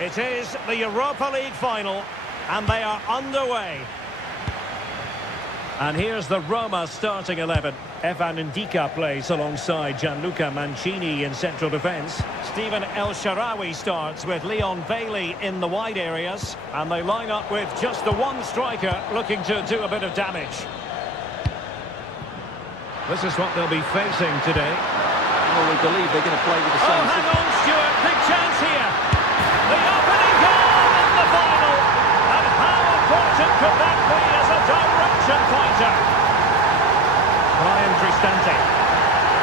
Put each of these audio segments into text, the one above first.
It is the Europa League final, and they are underway. And here's the Roma starting 11. Evan Ndika plays alongside Gianluca Mancini in central defence. Steven El Shaarawy starts with Leon Bailey in the wide areas. And they line up with just the one striker looking to do a bit of damage. This is what they'll be facing today. Well, we believe they're going to play with the same... Oh, hang on, Stuart. Big chance here. The opening goal in the final. And how important could that be as a direction pointer? Brian Cristante.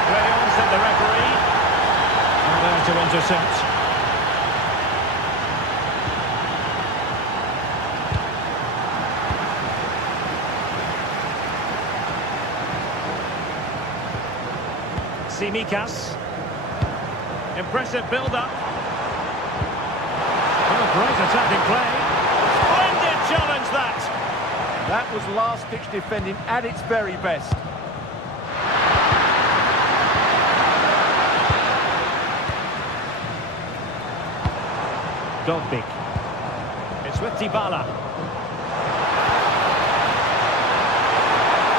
Leon said the referee. And there to intercept. Tsimikas. Impressive build-up. Oh, great attacking play. Splendid challenge, that. That was last-ditch defending at its very best. Dogbik. It's with Dybala.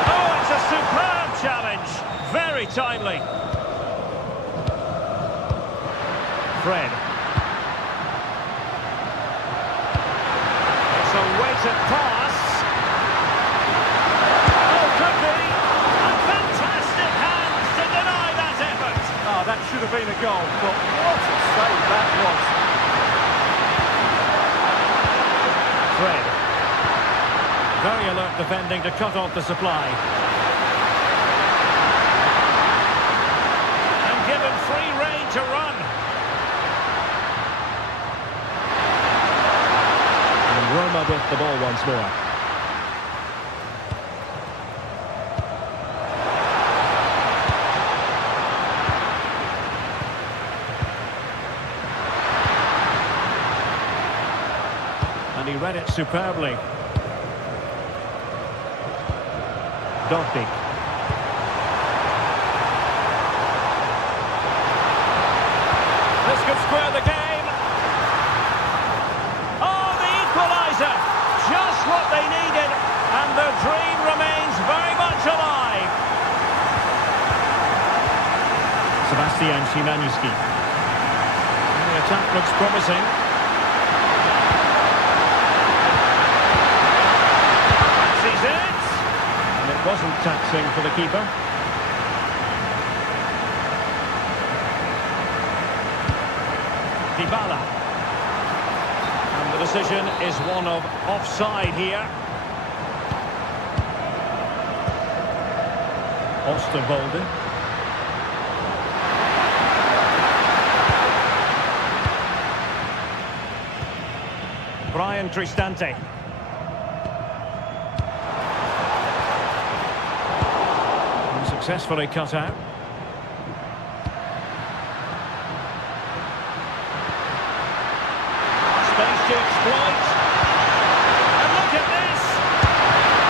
Oh, it's a superb challenge. Very timely. Fred. It's a weighted pass. Oh, could be. And fantastic hands to deny that effort. Oh, that should have been a goal, but what a save that was. Fred. Very alert defending to cut off the supply. And given free rein to run. And Roma with the ball once more. He read it superbly. Dogbik. This could square the game. Oh, the equaliser. Just what they needed. And their dream remains very much alive. Sebastian Szymanski. The attack looks promising. Wasn't taxing for the keeper. Dybala. And the decision is one of offside here. Osterwolde. Brian Cristante. Successfully cut out. Space to exploit. And look at this!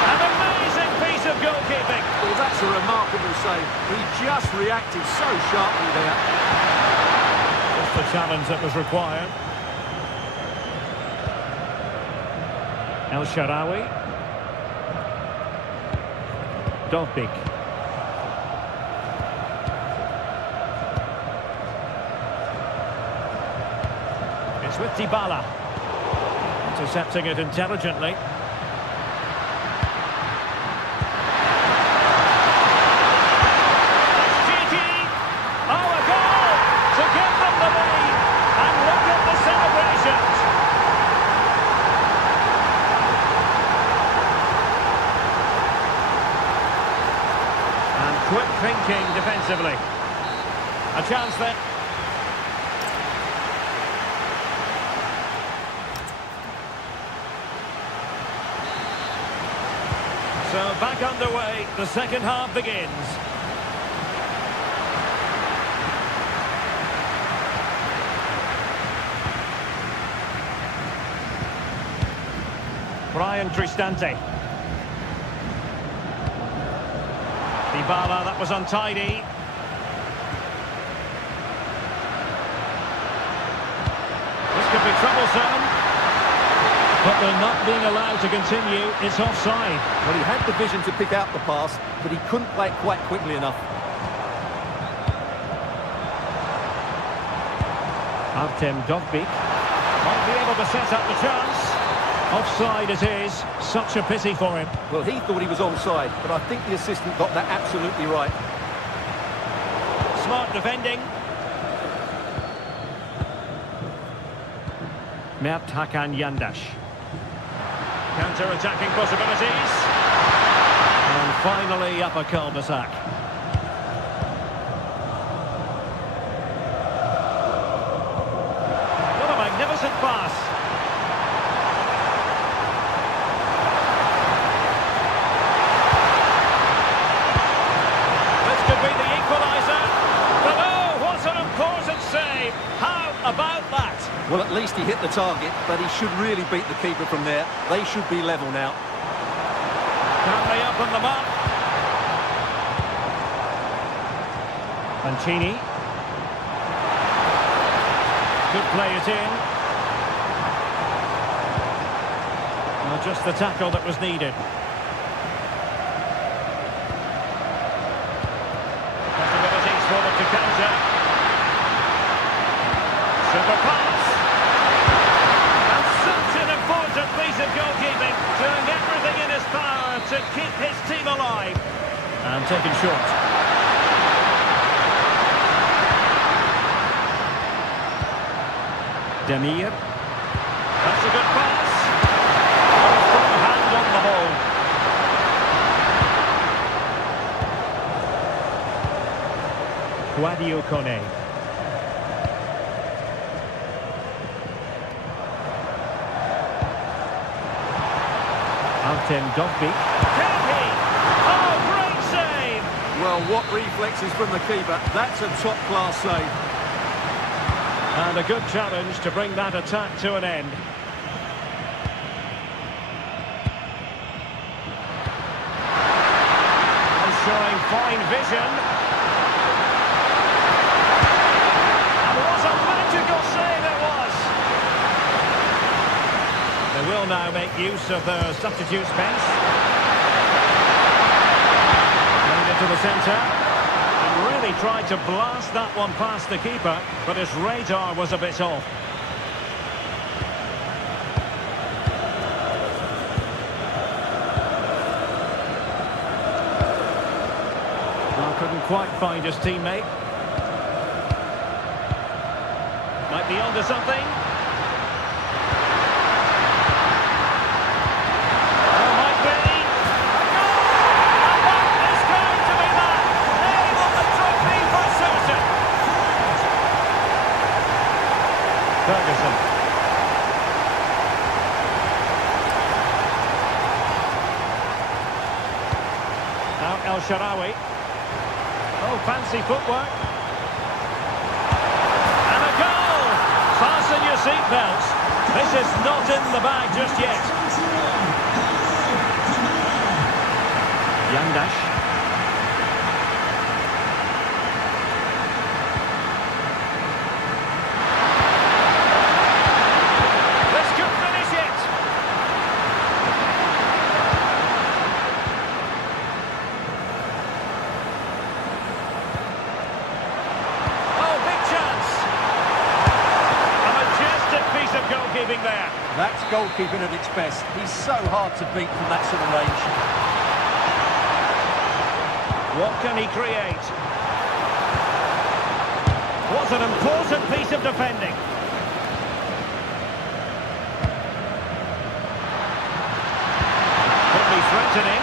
An amazing piece of goalkeeping. Well, that's a remarkable save. He just reacted so sharply there. Just the challenge that was required. El Shaarawy. Dogbik. It's with Dybala. Intercepting it intelligently. Gigi! Oh, a goal to give them the lead. And look at the celebrations. And quick thinking defensively. A chance there. So back underway, the second half begins. Brian Cristante. Dybala, that was untidy. This could be troublesome. But they're not being allowed to continue. It's offside. Well, he had the vision to pick out the pass, but he couldn't play it quite quickly enough. Artem Dovbyk might be able to set up the chance. Offside it is. Such a pity for him. Well, he thought he was onside, but I think the assistant got that absolutely right. Smart defending. Mert Hakan Yandash. Counter-attacking possibilities. And finally up a cul-de-sac. What a magnificent pass. This could be the equaliser. But oh, what an important save. How about that? Well, at least he hit the target, but he should really beat the keeper from there. They should be level now. Can they open them up? Mancini. Could play it in. Well, just the tackle that was needed. Possibilities for them to counter. Super pass. Important piece of goalkeeping, doing everything in his power to keep his team alive. And taken short. Demir. That's a good pass. Strong hand on the ball. Guadio Kone. Artem Dovbyk. Can he? Oh, great save! Well, what reflexes from the keeper. That's a top-class save. And a good challenge to bring that attack to an end. And showing fine vision. And what a magical save it was! They will now make use of their substitutes bench. Going into the centre. And really tried to blast that one past the keeper, but his radar was a bit off. Well, couldn't quite find his teammate. Might be onto something. Ferguson. Now El Shaarawy. Oh, fancy footwork. And a goal! Fasten your seatbelts. This is not in the bag just yet. Yandash. Goalkeeping there. That's goalkeeping at its best. He's so hard to beat from that sort of range. What can he create? What an important piece of defending. Could be threatening.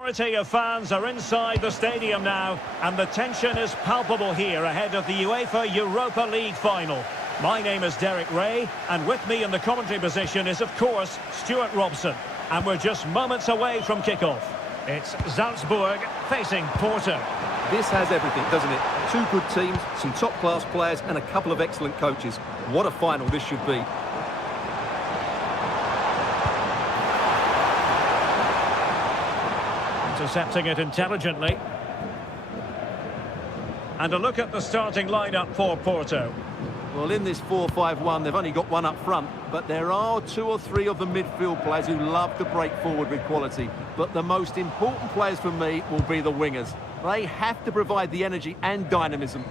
Majority of fans are inside the stadium now, and the tension is palpable here ahead of the UEFA Europa League final. My name is Derek Ray, and with me in the commentary position is, of course, Stuart Robson. And we're just moments away from kickoff. It's Salzburg facing Porto. This has everything, doesn't it? Two good teams, some top-class players, and a couple of excellent coaches. What a final this should be. Intercepting it intelligently. And a look at the starting lineup for Porto. Well, in this 4-5-1, they've only got one up front, but there are two or three of the midfield players who love to break forward with quality. But the most important players for me will be the wingers. They have to provide the energy and dynamism.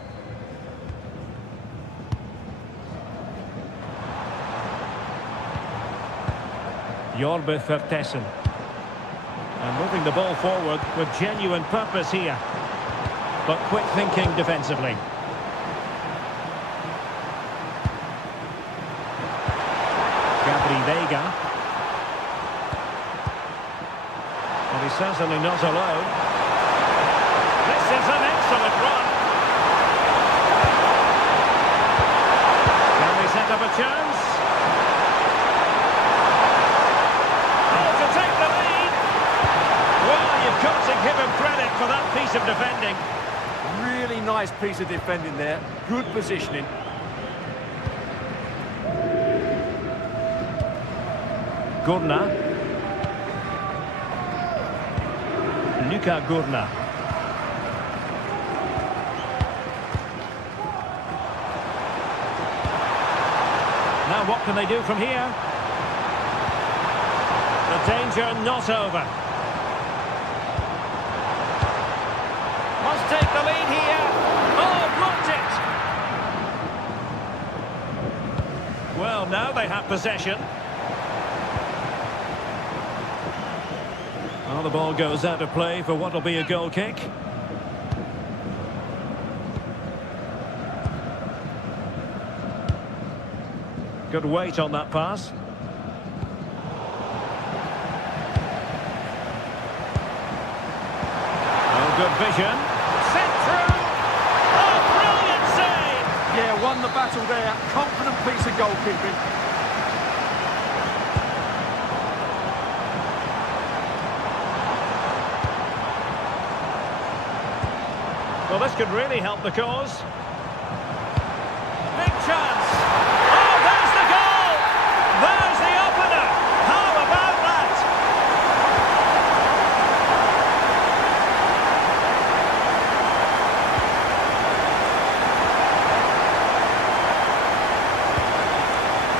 Jorbe Vertessen. And moving the ball forward with genuine purpose here. But quick thinking defensively. Gabri Vega. Well, he's certainly not alone. This is an excellent run. Can they set up a chance? Oh, to take the lead. Well, you've got to give him credit for that piece of defending. Really nice piece of defending there. Good positioning. Gurna. Luka Gurna. Now what can they do from here? The danger not over. Must take the lead here. Oh, blocked it. Well, now they have possession. Well, the ball goes out of play for what will be a goal kick. Good weight on that pass. Oh, good vision. Sent through. Oh, brilliant save. Yeah, won the battle there. Confident piece of goalkeeping. Well, this could really help the cause. Big chance. Oh, there's the goal. There's the opener. How about that?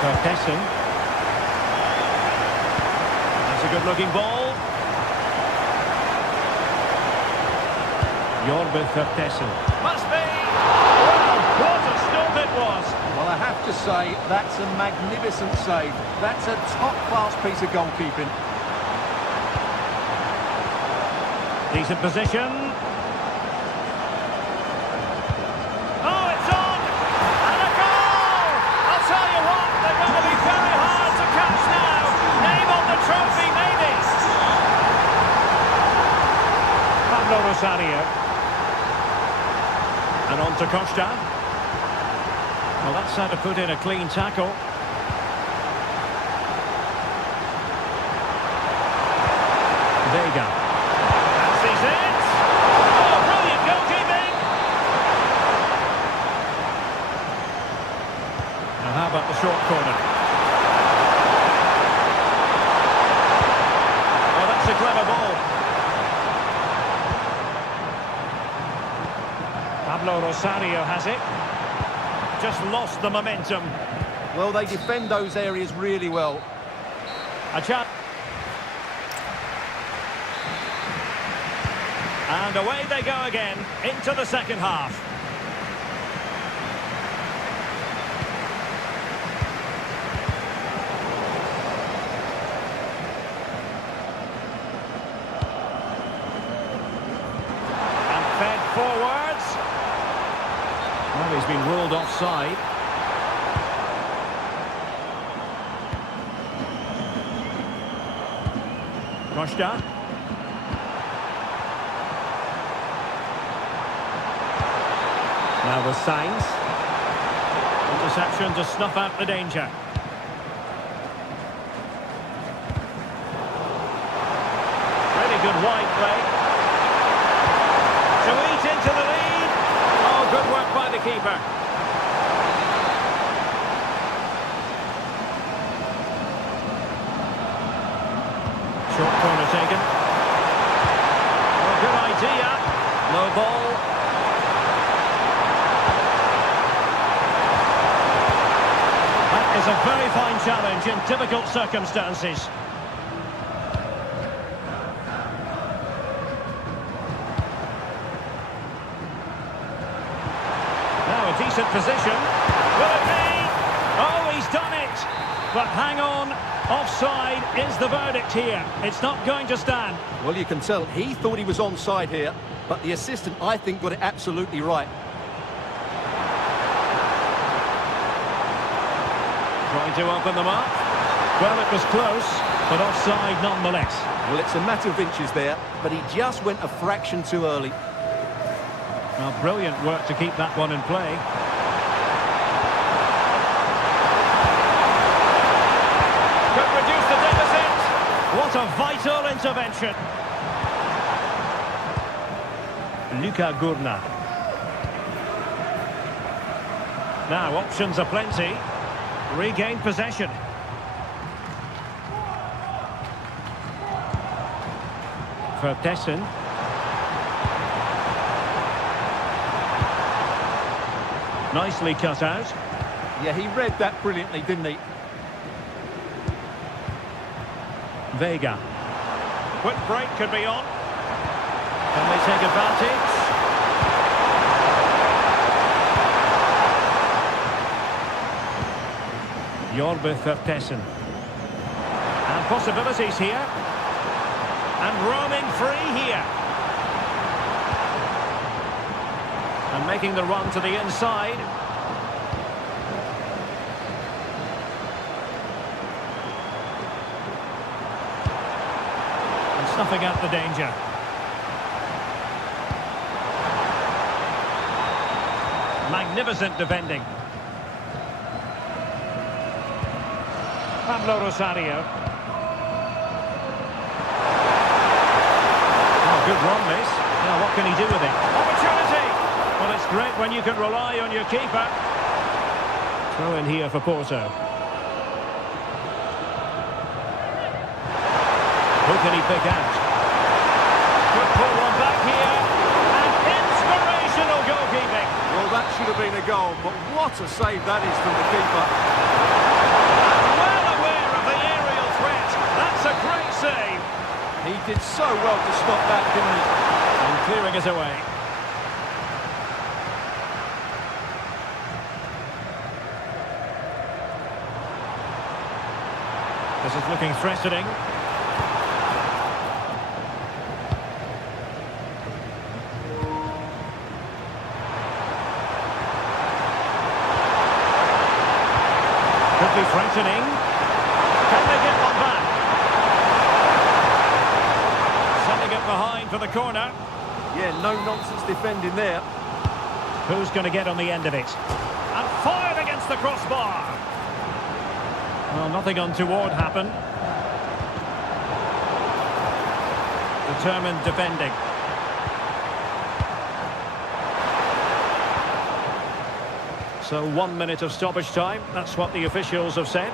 Vertessen. That's a good-looking ball. Jorbe Vertessen. Must be! Wow, what a stop it was! Well, I have to say, that's a magnificent save. That's a top-class piece of goalkeeping. Decent position. Oh, it's on! And a goal! I'll tell you what, they're going to be very hard to catch now. Name on the trophy, maybe. Pablo Rosario. And on to Costa. Well, that's how to put in a clean tackle. Vega. That's it. Oh, brilliant goalkeeping. Now, how about the short corner? Oh, that's a clever ball. Pablo Rosario has it. Just lost the momentum. Well, they defend those areas really well. A chance. And away they go again into the second half. And fed forwards. Well, he's been ruled offside. Costa. Now with signs. Interception to snuff out the danger. Really good wide play. To eat into the lead. Oh, good work by the keeper. Short corner taken. Oh, good idea. Low ball. That is a very fine challenge in difficult circumstances. Now a decent position. Will it be? Oh, he's done it. But hang on. Offside is the verdict here. It's not going to stand. Well, you can tell he thought he was onside here, but the assistant, I think, got it absolutely right. Trying to open them up. Well, it was close, but offside nonetheless. Well, it's a matter of inches there, but he just went a fraction too early. Well, brilliant work to keep that one in play. Could reduce the deficit. What a vital intervention. Luka Gurna. Now, options are plenty. Regain possession. Vertessen. Nicely cut out. Yeah, he read that brilliantly, didn't he? Vega. Quick break could be on. Can they take advantage? Jorbe Vertessen. And possibilities here. And roaming free here. And making the run to the inside. And snuffing out the danger. Magnificent defending. Pablo Rosario. Oh, good run, this. Now, what can he do with it? Opportunity! Well, it's great when you can rely on your keeper. Throw in here for Porto. Who can he pick out? Could pull one back here. And inspirational goalkeeping. Well, that should have been a goal, but what a save that is from the keeper. Well aware of the aerial threat. That's a great save. He did so well to stop that, didn't he? And clearing it away. This is looking threatening. Could be threatening. Can they get one back? Sending it behind for the corner. Yeah, no-nonsense defending there. Who's going to get on the end of it? And fired against the crossbar. Well, nothing untoward happened. Determined defending. So 1 minute of stoppage time. That's what the officials have said.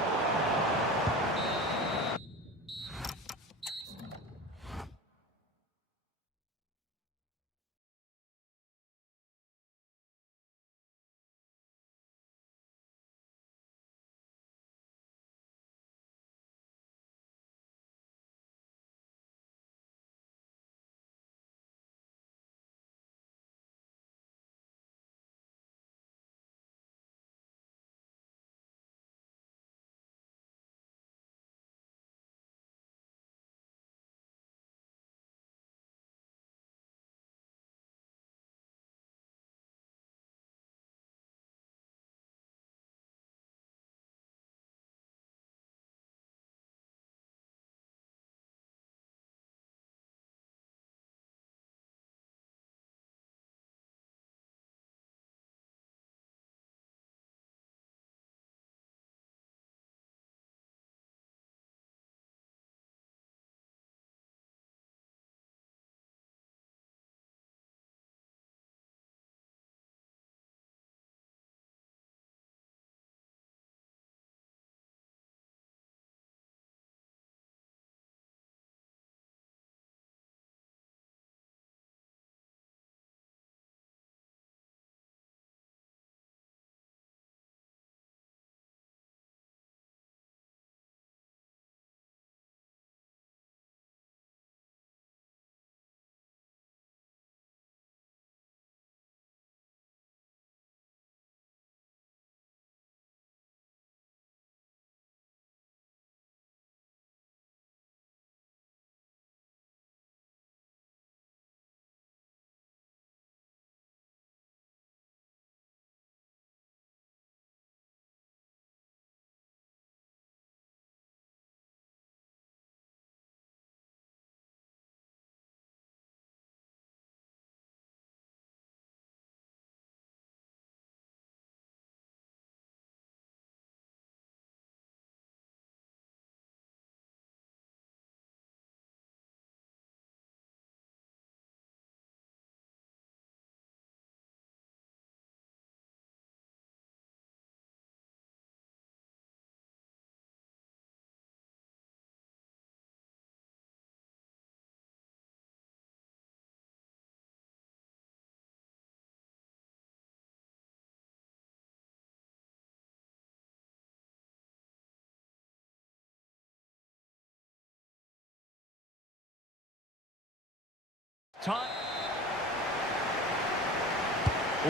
Time.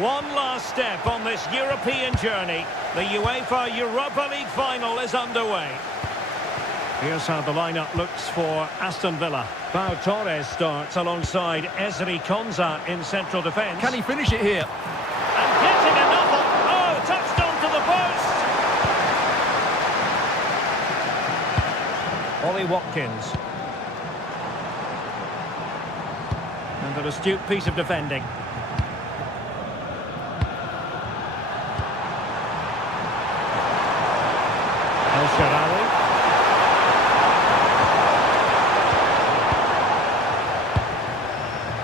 One last step on this European journey. The UEFA Europa League final is underway. Here's how the lineup looks for Aston Villa. Pau Torres starts alongside Ezri Konsa in central defence. Can he finish it here? And getting another. Oh, touched onto the post. Ollie Watkins. And an astute piece of defending. El Shaarawy.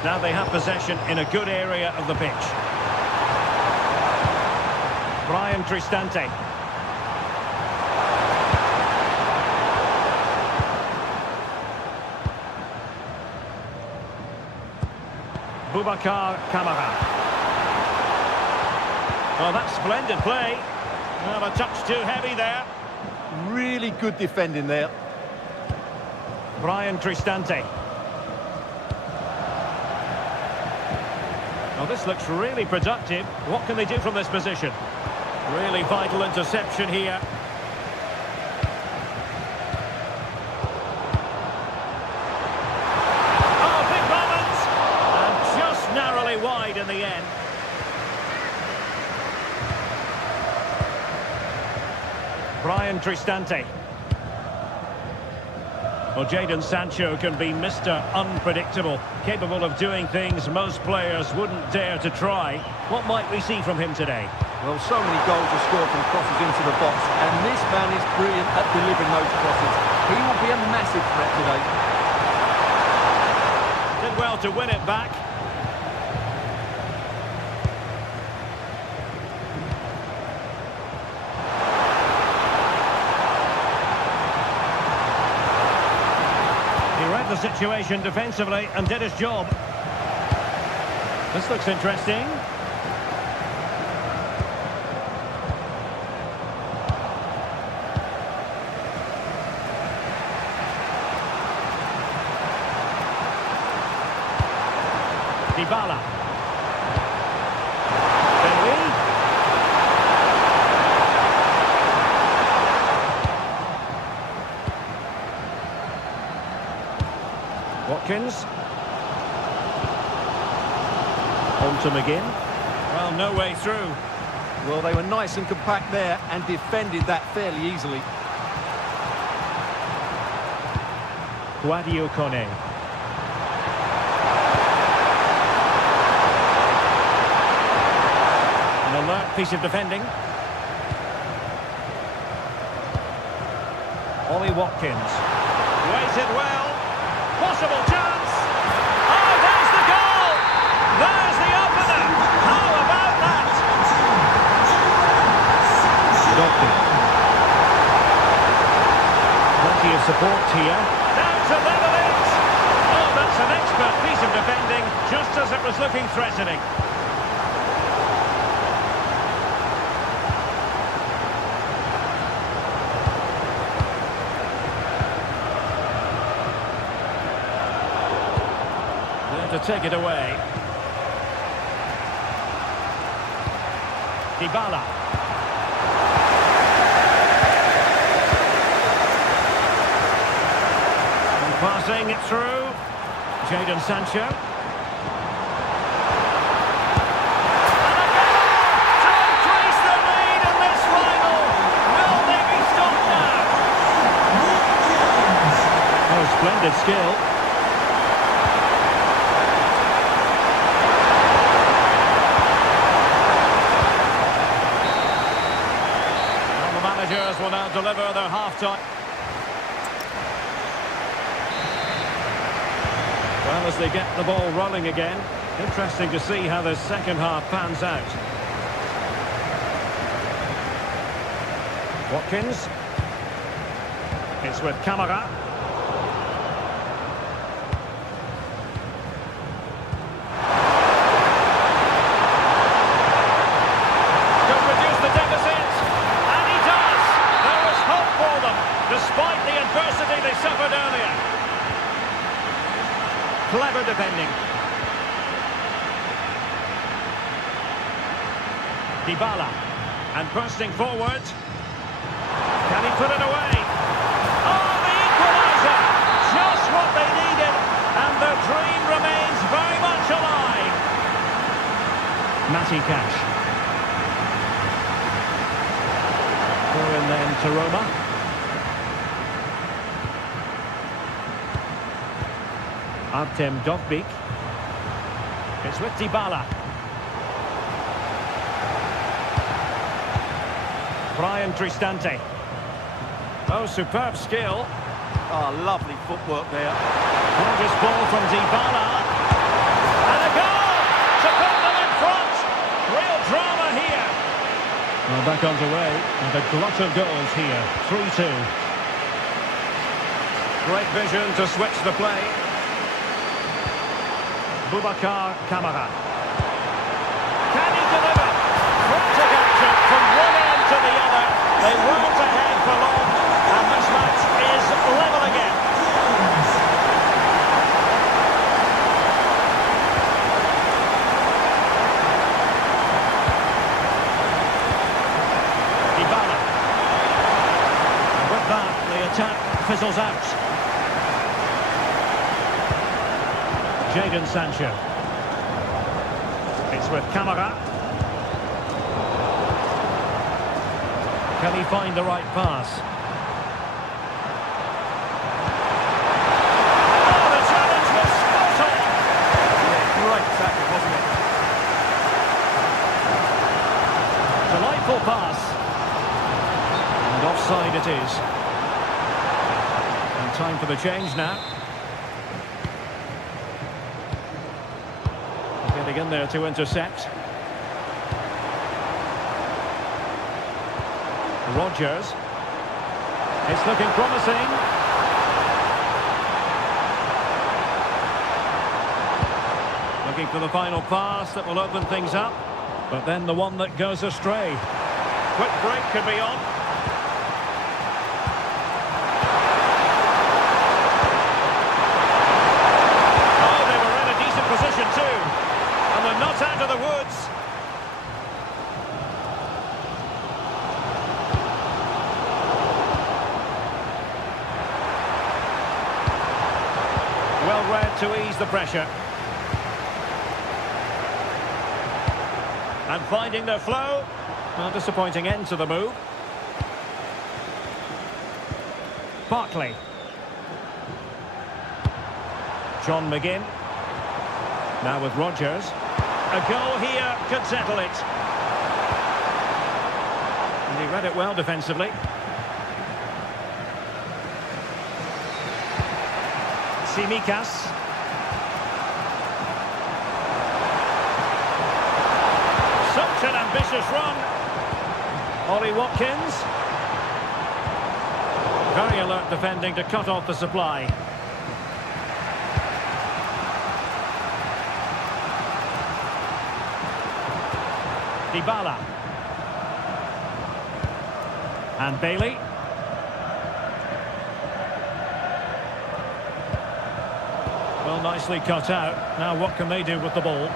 Now they have possession in a good area of the pitch. Brian Cristante. Boubacar Kamara. Oh, that's splendid play. Well, a touch too heavy there. Really good defending there. Brian Cristante. Well, this looks really productive. What can they do from this position? Really vital interception here. Oh, big moment! And just narrowly wide in the end. Brian Cristante. Well, Jadon Sancho can be Mr. Unpredictable, capable of doing things most players wouldn't dare to try. What might we see from him today? Well, so many goals are scored from crosses into the box, and this man is brilliant at delivering those crosses. He will be a massive threat today. Did well to win it back. He read the situation defensively and did his job. This looks interesting. Dybala. Benui. Watkins. On to McGinn. Well, no way through. Well, they were nice and compact there and defended that fairly easily. Guadio Kone. An alert piece of defending. Ollie Watkins. Waited well. Possible chance. Oh, there's the goal. There's the opener. How about that? Doctor. Plenty of support here. Down to level it. Oh, that's an expert piece of defending, just as it was looking threatening. To take it away. Dybala. And passing it through. Jadon Sancho. And a goal to increase the lead in this final. Will they be stopped now? Oh, splendid skill. Will now deliver their half-time. Well, as they get the ball rolling again, interesting to see how the second half pans out. Watkins. It's with Kamara. Despite the adversity they suffered earlier. Clever defending. Dybala. And bursting forward. Can he put it away? Oh, the equaliser! Just what they needed. And the dream remains very much alive. Matty Cash. Through in then to Roma. Artem Dovbyk. It's with Dybala. Brian Cristante. Oh, superb skill. Oh, lovely footwork there. Gorgeous ball from Dybala. And a goal to put them in front. Real drama here. Well, back underway. And a glut of goals here. 3-2. Great vision to switch the play. Boubacar Kamara. Can he deliver? Frantic action from one end to the other. They weren't ahead for long, and this match is level again. Dybala. And with that, the attack fizzles out. Jadon Sancho. It's with Kamara. Can he find the right pass? Oh, the challenge was spot on! Great tackle, wasn't it? Delightful pass. And offside it is. And time for the change now. Getting in there to intercept. Rodgers. It's looking promising. Looking for the final pass that will open things up. But then the one that goes astray. Quick break could be on. Oh, they were in a decent position too. And they're not out of the woods. Well read to ease the pressure. And finding their flow. A disappointing end to the move. Barkley. John McGinn. Now with Rodgers. A goal here could settle it. And he read it well defensively. Tsimikas. Such an ambitious run. Ollie Watkins. Very alert defending to cut off the supply. Dybala. And Bailey. Well, nicely cut out. Now what can they do with the ball?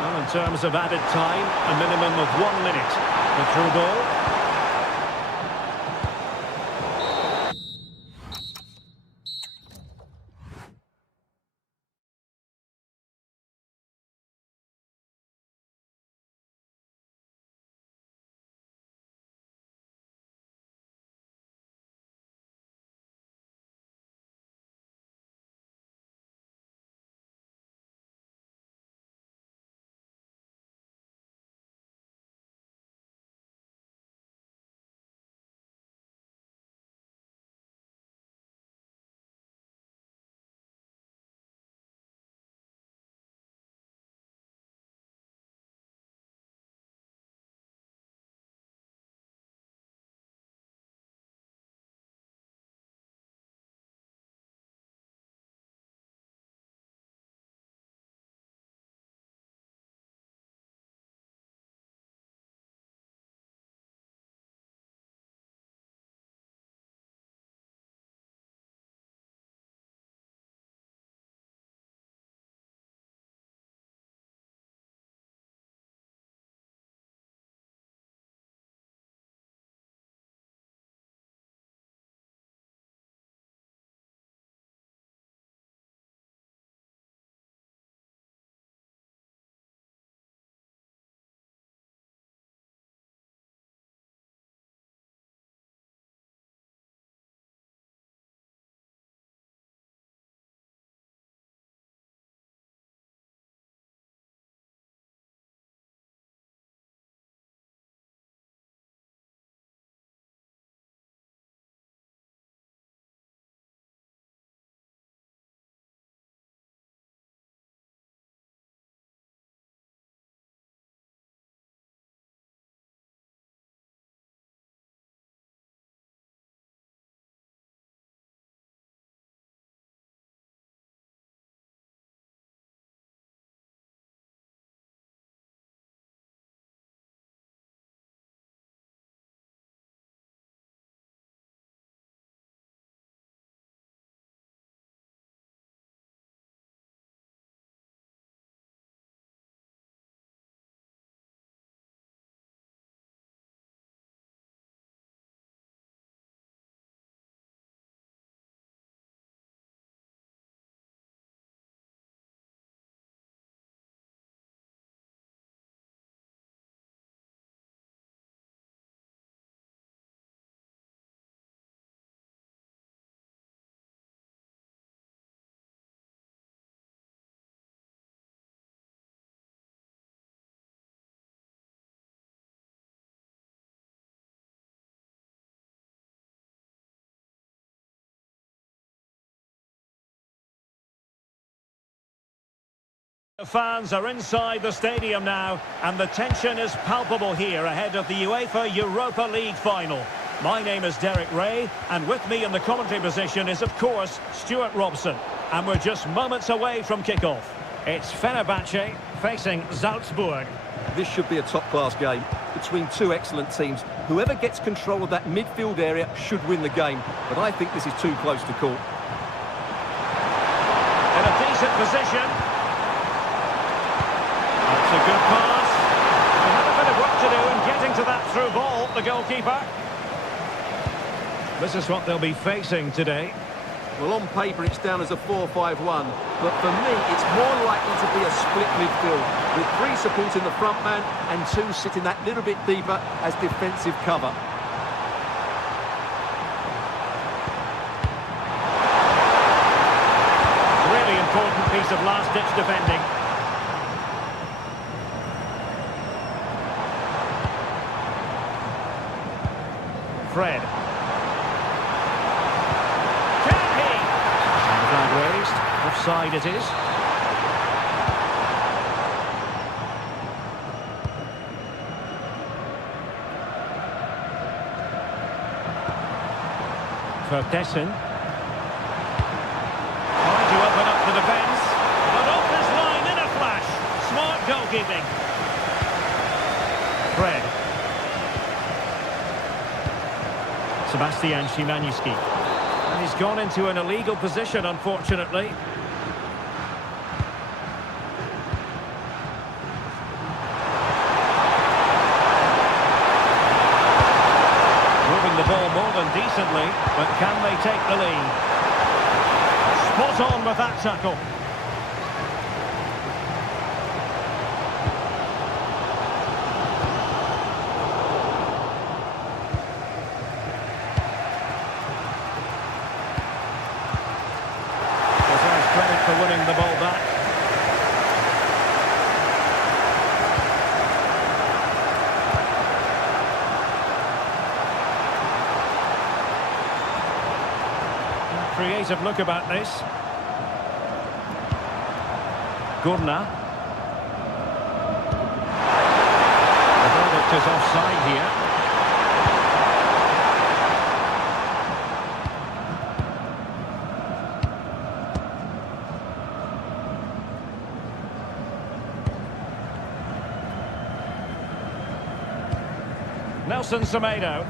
Well, in terms of added time, a minimum of 1 minute. The through ball. The fans are inside the stadium now, and the tension is palpable here ahead of the UEFA Europa League final. My name is Derek Ray, and with me in the commentary position is, of course, Stuart Robson. And we're just moments away from kickoff. It's Fenerbahce facing Salzburg. This should be a top-class game between two excellent teams. Whoever gets control of that midfield area should win the game, but I think this is too close to call. In a decent position. That's a good pass. They have a bit of work to do in getting to that through ball, the goalkeeper. This is what they'll be facing today. Well, on paper it's down as a 4-5-1, but for me it's more likely to be a split midfield, with three supporting the front man and two sitting that little bit deeper as defensive cover. Really important piece of last-ditch defending. Fred. Raised. Offside it is. Vertessen. Trying to open up the defence. But off his line in a flash. Smart goalkeeping. Fred. Sebastian Szymanski. And he's gone into an illegal position, unfortunately. Moving the ball more than decently, but can they take the lead? Spot on with that tackle. For winning the ball back. Creative look about this. Gurna. The verdict is offside here. Nelson Semedo.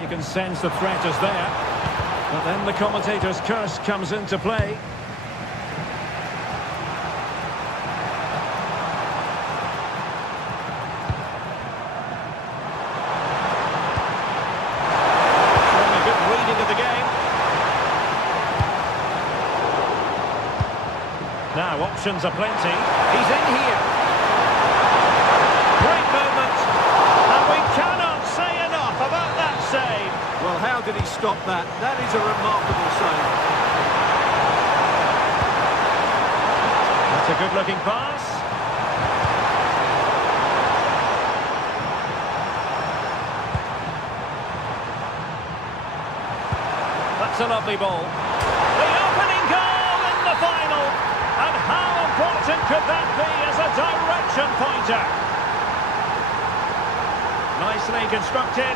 You can sense the threat is there. But then the commentator's curse comes into play. Showing a good reading of the game. Now options are plenty. He's in here. Great movement. We cannot say enough about that save. Well, how did he stop that? That is a remarkable save. That's a good-looking pass. That's a lovely ball. The opening goal in the final. And how important could that be as a direction pointer? Nicely constructed,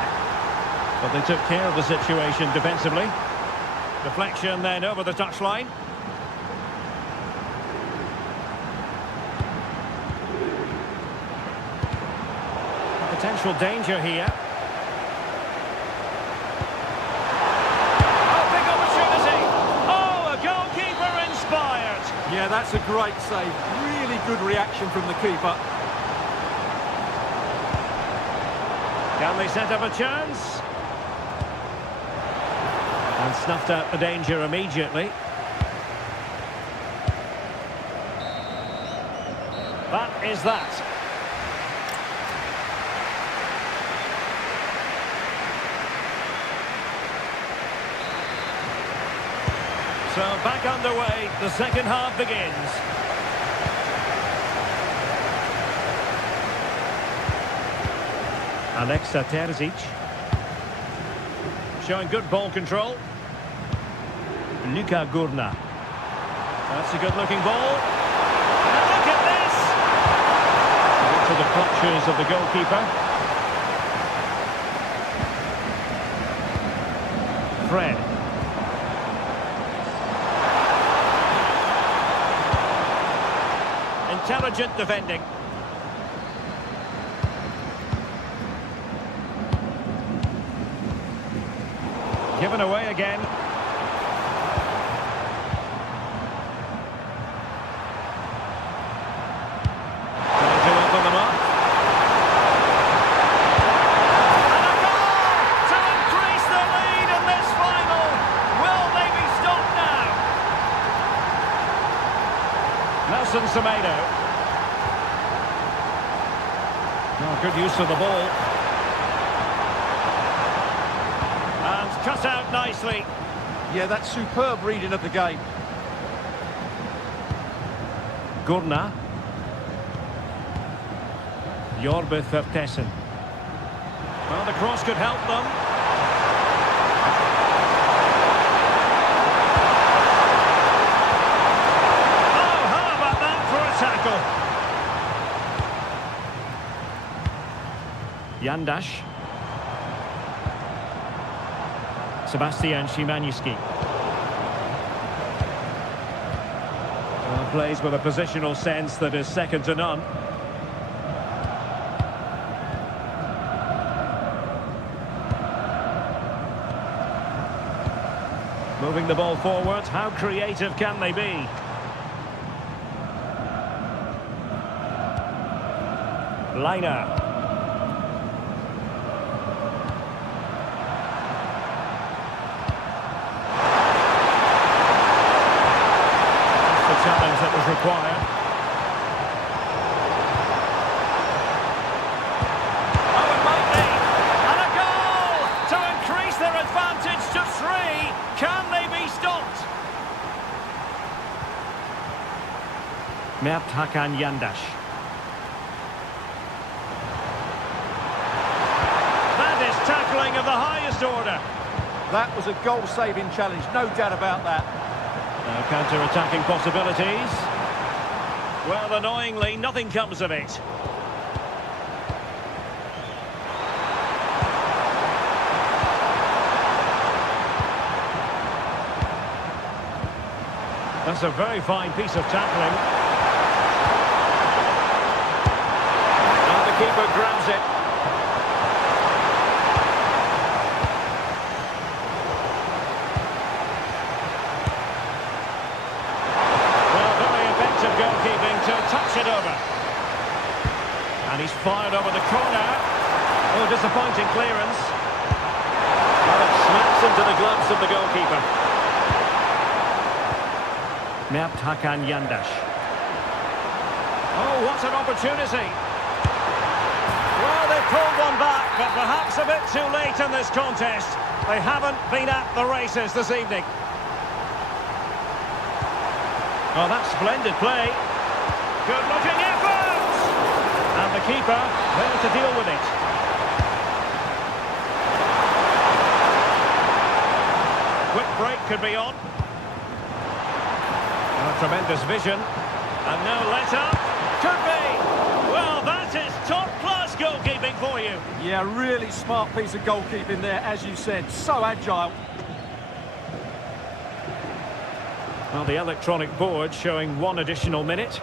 but they took care of the situation defensively. Deflection then over the touchline. Potential danger here. Oh, big opportunity. Oh, a goalkeeper inspired. Yeah, that's a great save. Really good reaction from the keeper. Can they set up a chance? And snuffed out the danger immediately. That is that. So back underway, the second half begins. Alexa Terzic. Showing good ball control. Luka Gurna. That's a good-looking ball. the clutches of the goalkeeper. Fred. Intelligent defending. Given away again. Trying to open them up. And a goal to increase the lead in this final. Will they be stopped now? Nelson Semedo. Oh, good use of the ball. Cut out nicely. Yeah, that's superb reading of the game. Gurna. Jorbe Vertessen. Well, the cross could help them. Oh, how about that for a tackle? Yandash. Sebastian Szymanski. Plays with a positional sense that is second to none. Moving the ball forward, how creative can they be? Liner. Challenge that was required. Oh, it might be. And a goal to increase their advantage to 3. Can they be stopped? Mert Hakan Yandash. That is tackling of the highest order. That was a goal-saving challenge, no doubt about that. Now counter-attacking possibilities. Well, annoyingly, nothing comes of it. That's a very fine piece of tackling. And the keeper grabs it. Goalkeeping to touch it over. And he's fired over the corner. Oh, disappointing clearance. Well, it snaps into the gloves of the goalkeeper. Mert Hakan Yandash. Oh, what an opportunity. Well, they pulled one back, but perhaps a bit too late in this contest. They haven't been at the races this evening. Oh, that's splendid play. Good-looking effort! And the keeper there to deal with it. Quick break could be on. Oh, tremendous vision. And no let-up. Could be. Well, that is top-class goalkeeping for you. Yeah, really smart piece of goalkeeping there, as you said. So agile. Well, the electronic board showing 1 additional minute.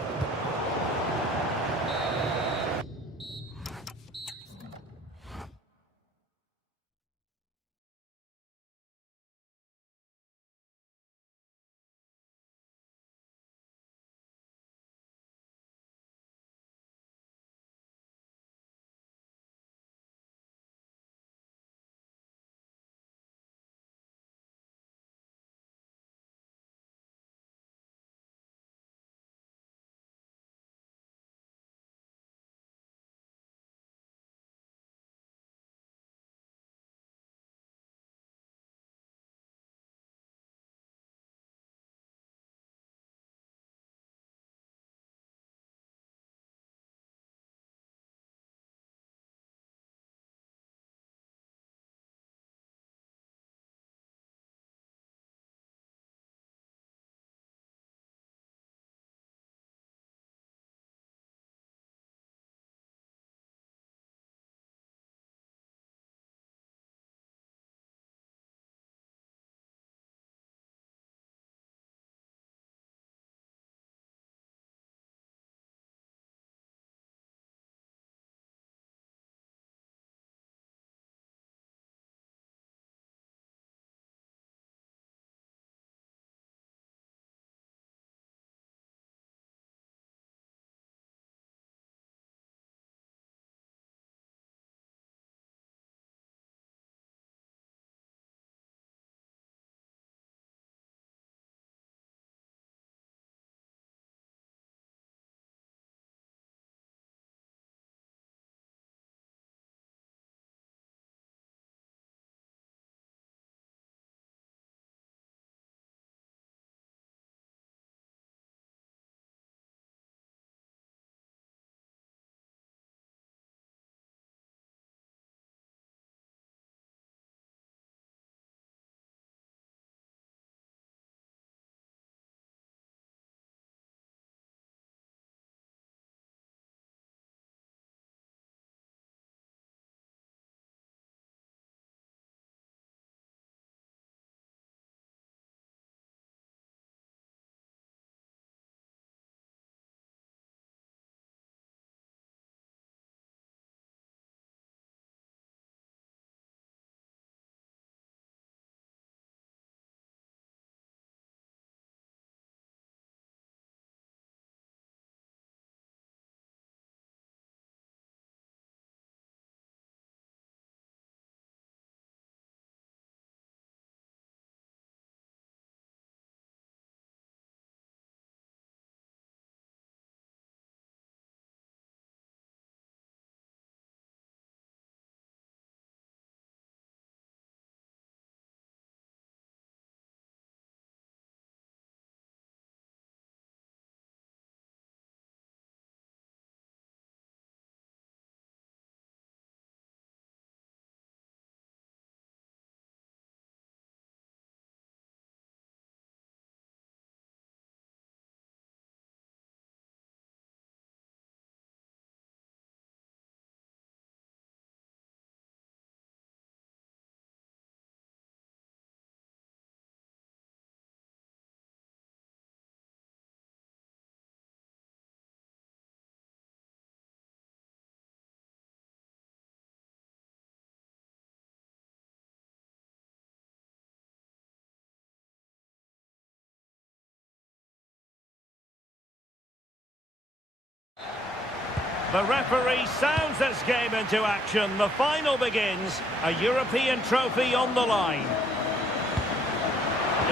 The referee sounds this game into action. The final begins. A European trophy on the line.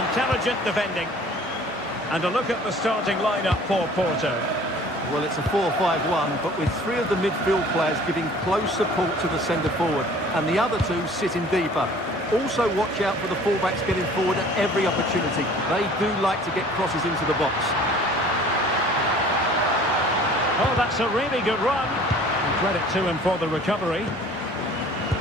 Intelligent defending. And a look at the starting lineup for Porto. Well, it's a 4-5-1, but with three of the midfield players giving close support to the centre forward, and the other two sitting deeper. Also watch out for the fullbacks getting forward at every opportunity. They do like to get crosses into the box. Oh, that's a really good run. And credit to him for the recovery.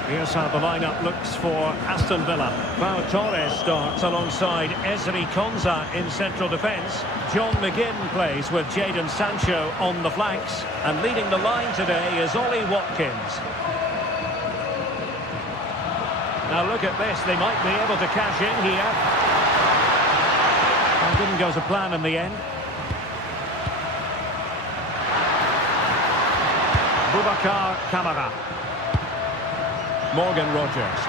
Here's how the lineup looks for Aston Villa. Pau Torres starts alongside Ezri Konsa in central defence. John McGinn plays with Jadon Sancho on the flanks. And leading the line today is Ollie Watkins. Now look at this, they might be able to cash in here. Well, didn't go to plan in the end. Boubacar Kamara. Morgan Rogers.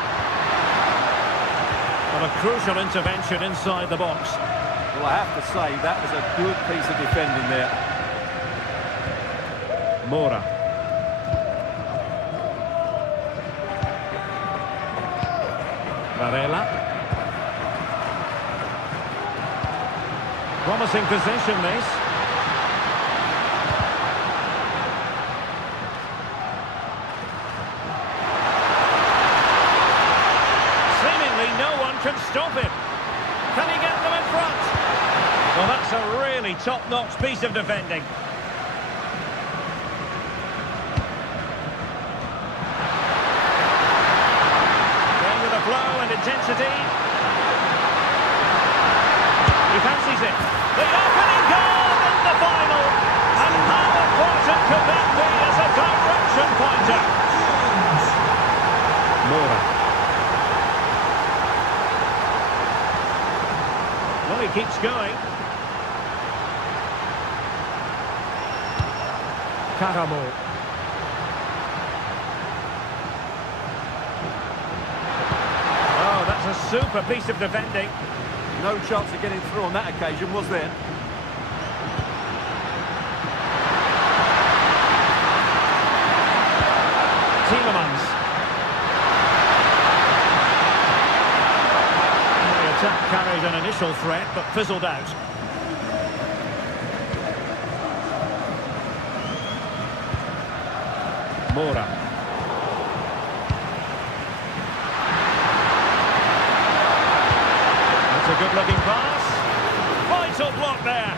Well, a crucial intervention inside the box. Well, I have to say, that was a good piece of defending there. Moura. Varela. Promising position, this. Can stop him. Can he get them in front? Well, that's a really top-notch piece of defending. Going with the flow and intensity. He fancies it. The opening goal in the final. And how important could that be as a direction pointer? Moura. He keeps going. Karamo. Oh, that's a super piece of defending. No chance of getting through on that occasion, was there? Tielemans. Attack carried an initial threat, but fizzled out. Moura. That's a good-looking pass. Vital block there.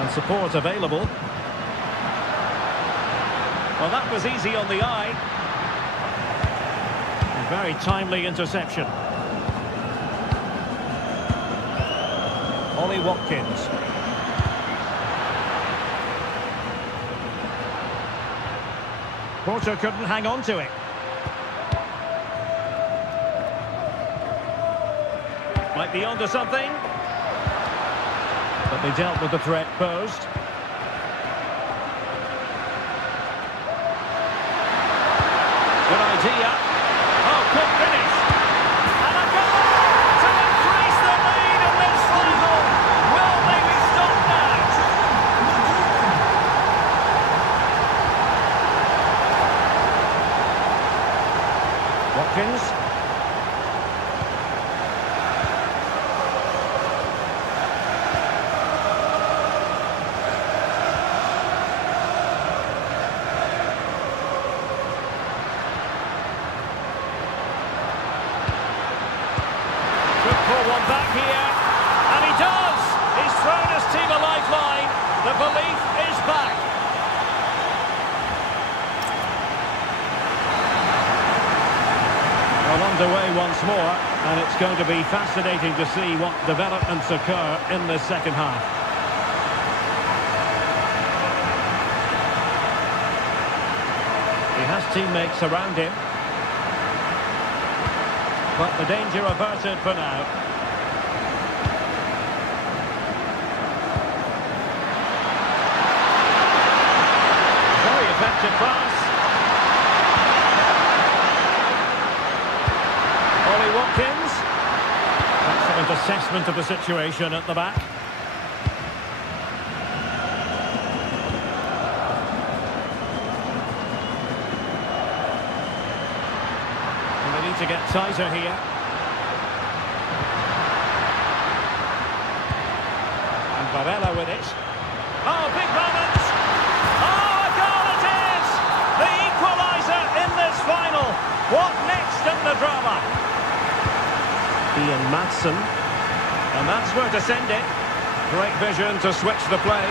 And support available. Well, that was easy on the eye. Very timely interception. Ollie Watkins. Porto couldn't hang on to it. Might be onto something. But they dealt with the threat posed. Good idea. Good finish. And a goal to increase the lead in this final. Will they be stopped now? Watkins. One back here, and he does! He's thrown his team a lifeline. The belief is back. Well, underway once more, and it's going to be fascinating to see what developments occur in the second half. He has teammates around him. But the danger averted for now. Very effective pass. Ollie Watkins. Excellent assessment of the situation at the back. to get tighter here. And Varela with it. Oh, big moment! Oh, a goal it is! The equaliser in this final. What next in the drama? Ian Madsen. And that's where to send it. Great vision to switch the play.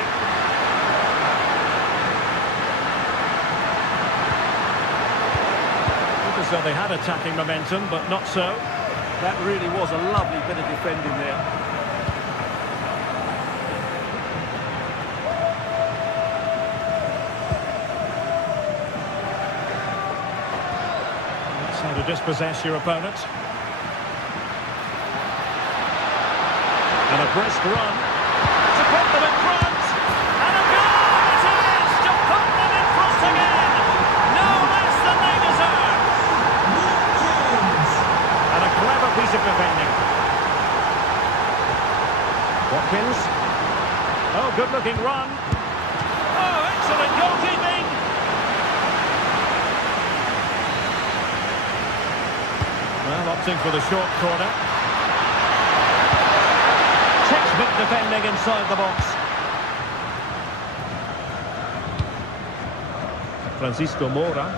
Looked as though they had attacking momentum, but not so. That really was a lovely bit of defending there. That's how to dispossess your opponent. And a brisk run to put them in front. And a goal it is to put them in front again. No less than they deserve. And a clever piece of defending. Watkins. Oh, good-looking run. Oh, excellent goalkeeping. Well, opting for the short corner. Textbook defending inside the box. Francisco Moura.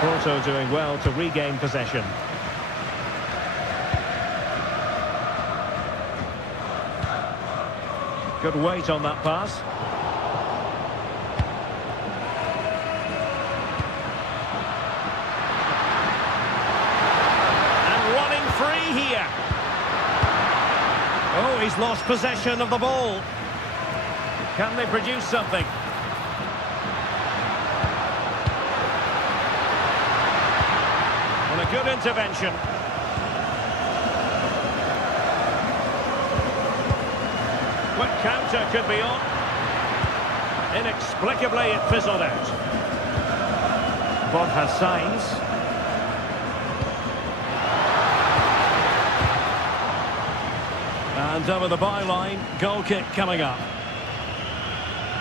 Porto doing well to regain possession. Good weight on that pass. Free here. Oh, he's lost possession of the ball. Can they produce something? And a good intervention. Quick counter could be on. Inexplicably it fizzled out. Bob has signs. And over the byline, goal kick coming up.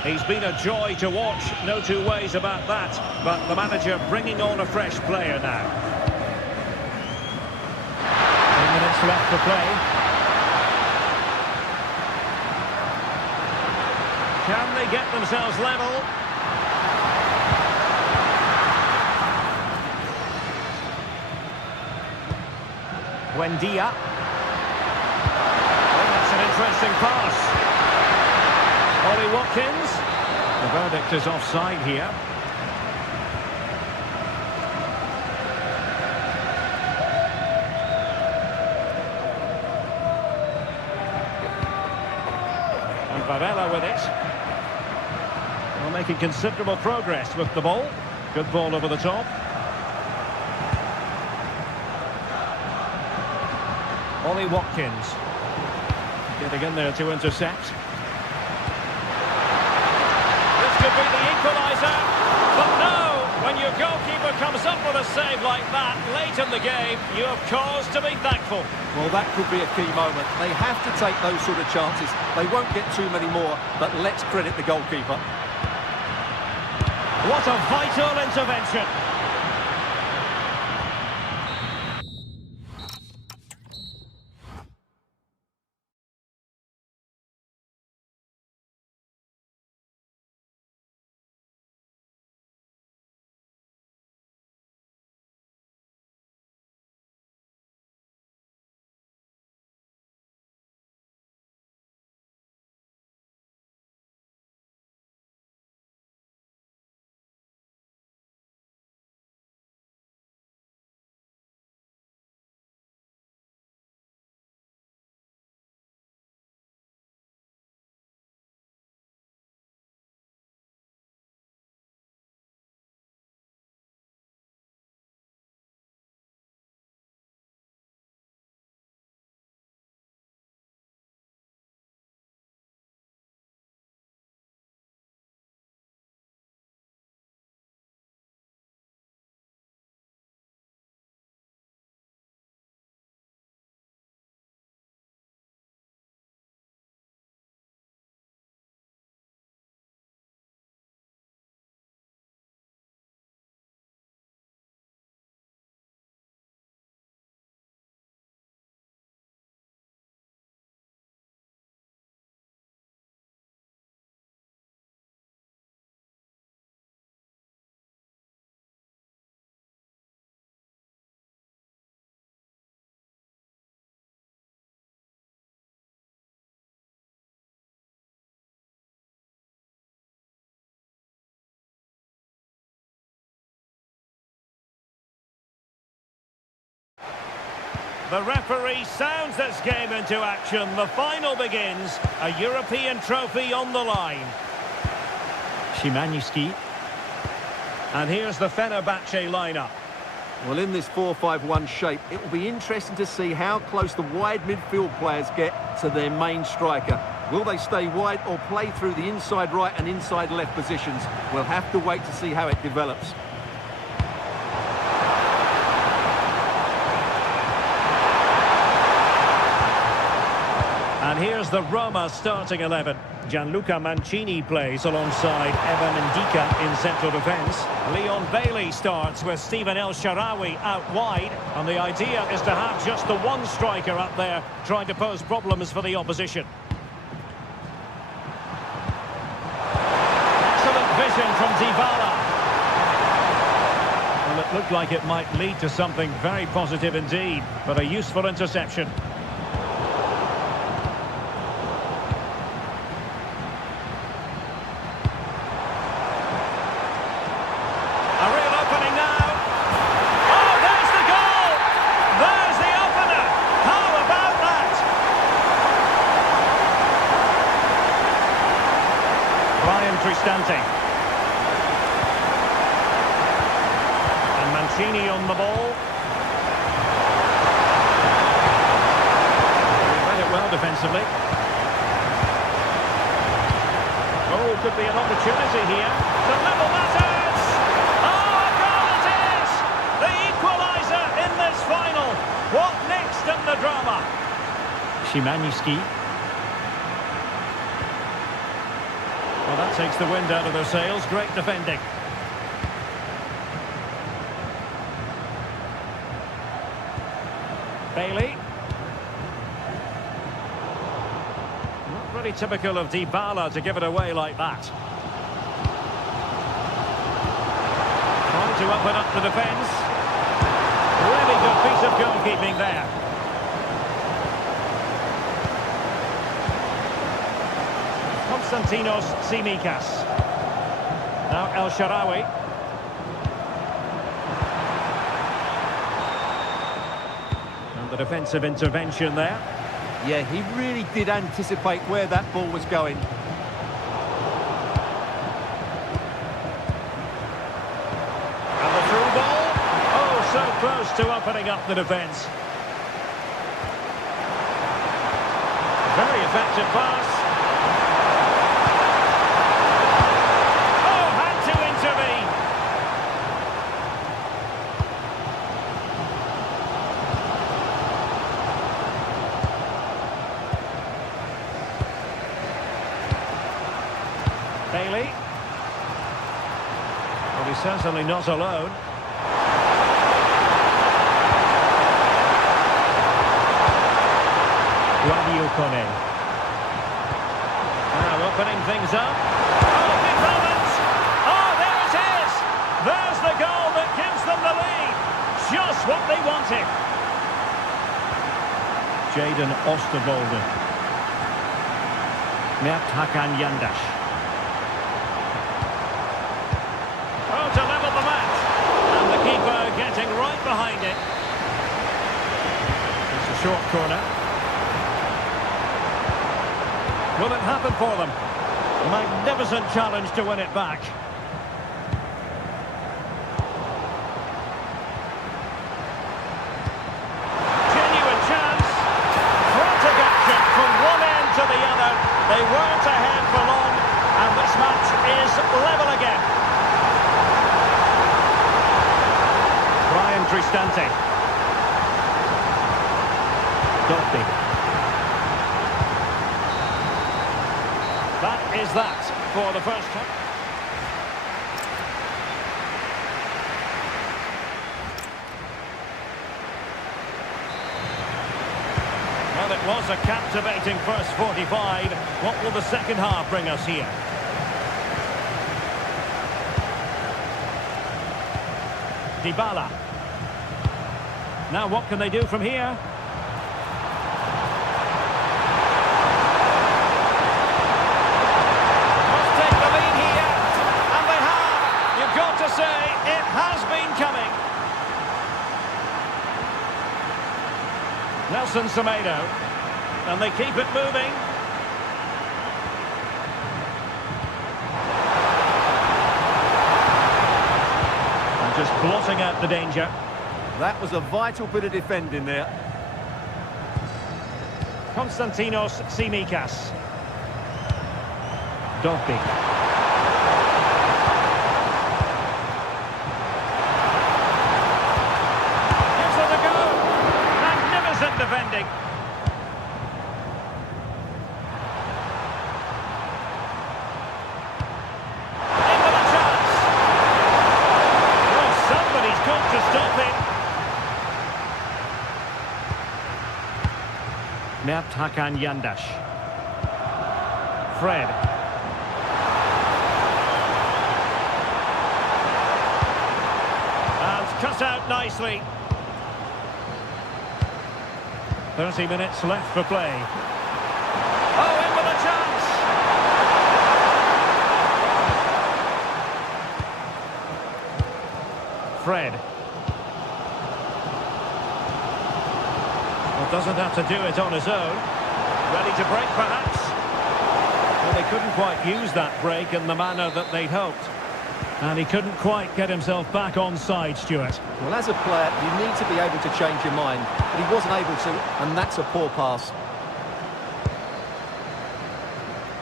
He's been a joy to watch, no two ways about that. But the manager bringing on a fresh player now. 10 minutes left to play. Can they get themselves level? Buendia. Interesting pass. Ollie Watkins. The verdict is offside here. And Varela with it. Well, making considerable progress with the ball. Good ball over the top. Ollie Watkins. Getting in there to intercept. This could be the equaliser. But no, when your goalkeeper comes up with a save like that late in the game, you have cause to be thankful. Well, that could be a key moment. They have to take those sort of chances. They won't get too many more, but let's credit the goalkeeper. What a vital intervention. The referee sounds this game into action. The final begins. A European trophy on the line. Szymański. And here's the Fenerbahce lineup. Well, in this 4-5-1 shape, it will be interesting to see how close the wide midfield players get to their main striker. Will they stay wide or play through the inside right and inside left positions? We'll have to wait to see how it develops. And here's the Roma starting 11. Gianluca Mancini plays alongside Evan Ndika in central defence. Leon Bailey starts with Stephen El Shaarawy out wide. And the idea is to have just the one striker up there trying to pose problems for the opposition. Excellent vision from Dybala. Well, it looked like it might lead to something very positive indeed, but a useful interception. And Mancini on the ball. He read it well defensively. Oh, could be an opportunity here to level matters. Oh, a goal it is! The equaliser in this final. What next in the drama? Szymański. Well, that takes the wind out of their sails. Great defending. Bailey. Not really typical of Dybala to give it away like that. Trying to open up the defence. Really good piece of goalkeeping there. Konstantinos Tsimikas. Now El Shaarawy. And the defensive intervention there. Yeah, he really did anticipate where that ball was going. And the through ball. Oh, so close to opening up the defence. Very effective pass. Bailey. Well, he's certainly not alone. Radio Kone. Now opening things up. Oh, big moment! Oh, there it is! There's the goal that gives them the lead. Just what they wanted. Jadon Oosterwolde. Mert Hakan Yandash. To level the match, and the keeper getting right behind it. It's a short corner. Will it happen for them? Magnificent challenge to win it back. Genuine chance. Frantic action from one end to the other. They weren't ahead for long, and this match is level again. Cristante. Dotti. That is that for the first time. Well, it was a captivating first 45. What will the second half bring us here? Dybala. Now what can they do from here? Must take the lead here, and they have. You've got to say, it has been coming. Nelson Semedo. And they keep it moving. And just blotting out the danger. That was a vital bit of defending there. Konstantinos Tsimikas. Dogby. Gives it a go. Magnificent defending. Into the chance. Well, somebody's got to stop it. Mert Hakan Yandash. Fred. And cut out nicely. 30 minutes left for play. Oh, in with a chance! Fred. Well, doesn't have to do it on his own. Ready to break, perhaps? Well, they couldn't quite use that break in the manner that they'd hoped. And he couldn't quite get himself back on side, Stuart. Well, as a player, you need to be able to change your mind, but he wasn't able to, and that's a poor pass.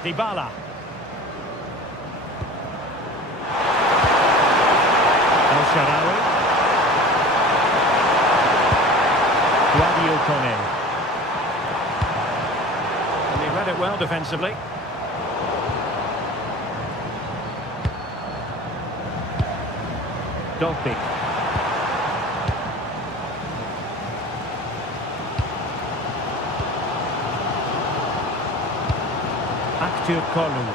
Dybala. El Shaarawy. Kone. And he read it well defensively. Dogby. Kolu.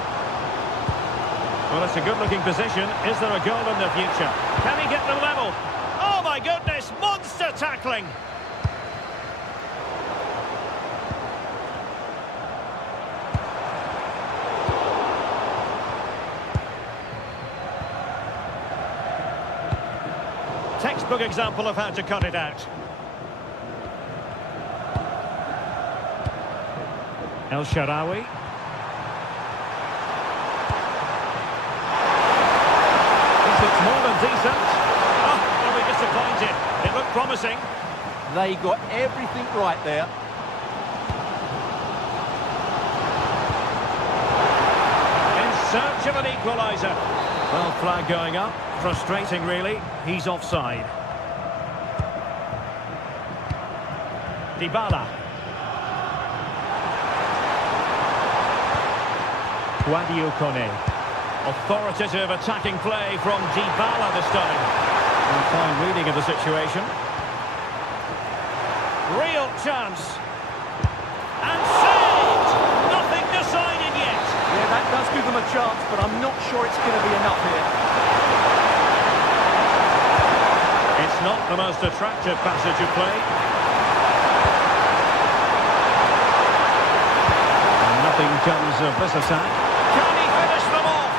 Well, it's a good-looking position. Is there a goal in the future? Can he get them level? Oh, my goodness! Monster tackling! Textbook example of how to cut it out. El Shaarawy. This looks more than decent. Oh, will be disappointed. It looked promising. They got everything right there. In search of an equaliser. Well, flag going up. Frustrating, really. He's offside. Dybala. Kone. Authoritative attacking play from Dybala this time. And fine reading of the situation. Real chance. And saved! Nothing decided yet. Yeah, that does give them a chance, but I'm not sure it's going to be enough here. It's not the most attractive passage of play. And nothing comes of this attack. Can he finish them off?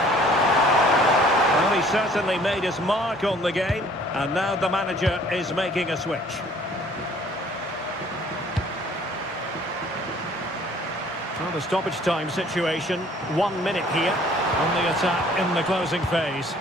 Well, he certainly made his mark on the game, and now the manager is making a switch. Well, the stoppage time situation, 1 minute here on the attack in the closing phase.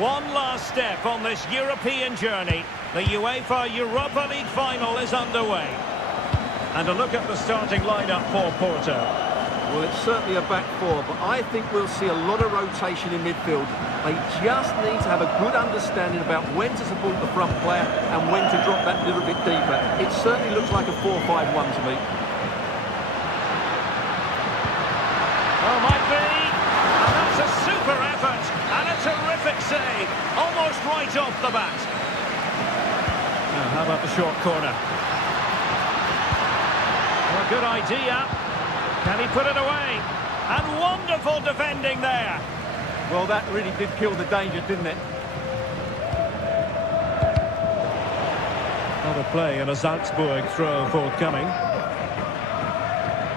One last step on this European journey. The UEFA Europa League final is underway. And a look at the starting lineup for Porto. Well, it's certainly a back four, but I think we'll see a lot of rotation in midfield. They just need to have a good understanding about when to support the front player and when to drop that little bit deeper. It certainly looks like a 4-5-1 to me. Oh, might be. And that's a super effort. And a terrific save. Almost right off the bat. Now, how about the short corner? Well, good idea. Can he put it away? And wonderful defending there. Well, that really did kill the danger, didn't it? Not a play and a Salzburg throw forthcoming.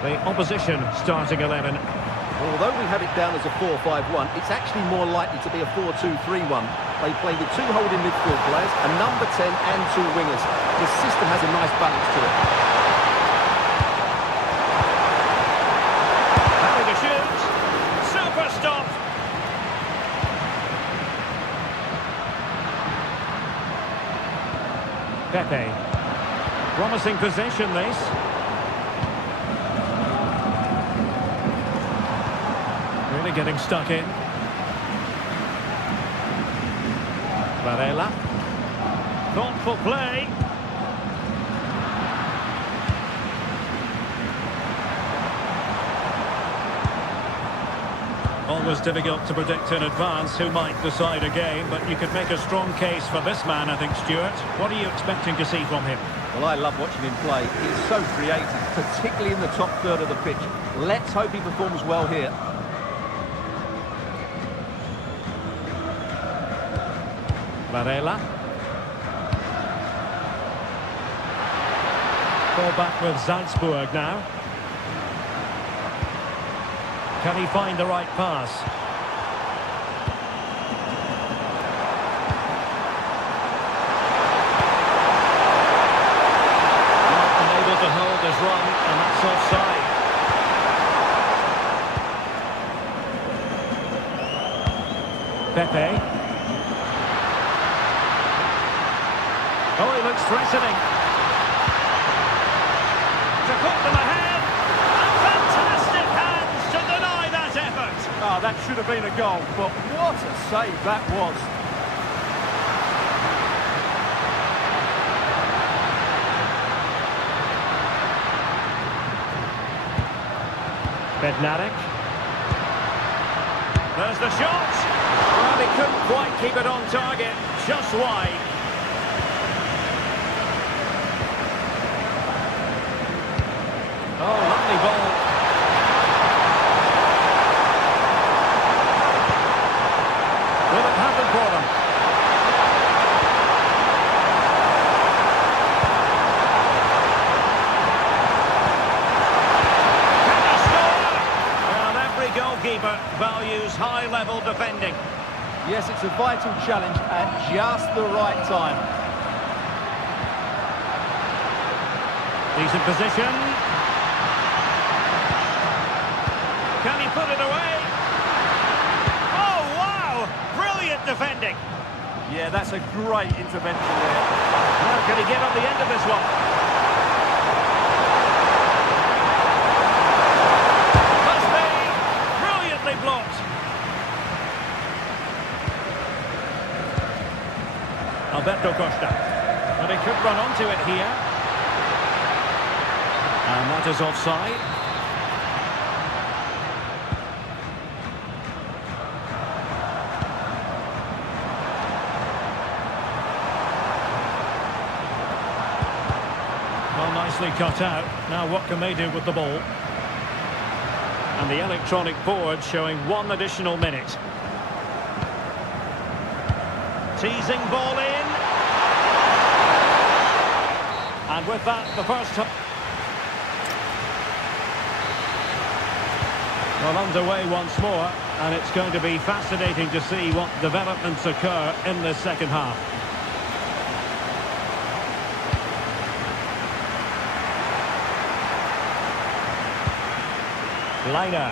The opposition starting 11. Although we have it down as a 4-5-1, it's actually more likely to be a 4-2-3-1. They play with two holding midfield players, a number 10 and two wingers. The system has a nice balance to it. Having a shoot. Super stop. Pepe. Promising possession, this. Really getting stuck in. Varela. Thoughtful play. Always difficult to predict in advance who might decide a game, but you could make a strong case for this man, I think, Stuart. What are you expecting to see from him? Well, I love watching him play. He's so creative, particularly in the top third of the pitch. Let's hope he performs well here. Varela. Ball back with Salzburg now. Can he find the right pass? Not unable to hold his run, and that's offside. Pepe. Oh, he looks threatening. To put them ahead. And fantastic hands to deny that effort. Oh, that should have been a goal, but what a save that was. Bednarek. There's the shot. Well, he couldn't quite keep it on target. Just wide. Oh, lovely ball. Will it happen for them? Can he score? Well, every goalkeeper values high-level defending. Yes, it's a vital challenge at just the right time. Decent position. Can he put it away? Oh, wow! Brilliant defending. Yeah, that's a great intervention there. Now, can he get on the end of this one? Must be. Brilliantly blocked. Alberto Costa. And he could run onto it here. And that is offside. Well, nicely cut out. Now what can they do with the ball? And the electronic board showing one additional minute. Teasing ball in. And with that, the first time. Well, underway once more, and it's going to be fascinating to see what developments occur in this second half. Liner.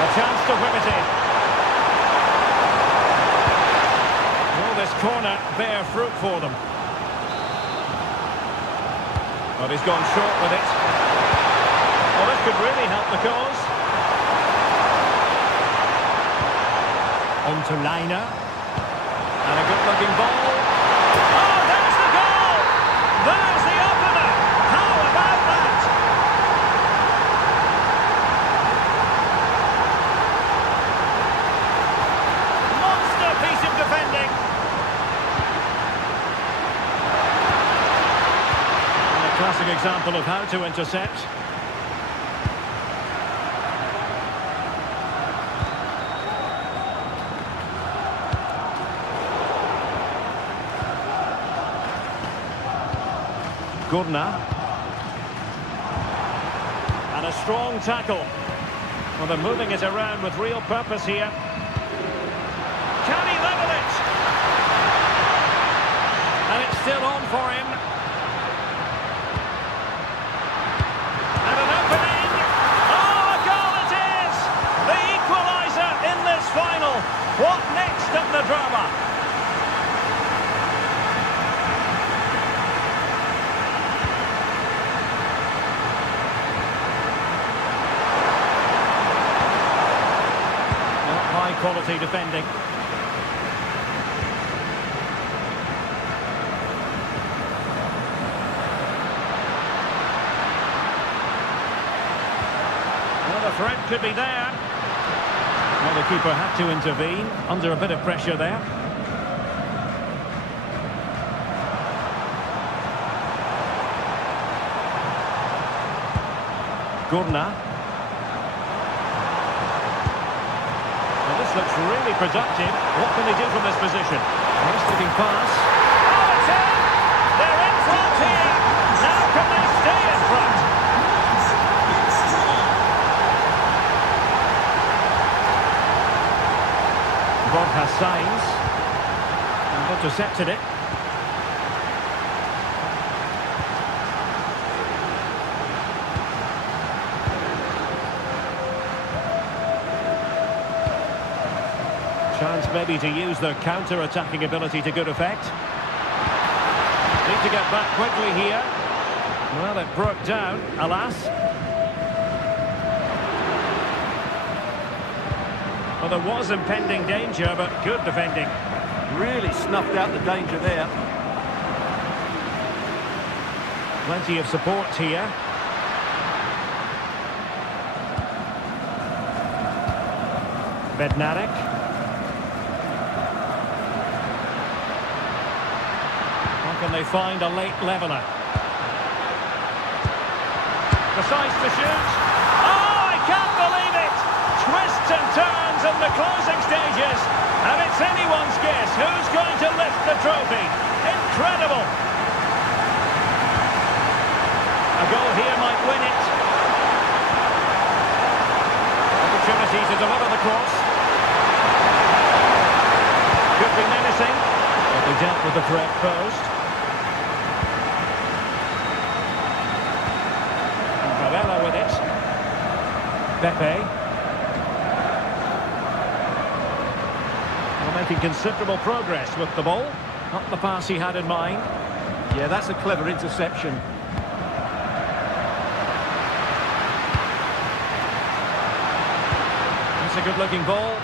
A chance to whip it in. corner bear fruit for them. But he's gone short with it. Well, this could really help the cause. On to Liner. And a good-looking ball. Oh, there's the goal! There's the opener! How about that? Monster piece of defending. And a classic example of how to intercept. Gurna. And a strong tackle. Well, they're moving it around with real purpose here. Can he level it? And it's still on for him. And an opening. Oh, a goal it is! The equaliser in this final. What next in the drama? Quality defending. Well, the threat could be there. Well, the keeper had to intervene under a bit of pressure there. Gurna. This looks really productive. What can they do from this position? Nice looking pass. Oh, it's in! They're in front here! Now can they stay in front? Borja Sainz. And intercepted it. Chance maybe to use their counter-attacking ability to good effect. Need to get back quickly here. Well, it broke down, alas. Well, there was impending danger, but good defending. Really snuffed out the danger there. Plenty of support here. Bednarik. Can they find a late leveller? Precise to shoot. Oh, I can't believe it! Twists and turns in the closing stages. And it's anyone's guess who's going to lift the trophy. Incredible! A goal here might win it. Opportunity to deliver the cross. Could be menacing. But they dealt with the threat posed. With it. Pepe. Well, making considerable progress with the ball. Not the pass he had in mind. Yeah, that's a clever interception. It's a good-looking ball.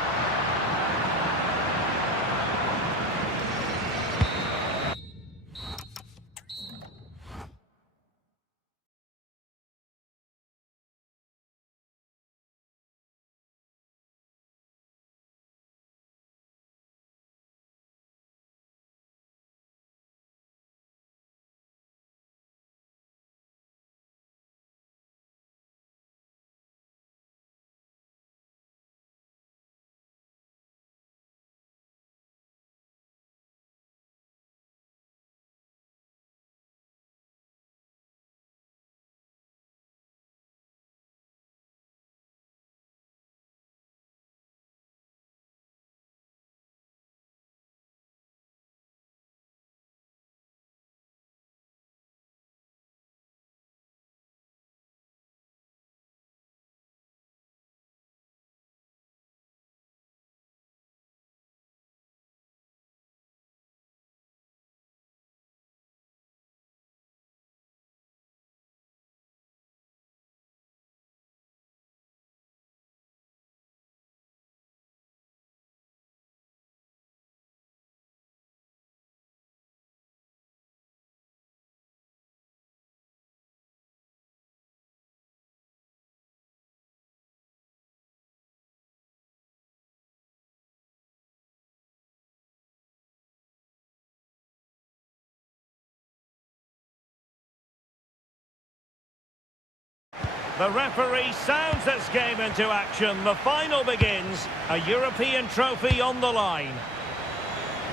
The referee sounds this game into action. The final begins. A European trophy on the line.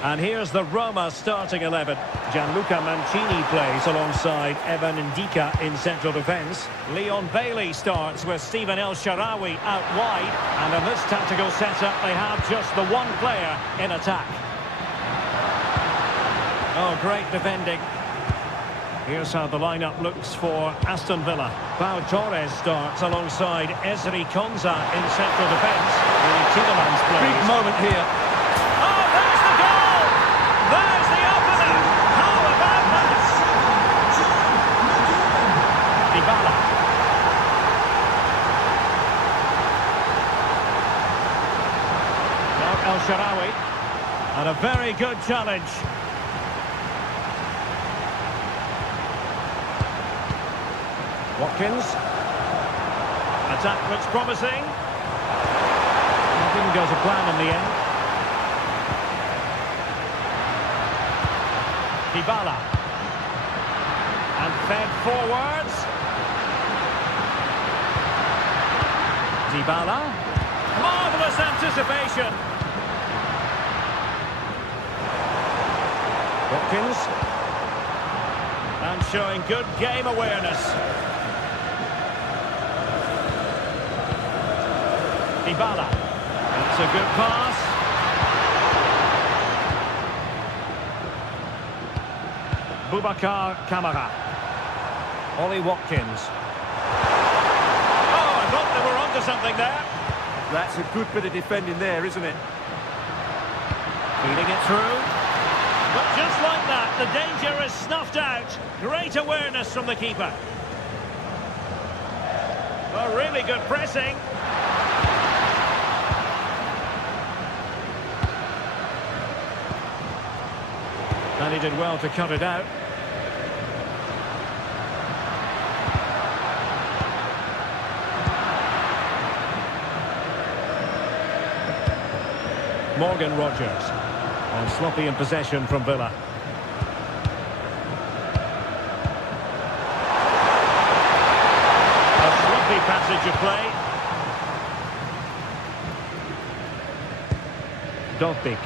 And here's the Roma starting 11. Gianluca Mancini plays alongside Evan Ndika in central defence. Leon Bailey starts with Stephen El Shaarawy out wide. And in this tactical setup, they have just the one player in attack. Oh, great defending. Here's how the lineup looks for Aston Villa. Pau Torres starts alongside Ezri Konsa in central defence. Tielemans plays. Big moment here. Oh, there's the goal! There's the opener! How about that? Dybala. Now El Shaarawy. And a very good challenge. Watkins. Attack looks promising. It didn't go to plan in the end. Dybala. And fed forwards. Dybala. Marvellous anticipation. Watkins. And showing good game awareness. Dybala. That's a good pass. Boubacar Kamara. Ollie Watkins. Oh, I thought they were onto something there. That's a good bit of defending there, isn't it? Feeding it through. But just like that, the danger is snuffed out. Great awareness from the keeper. Oh, really good pressing. And he did well to cut it out. Morgan Rogers. And sloppy in possession from Villa. A sloppy passage of play. Dovbik.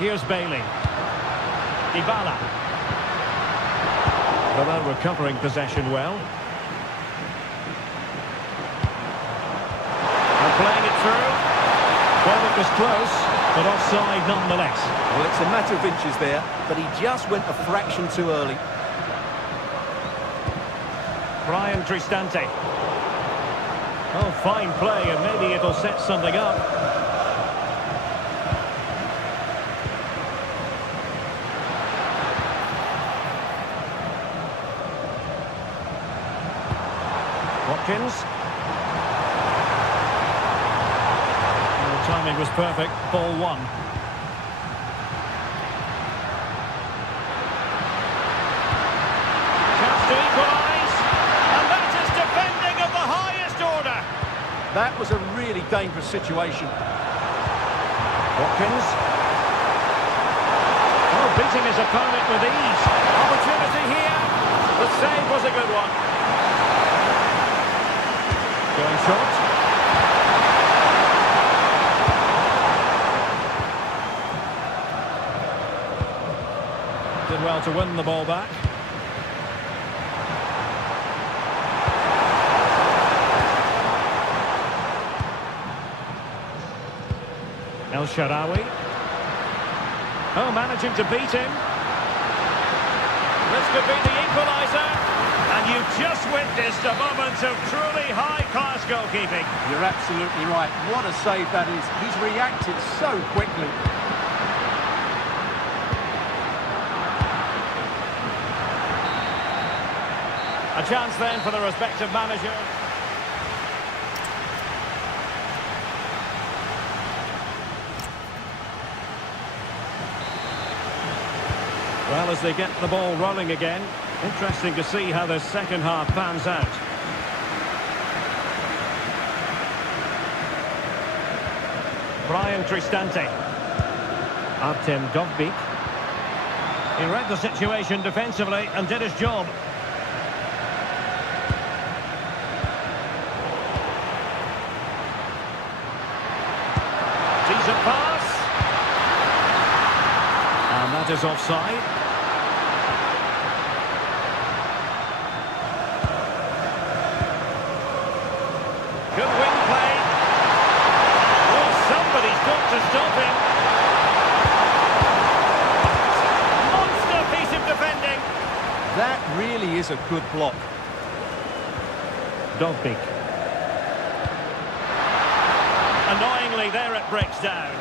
Here's Bailey. Dybala. Villa recovering possession well. And playing it through. Well, it was close, but offside nonetheless. Well, it's a matter of inches there, but he just went a fraction too early. Brian Cristante. Oh, fine play, and maybe it'll set something up. Watkins. The timing was perfect. Ball one. Chance to equalise. And that is defending of the highest order. That was a really dangerous situation. Watkins. Oh, beating his opponent with ease. Opportunity here. The save was a good one. Going short. Did well to win the ball back. El Shaarawy. Oh, managing to beat him. This could be the equaliser. And you've just witnessed a moment of truly high-class goalkeeping. You're absolutely right. What a save that is. He's reacted so quickly. A chance then for the respective manager. Well, as they get the ball rolling again, interesting to see how the second half pans out. Brian Cristante. Artem Dovbik. He read the situation defensively and did his job. That is offside. Good wing play. Oh, somebody's got to stop him. Monster piece of defending. That really is a good block. Dogbeak. Annoyingly, there it breaks down.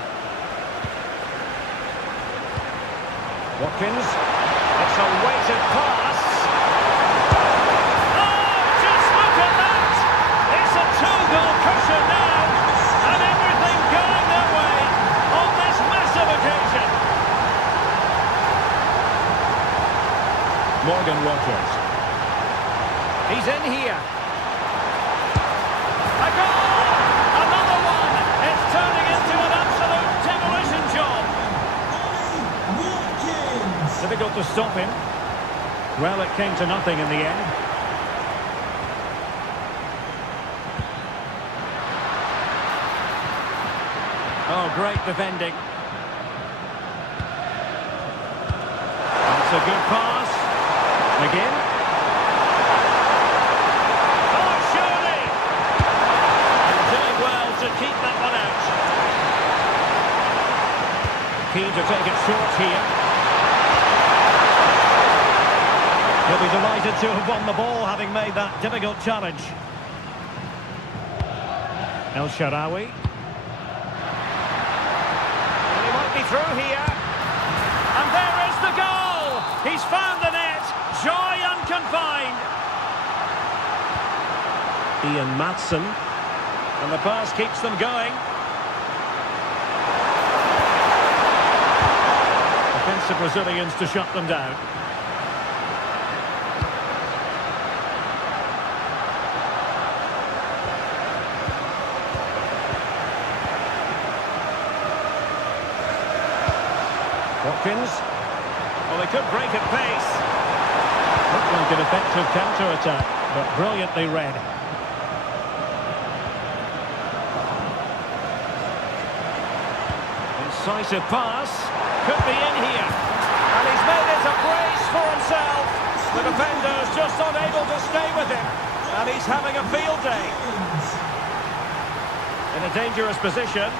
Watkins. It's a weighted pass. Oh, just look at that! It's a two-goal cushion now, and everything going their way on this massive occasion. Morgan Rogers. He's in here. A goal! Another one! It's turning into an absolute demolition job. Difficult to stop him. Well, it came to nothing in the end. Oh, great defending. That's a good pass. Again. Oh, surely! And doing well to keep that one out. Keen to take it short here. He'll be delighted to have won the ball, having made that difficult challenge. El Shaarawy. Well, he might be through here. And there is the goal! He's found the net. Joy unconfined. Ian Maatsen. And the pass keeps them going. Defensive Brazilians to shut them down. Watkins. Well, they could break at pace. Looked like an effective counter-attack, but brilliantly read. Incisive pass. Could be in here. And he's made it a brace for himself. The defender's just unable to stay with him. And he's having a field day. In a dangerous position.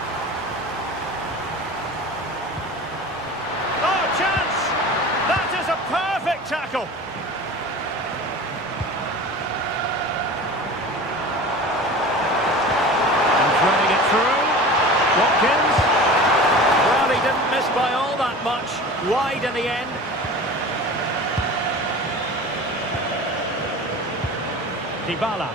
Perfect tackle. And throwing it through. Watkins. Well, he didn't miss by all that much. Wide in the end. Dybala.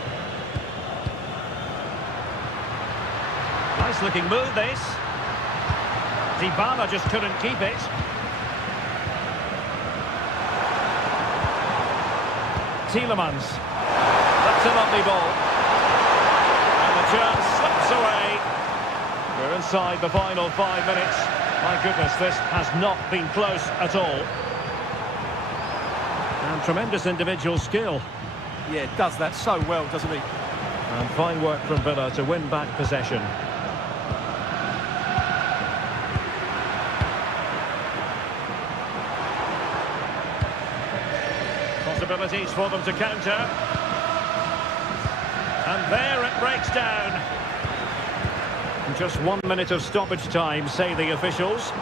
Nice looking move, this. Dybala just couldn't keep it. Tielemans. That's a lovely ball. And the chance slips away. We're inside the final 5 minutes. My goodness, this has not been close at all. And tremendous individual skill. Yeah, does that so well, doesn't he? And fine work from Villa to win back possession. Possibilities for them to counter. And there it breaks down. Just 1 minute of stoppage time, say the officials.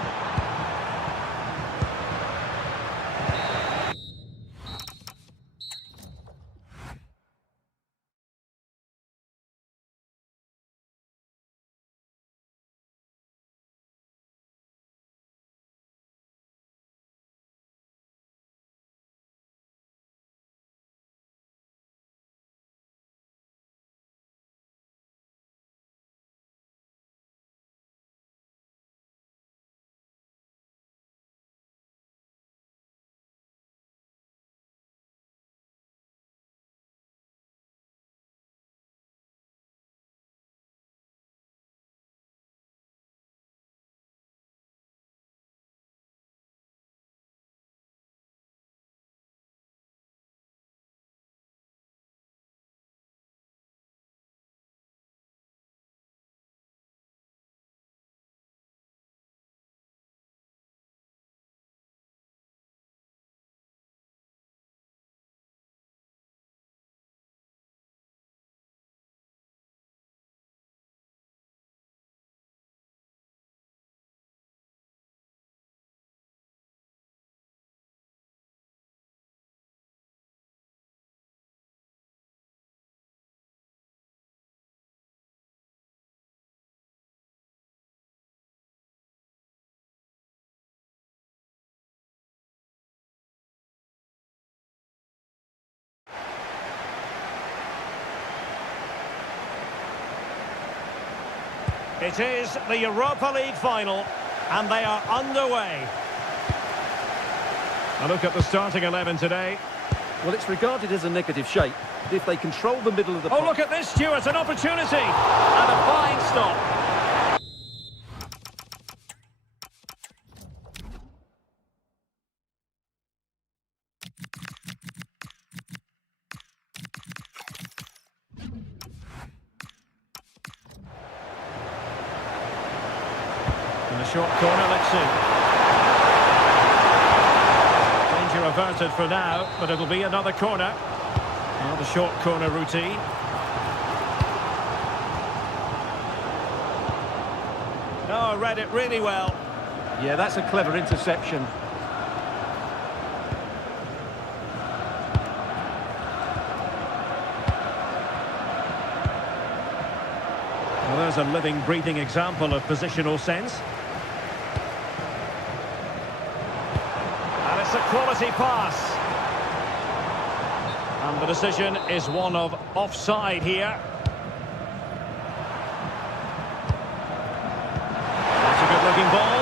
It is the Europa League final, and they are underway. A look at the starting 11 today. Well, it's regarded as a negative shape, but if they control the middle of the Oh, look at this, Stuart, an opportunity! And a fine stop. In the short corner, let's see. Danger averted for now, but it'll be another corner. Well, the short corner routine. Oh, read it really well. Yeah, that's a clever interception. Well, there's a living, breathing example of positional sense. And it's a quality pass. And the decision is one of offside here. That's a good-looking ball.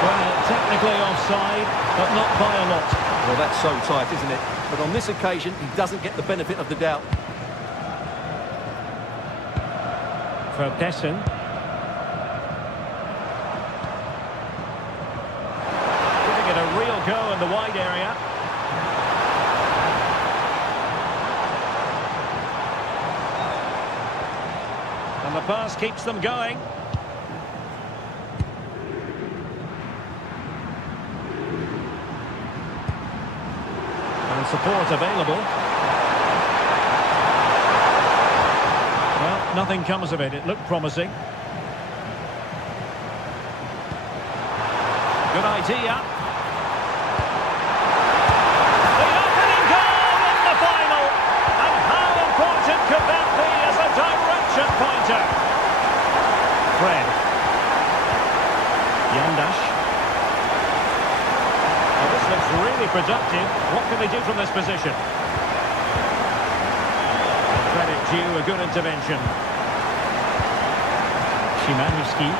Well, technically offside, but not by a lot. Well, that's so tight, isn't it? But on this occasion, he doesn't get the benefit of the doubt. For Dessen. Giving it a real go in the wide area. And the pass keeps them going. And support available. Well, nothing comes of it. It looked promising. Good idea. The opening goal in the final. And how important could that be as a direction pointer? Fred. Yandash. Well, this looks really productive. What can they do from this position? Credit due, a good intervention. Szymanski.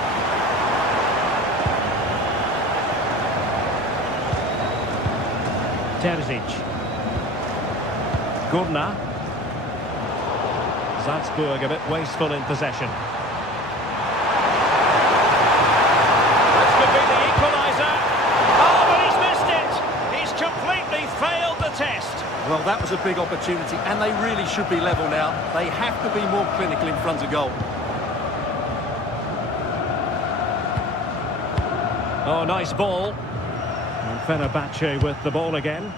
Terzic. Gurna. Salzburg a bit wasteful in possession. This could be the equaliser. Oh, but he's missed it. He's completely failed the test. Well, that was a big opportunity, and they really should be level now. They have to be more clinical in front of goal. Oh, nice ball. And Fenerbahce with the ball again.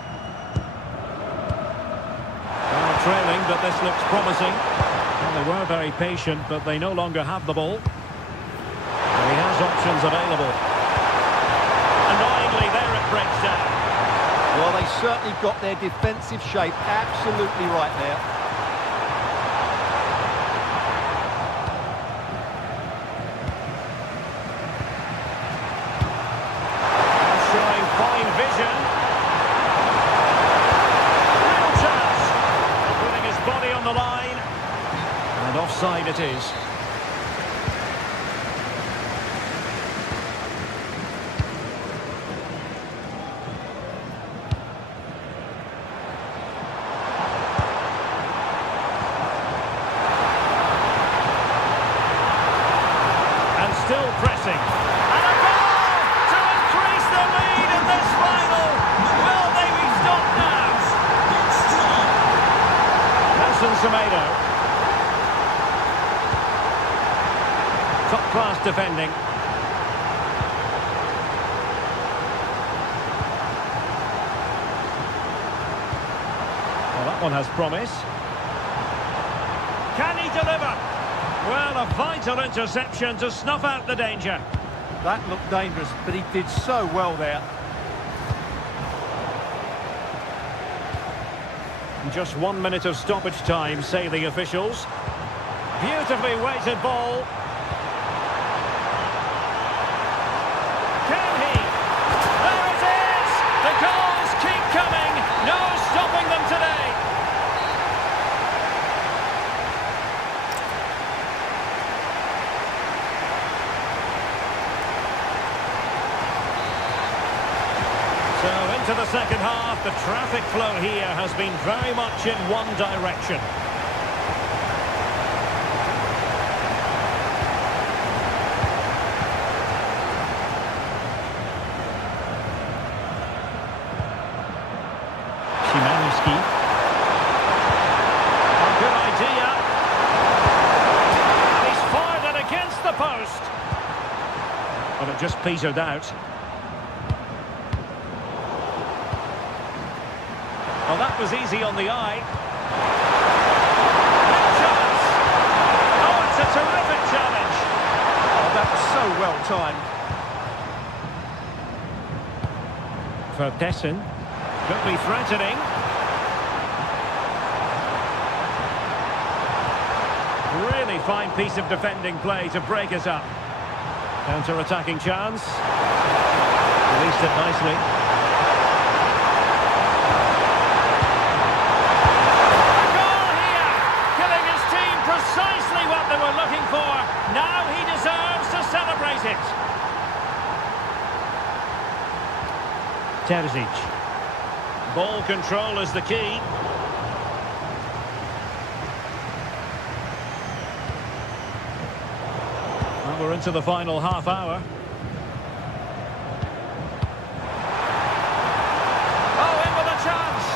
Well, trailing, but this looks promising. Well, they were very patient, but they no longer have the ball. And he has options available. Annoyingly, there it breaks down. Well, they certainly got their defensive shape absolutely right there. Showing fine vision. Real chance. Putting his body on the line. And offside it is. Still pressing. And a goal to increase the lead in this final. Will they be stopped now? Nelson Semedo. Top-class defending. Well, that one has promise. Can he deliver? Well, a vital interception to snuff out the danger. That looked dangerous, but he did so well there. Just 1 minute of stoppage time, say the officials. Beautifully weighted ball. Can he? There it is! The goals keep coming. No stopping them today. into the second half. The traffic flow here has been very much in one direction. Good idea. And he's fired it against the post. But it just petered out. Well, that was easy on the eye. Big chance. Oh, it's a terrific challenge. Oh, that was so well timed. Vertessen could be threatening. Really fine piece of defending play to break us up. Counter-attacking chance. Released it nicely. A goal here! Giving his team precisely what they were looking for. Now he deserves to celebrate it. Terzic. Ball control is the key. Well, we're into the final half hour. Oh, in with a chance.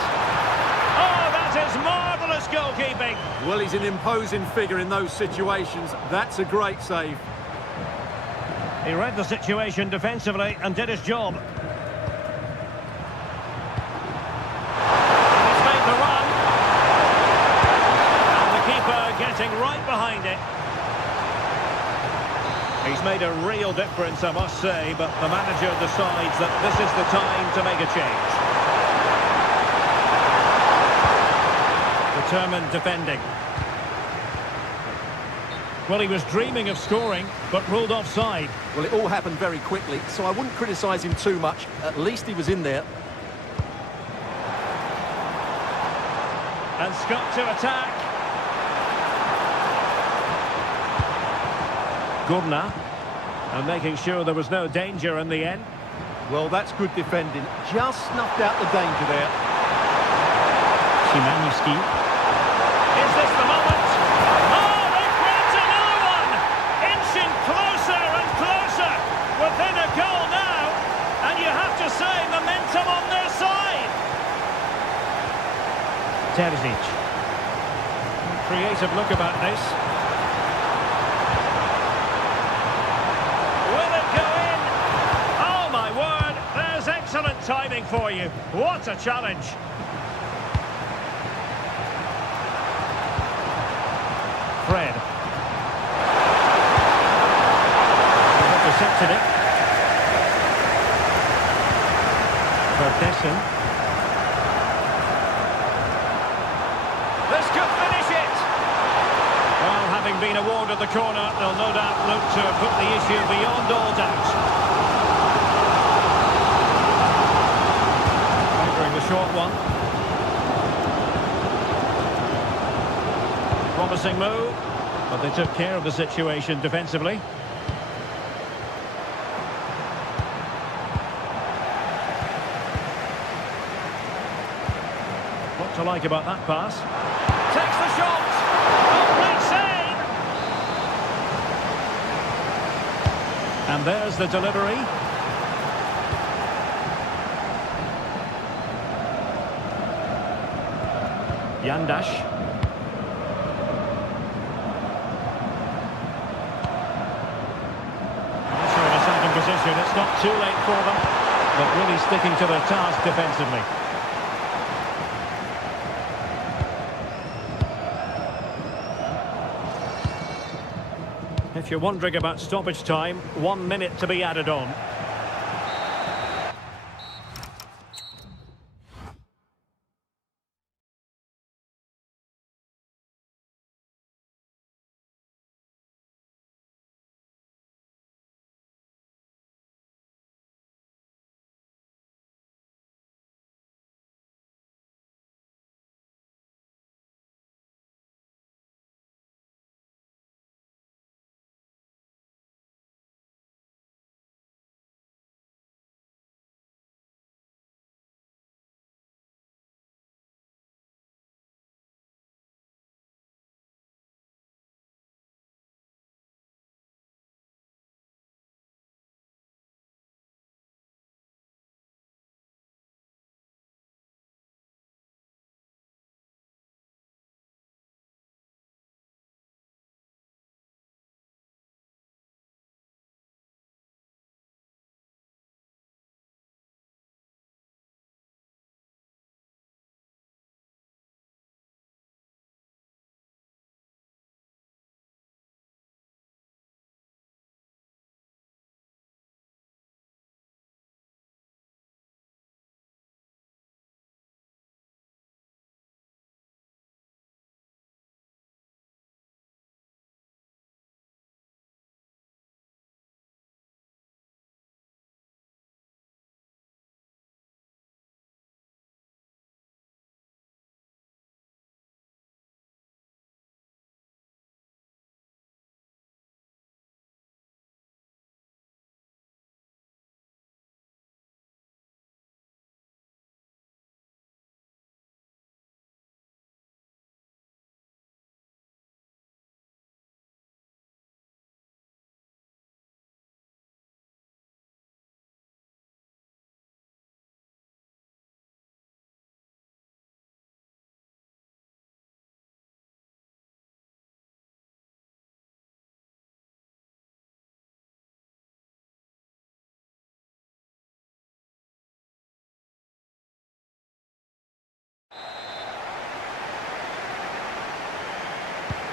Oh, that is marvellous goalkeeping. Well, he's an imposing figure in those situations. That's a great save. He read the situation defensively and did his job. He's made the run. And the keeper getting right behind it. He's made a real difference, I must say, but the manager decides that this is the time to make a change. Determined defending. Well, he was dreaming of scoring, but ruled offside. Well, it all happened very quickly, so I wouldn't criticise him too much. At least he was in there. And Scott to attack. Gurna, and making sure there was no danger in the end. Well, that's good defending. Just snuffed out the danger there. Szymanski. Is this the moment? Oh, they've grabbed another one! Inching closer and closer. Within a goal now. And you have to say, momentum on their side. Terzic. Creative look about this. Excellent timing for you. What a challenge. Fred. Intercepted it. Vertessen. This could finish it. Well, having been awarded the corner, they'll no doubt look to put the issue beyond all doubt. The short one. Promising move, but they took care of the situation defensively. What to like about that pass? Takes the shot! Oh, great save! And there's the delivery. Yandash. Also in attacking position, it's not too late for them, but really sticking to their task defensively. If you're wondering about stoppage time, 1 minute to be added on.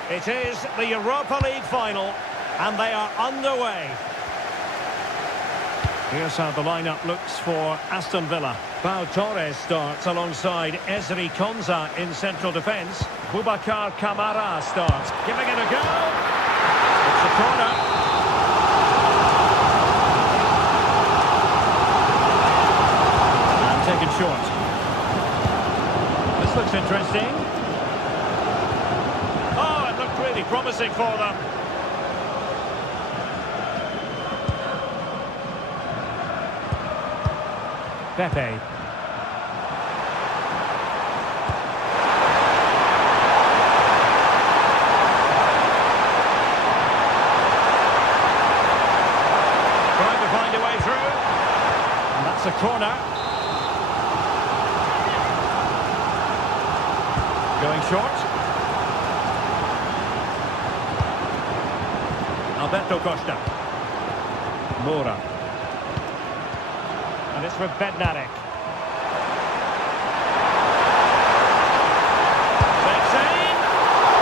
It is the Europa League final, and they are underway. Here's how the lineup looks for Aston Villa. Pau Torres starts alongside Ezri Konsa in central defence. Boubacar Kamara starts, giving it a go. It's a corner. And taken short. This looks interesting. Oh, it looked really promising for them. Pepe. Trying to find a way through. And that's a corner. Going short. Alberto Costa. Moura. And it's for Bednarek. Takes aim.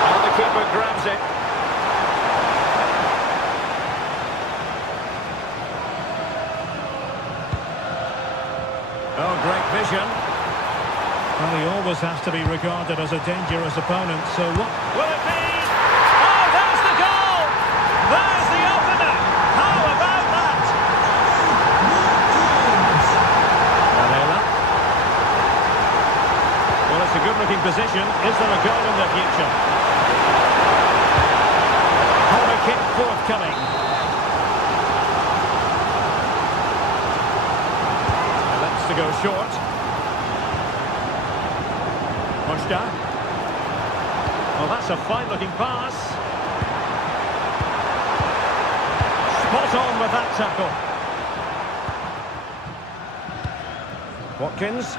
And the keeper grabs it. Oh, great vision. Well, he always has to be regarded as a dangerous opponent, so what will it be? Oh, there's the goal! There's the opener! How about that? Well, it's a good-looking position. Is there a goal in the future? Corner kick forthcoming. That's to go short. Costa. Well, that's a fine-looking pass. Spot on with that tackle. Watkins.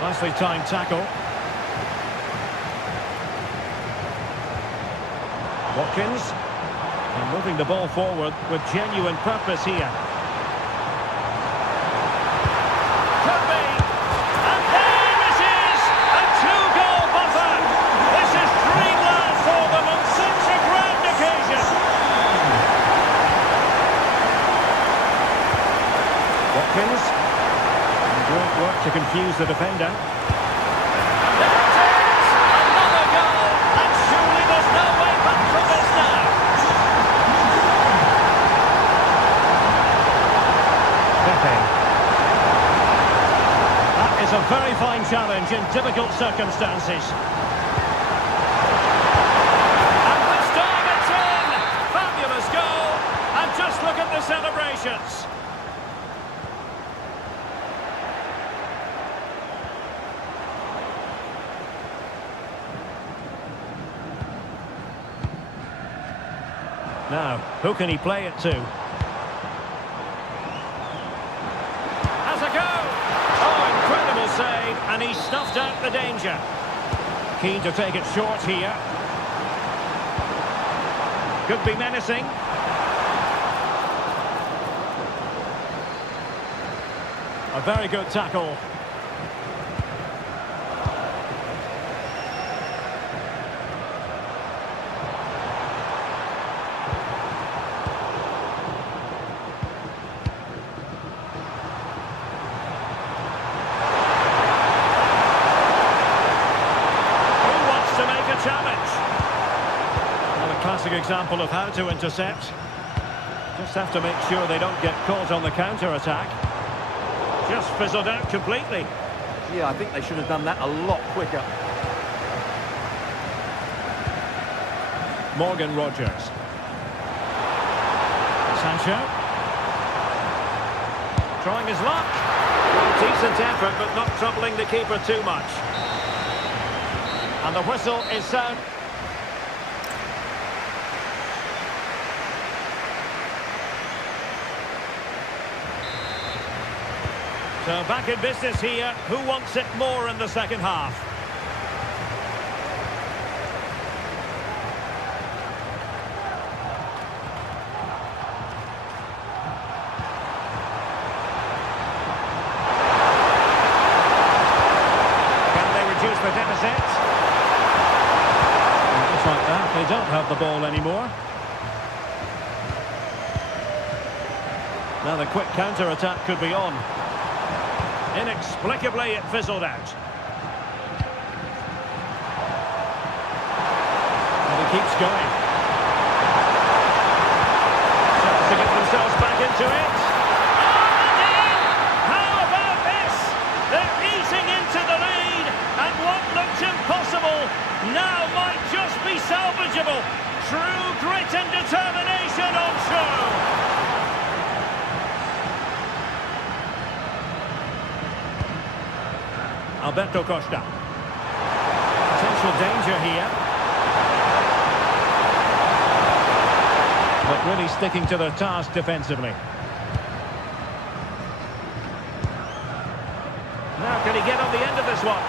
Nicely timed tackle. Watkins. And moving the ball forward with genuine purpose here. Could be. And there it is! A two-goal buffer! This is dreamland for them on such a grand occasion! Watkins. Great work to confuse the defender. There it is! Another goal! And surely there's no way back from this now. Pepe. That is a very fine challenge in difficult circumstances. And this time it's in! Fabulous goal! And just look at the celebrations. Now, who can he play it to? Has a go! Oh, incredible save, and he stuffed out the danger. Keen to take it short here. Could be menacing. A very good tackle. Classic example of how to intercept. Just have to make sure they don't get caught on the counter-attack. Just fizzled out completely. Yeah, I think they should have done that a lot quicker. Morgan Rogers. Sancho. Trying his luck. Well, decent effort, but not troubling the keeper too much. And the whistle is sound. So back in business here. Who wants it more in the second half? have the ball anymore. Now the quick counter-attack could be on. Inexplicably, it fizzled out. And he keeps going. Tries to get themselves back into it. Oh, and in! How about this? They're easing into the lead, and what looked impossible now might just be salvageable. True grit and determination on show. Alberto Costa. Potential danger here. But really sticking to their task defensively. Now can he get on the end of this one?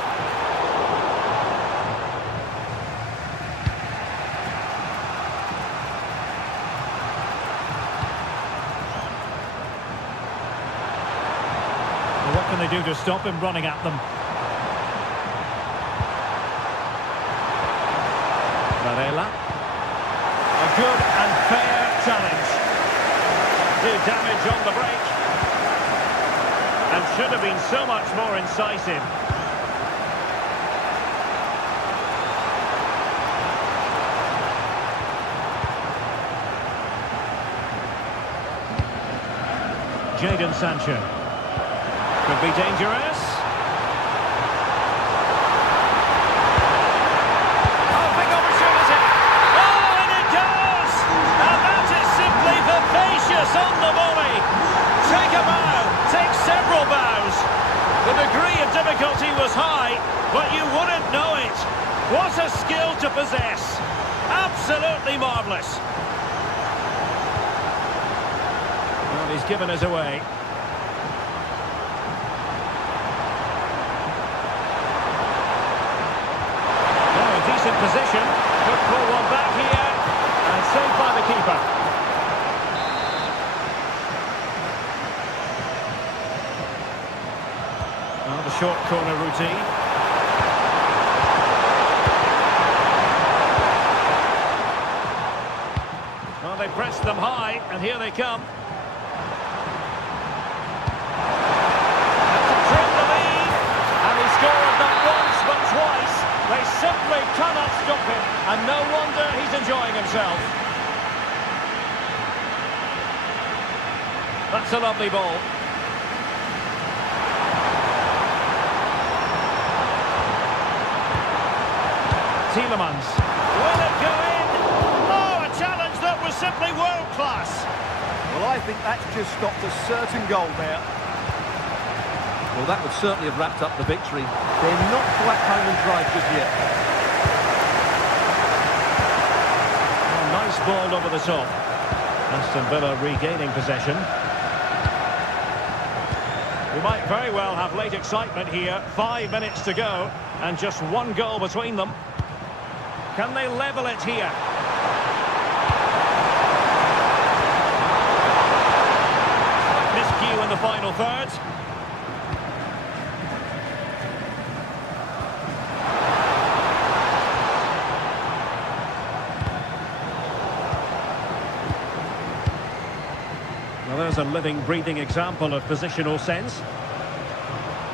Well, what can they do to stop him running at them? Varela. A good and fair challenge. Do damage on the break. And should have been so much more incisive. Jadon Sancho. Could be dangerous. On the volley. Take a bow, take several bows. The degree of difficulty was high, but you wouldn't know it. What a skill to possess. Absolutely marvellous. Well, he's given us away. Now a decent position. Could pull one back here. And saved by the keeper. The short corner routine. Well, they pressed them high, and here they come. To trim the lead, and he scored not once but twice. They simply cannot stop him, and no wonder he's enjoying himself. That's a lovely ball. Tielemans. Will it go in? Oh, a challenge that was simply world-class. Well, I think that's just stopped a certain goal there. Well, that would certainly have wrapped up the victory. They're not quite home and dry just yet. Oh, nice ball over the top. Aston Villa regaining possession. We might very well have late excitement here. 5 minutes to go, and just one goal between them. Can they level it here? Miscue in the final third. Well, there's a living, breathing example of positional sense.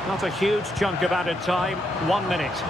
Not a huge chunk of added time. 1 minute.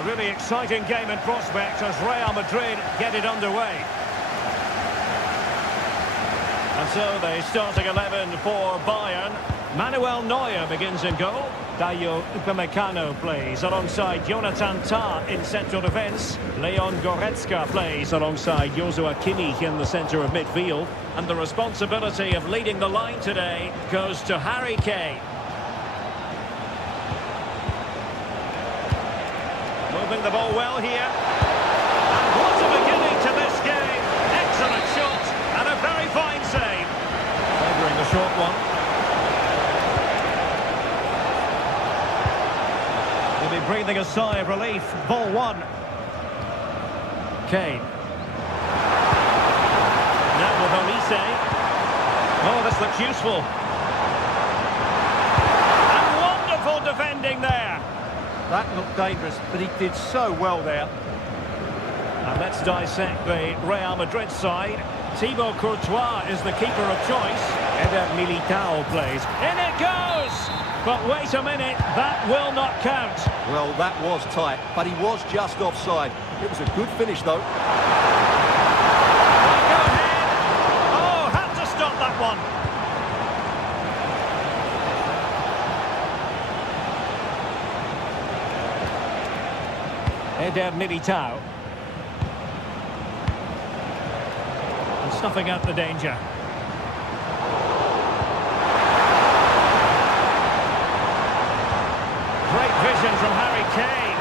A really exciting game in prospect as Real Madrid get it underway. And so the starting 11 for Bayern. Manuel Neuer begins in goal. Dayo Upamecano plays alongside Jonathan Tah in central defence. Leon Goretzka plays alongside Joshua Kimmich in the centre of midfield. And the responsibility of leading the line today goes to Harry Kane. Moving the ball well here. And what a beginning to this game. Excellent shot and a very fine save. Favouring the short one. He'll be breathing a sigh of relief. Ball one. Kane. Now with Olise. Oh, this looks useful. And wonderful defending there. That looked dangerous, but he did so well there. And let's dissect the Real Madrid side. Thibaut Courtois is the keeper of choice. Eder Militao plays. In it goes! But wait a minute, that will not count. Well, that was tight, but he was just offside. It was a good finish, though. Go ahead. Oh, had to stop that one. Eder Militao. And snuffing out the danger. Great vision from Harry Kane.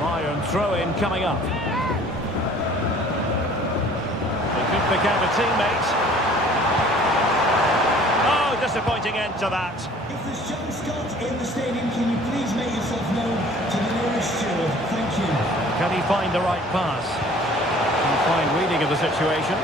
Bayern throw-in coming up. They could pick out a teammate. Oh, disappointing end to that. If there's John Scott in the stadium, can you please make yourself known to the nearest steward? Thank you. Can he find the right pass? Can he find reading of the situation?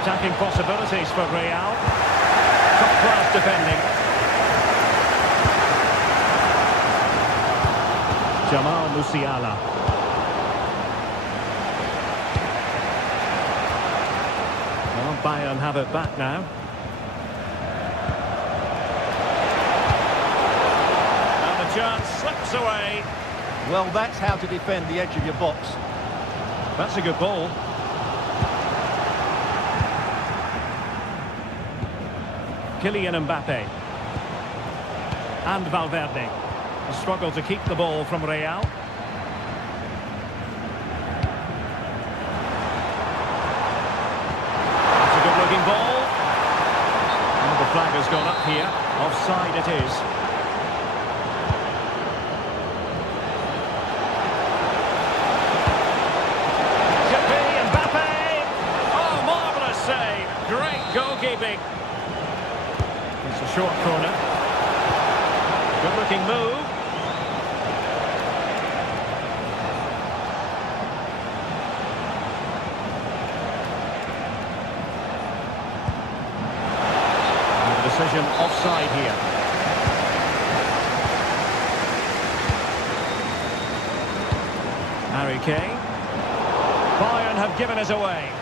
Attacking possibilities for Real. Top-class defending. Jamal Musiala. Well, Bayern have it back now. And the chance slips away. Well, that's how to defend the edge of your box. That's a good ball. Kylian Mbappe. And Valverde. A struggle to keep the ball from Real. It's a good-looking ball. And the flag has gone up here. Offside it is. Could be Mbappe. Oh, marvellous save. Great goalkeeping. It's a short corner. Good-looking move. And the decision offside here. Harry Kane. Bayern have given us away.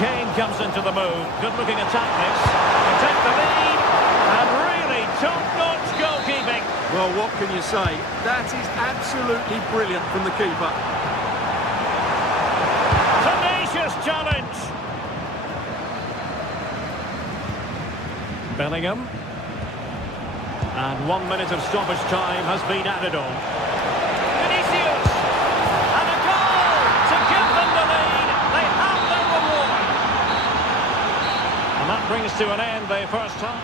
Kane comes into the move. Good-looking attack this. To take the lead. And really top-notch goalkeeping. Well, what can you say? That is absolutely brilliant from the keeper. Tenacious challenge. Bellingham. And 1 minute of stoppage time has been added on. Vinicius. And a goal to give them the lead. They have their reward. And that brings to an end the first half.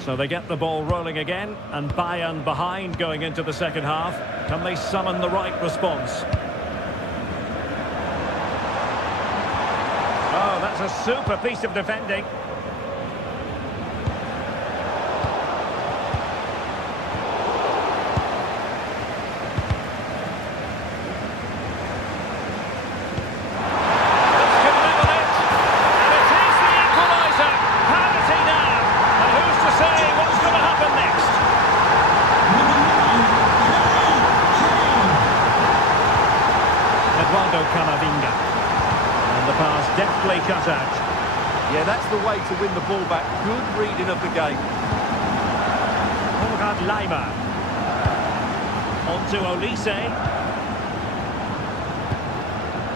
So they get the ball rolling again, and Bayern behind going into the second half. Can they summon the right response? Oh, that's a super piece of defending. Deftly cut out. Yeah, that's the way to win the ball back. Good reading of the game. Konrad Leimer. On to Olise.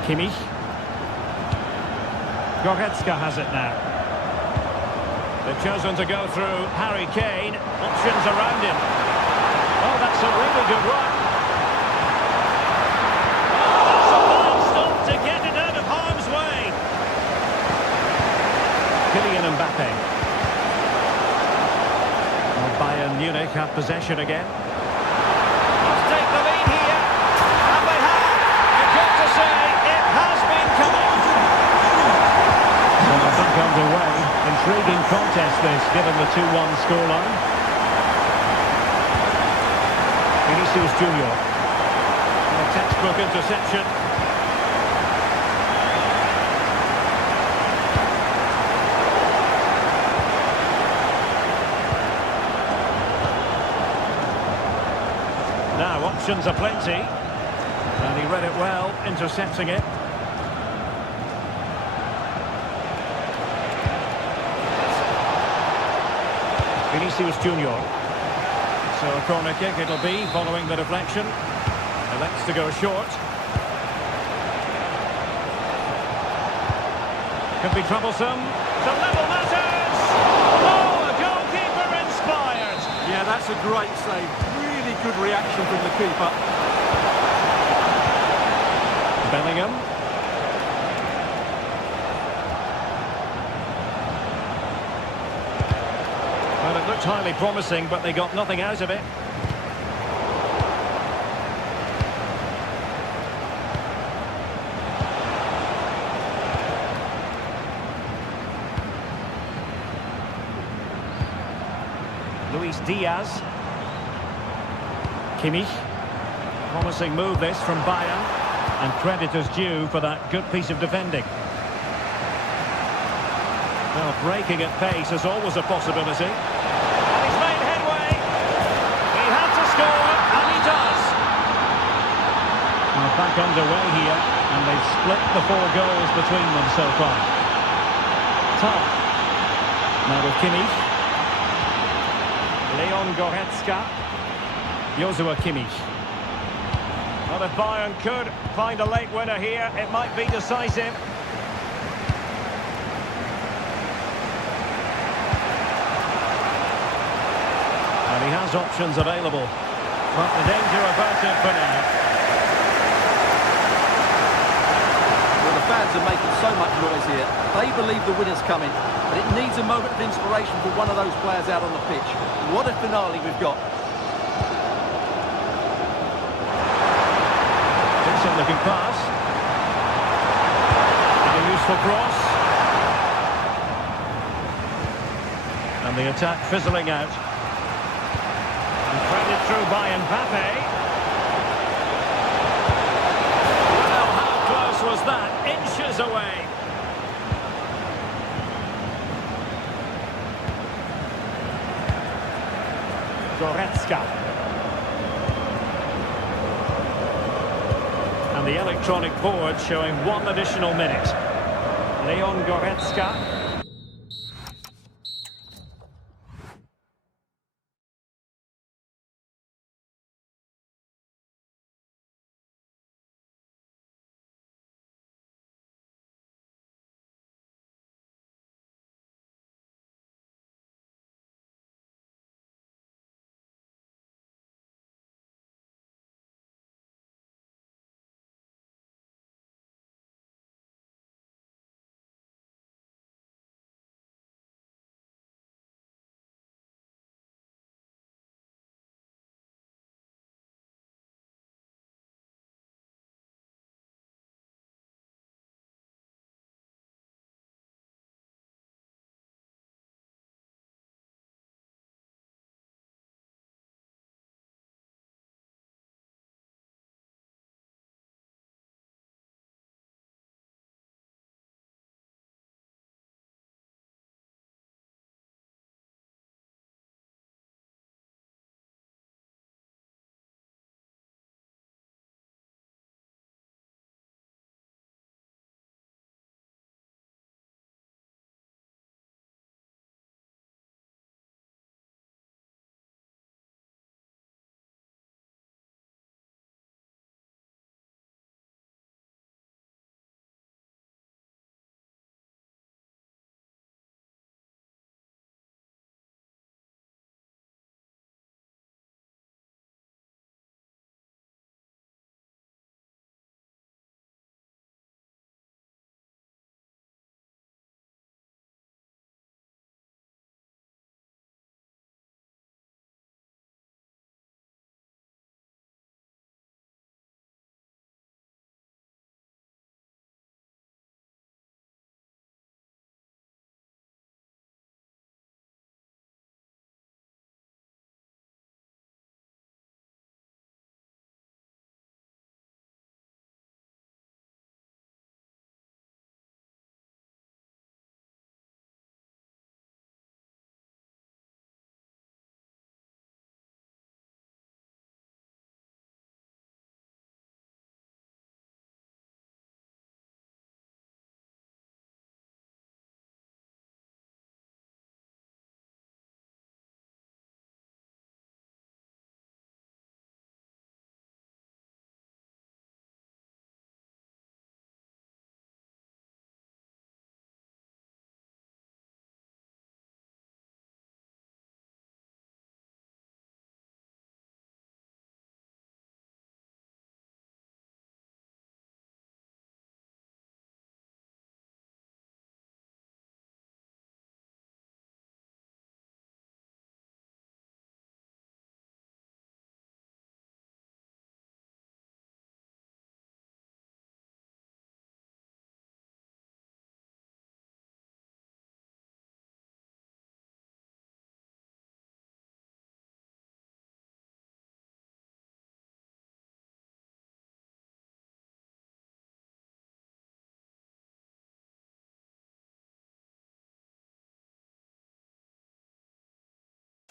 Kimmich. Goretzka has it now. They've chosen to go through Harry Kane. Options around him. Oh, that's a really good run. Oh, that's a fine stop to get it out of harm's way. Kylian Mbappe. Well, Bayern Munich have possession again. Let's take the lead here. And they have. You've got to say, it has been coming. So they're back underway. Intriguing contest this, given the 2-1 scoreline. Vinicius Junior. A textbook interception. Now, options are plenty. And he read it well, intercepting it. Vinicius Junior. So a corner kick it'll be, following the deflection. Elects to go short. Could be troublesome. The level matters! Oh, a goalkeeper inspired! Yeah, that's a great save. Really good reaction from the keeper. Bellingham. Well, it looked highly promising, but they got nothing out of it. Luis Diaz. Kimmich. Promising move this from Bayern. And credit is due for that good piece of defending. Well, breaking at pace is always a possibility. And he's made headway. He had to score, and he does. Well, back underway here, and they've split the 4 goals between them so far. Tough. Now with Kimmich. Leon Goretzka. Joshua Kimmich. Well, if Bayern could find a late winner here, it might be decisive. And he has options available, but the danger averted for now. Well, the fans are making so much noise here. They believe the winner's coming, but it needs a moment of inspiration for one of those players out on the pitch. What a finale we've got. Decent looking pass. And a useful cross. And the attack fizzling out. And threaded through by Mbappe. Well, how close was that? Inches away. Goretzka. And the electronic board showing 1 additional minute. Leon Goretzka.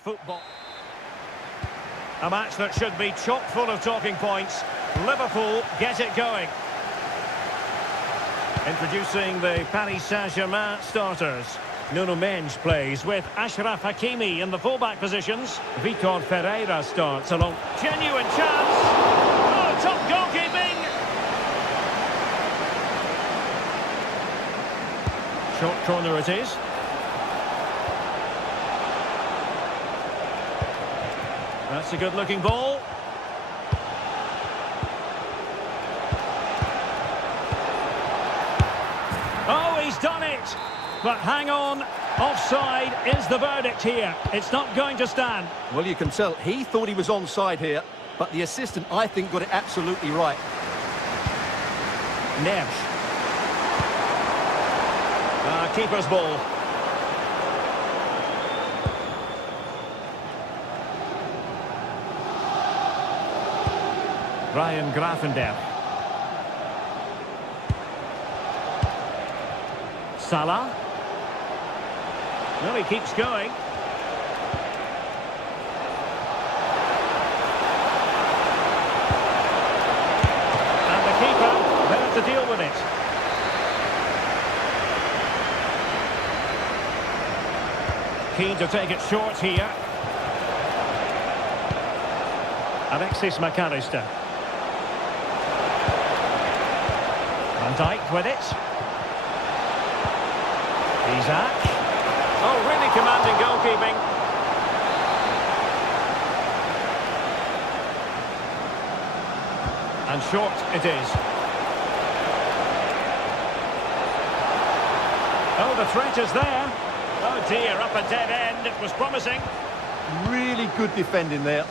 Football. A match that should be chock full of talking points. Liverpool get it going. Introducing the Paris Saint-Germain starters. Nuno Mendes plays with Achraf Hakimi in the fullback positions. Vitor Ferreira starts along. Genuine chance. Oh, top goalkeeping. Short corner it is. That's a good-looking ball. Oh, he's done it! But hang on, offside is the verdict here. It's not going to stand. Well, you can tell he thought he was onside here, but the assistant, I think, got it absolutely right. Neves. Keeper's ball. Ryan Gravenberch. Salah. No, he keeps going. And the keeper there to deal with it. Keen to take it short here. Alexis McAllister. Van Dijk with it. Isaac. Oh, really commanding goalkeeping. And short it is. Oh, the threat is there. Oh dear, up a dead end. It was promising. Really good defending there.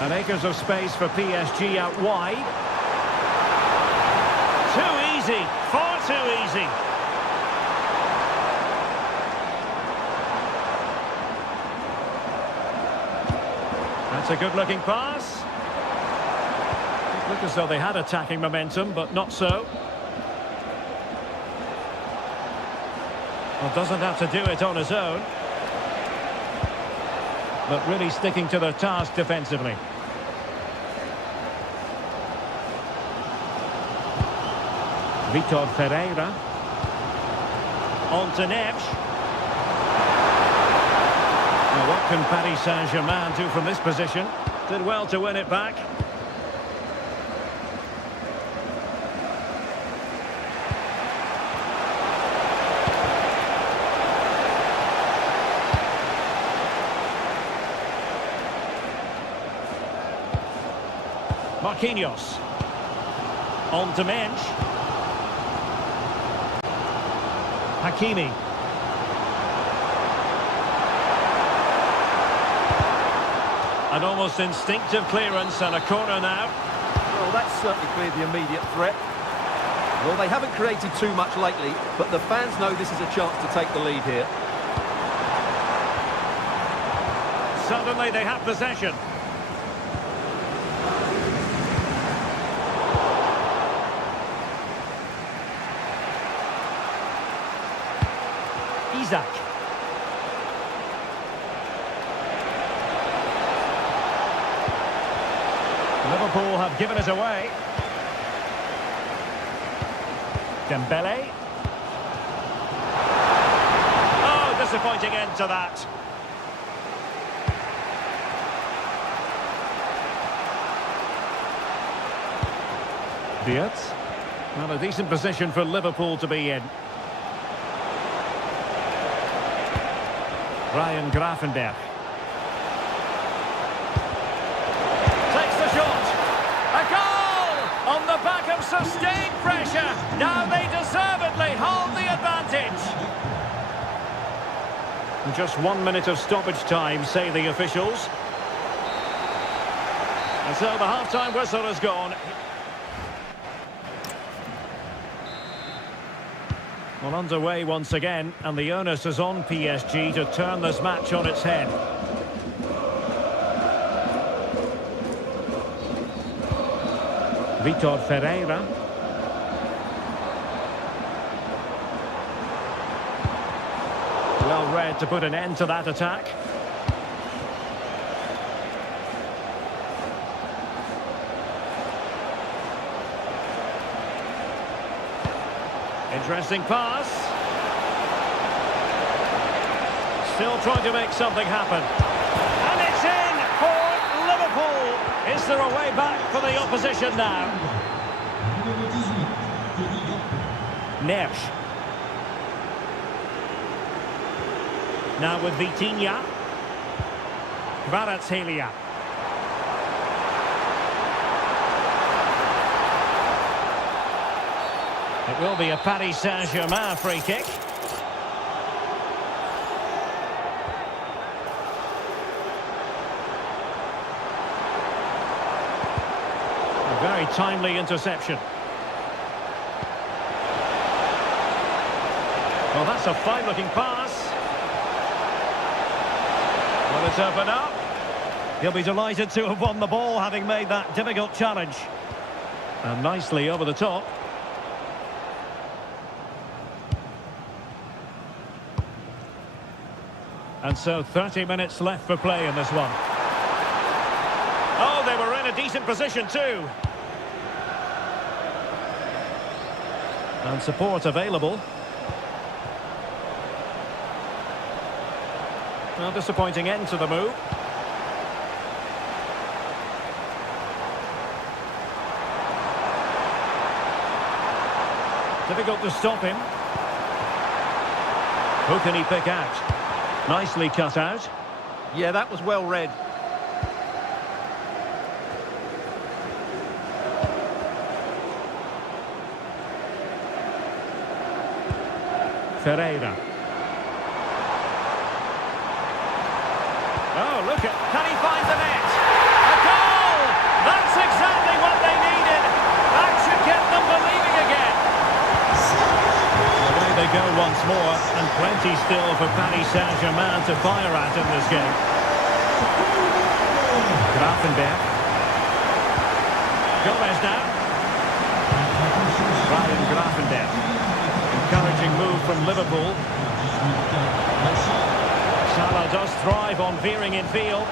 And acres of space for PSG out wide. Too easy, far too easy. That's a good-looking pass. It looked as though they had attacking momentum, but not so. Well, doesn't have to do it on his own. But really sticking to their task defensively. Vitor Ferreira. On to Neves. Well, what can Paris Saint-Germain do from this position? Did well to win it back. Marquinhos. On to Mendes. Hakimi. An almost instinctive clearance and a corner now. Well, that's certainly cleared the immediate threat. Well, they haven't created too much lately, but the fans know this is a chance to take the lead here. Suddenly they have possession. Isaac. Liverpool have given it away. Dembele. Oh, disappointing end to that. Diaz. Well, a decent position for Liverpool to be in. Ryan Gravenberch. Takes the shot. A goal! On the back of sustained pressure. Now they deservedly hold the advantage. And just 1 minute of stoppage time, say the officials. And so the half-time whistle has gone. Well, underway once again, and the onus is on PSG to turn this match on its head. Vitor Ferreira. Well thread to put an end to that attack. Interesting pass. Still trying to make something happen. And it's in for Liverpool. Is there a way back for the opposition now? Nersch. Now with Vitinha. Kvaratskhelia. It will be a Paris Saint-Germain free kick. A very timely interception. Well, that's a fine-looking pass. Will it open up? He'll be delighted to have won the ball, having made that difficult challenge. And nicely over the top. And so 30 minutes left for play in this one. Oh, they were in a decent position too. And support available. Well, disappointing end to the move. Difficult to stop him. Who can he pick out? Nicely cut out. Yeah, that was well read. Ferreira. Oh, look at... Can he find the net? A goal! That's exactly what they needed. That should get them believing again. Away they go once more, and plenty still for Paris Saint-Germain to fire at in this game. Grafenberg. Gomez now. Ryan Grafenberg. Encouraging move from Liverpool. Salah does thrive on veering in field.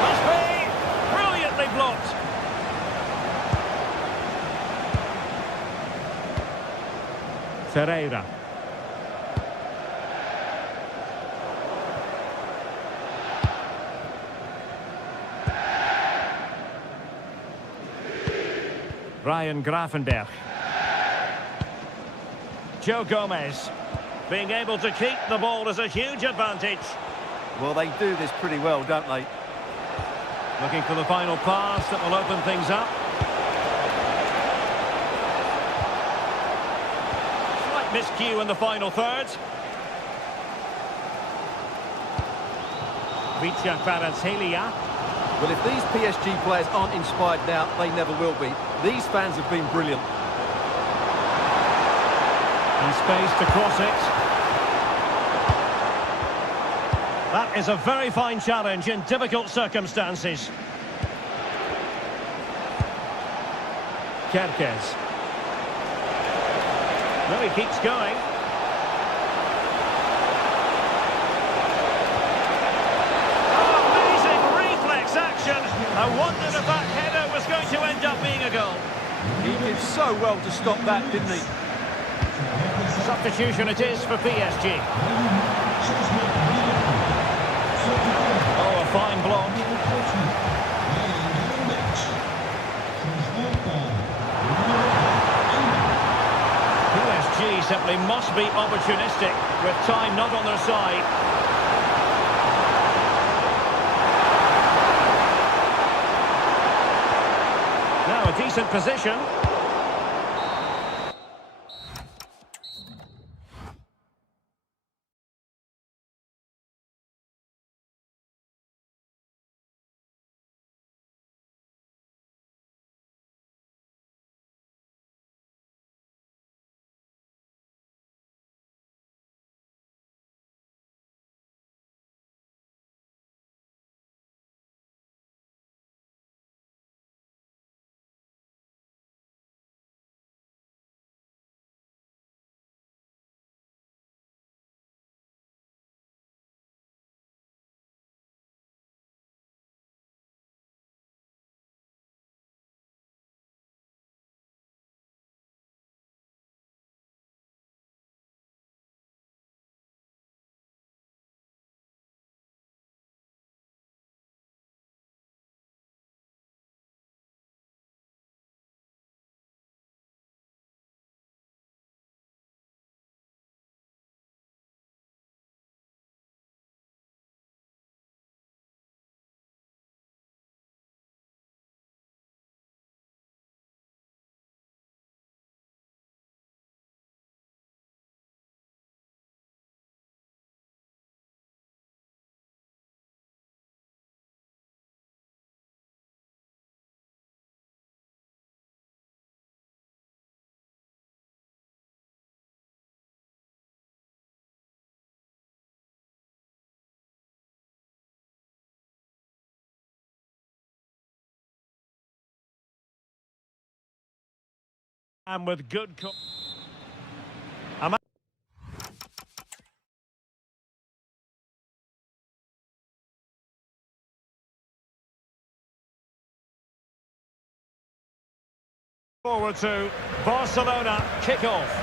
Must be brilliantly blocked. Ferreira. Ryan Grafenberg. Joe Gomez. Being able to keep the ball is a huge advantage. Well, they do this pretty well, don't they? Looking for the final pass that will open things up. Slight miscue in the final third. Kvaratskhelia. Well, if these PSG players aren't inspired now, they never will be. These fans have been brilliant. And space to cross it. That is a very fine challenge in difficult circumstances. Kerkez. No, he keeps going. Oh, amazing reflex action. I wondered if that header was going to end up being a goal. He did so well to stop that, didn't he? Substitution it is for PSG. Oh, a fine block. PSG simply must be opportunistic with time not on their side. Now a decent position. And with good... Forward to Barcelona kick-off.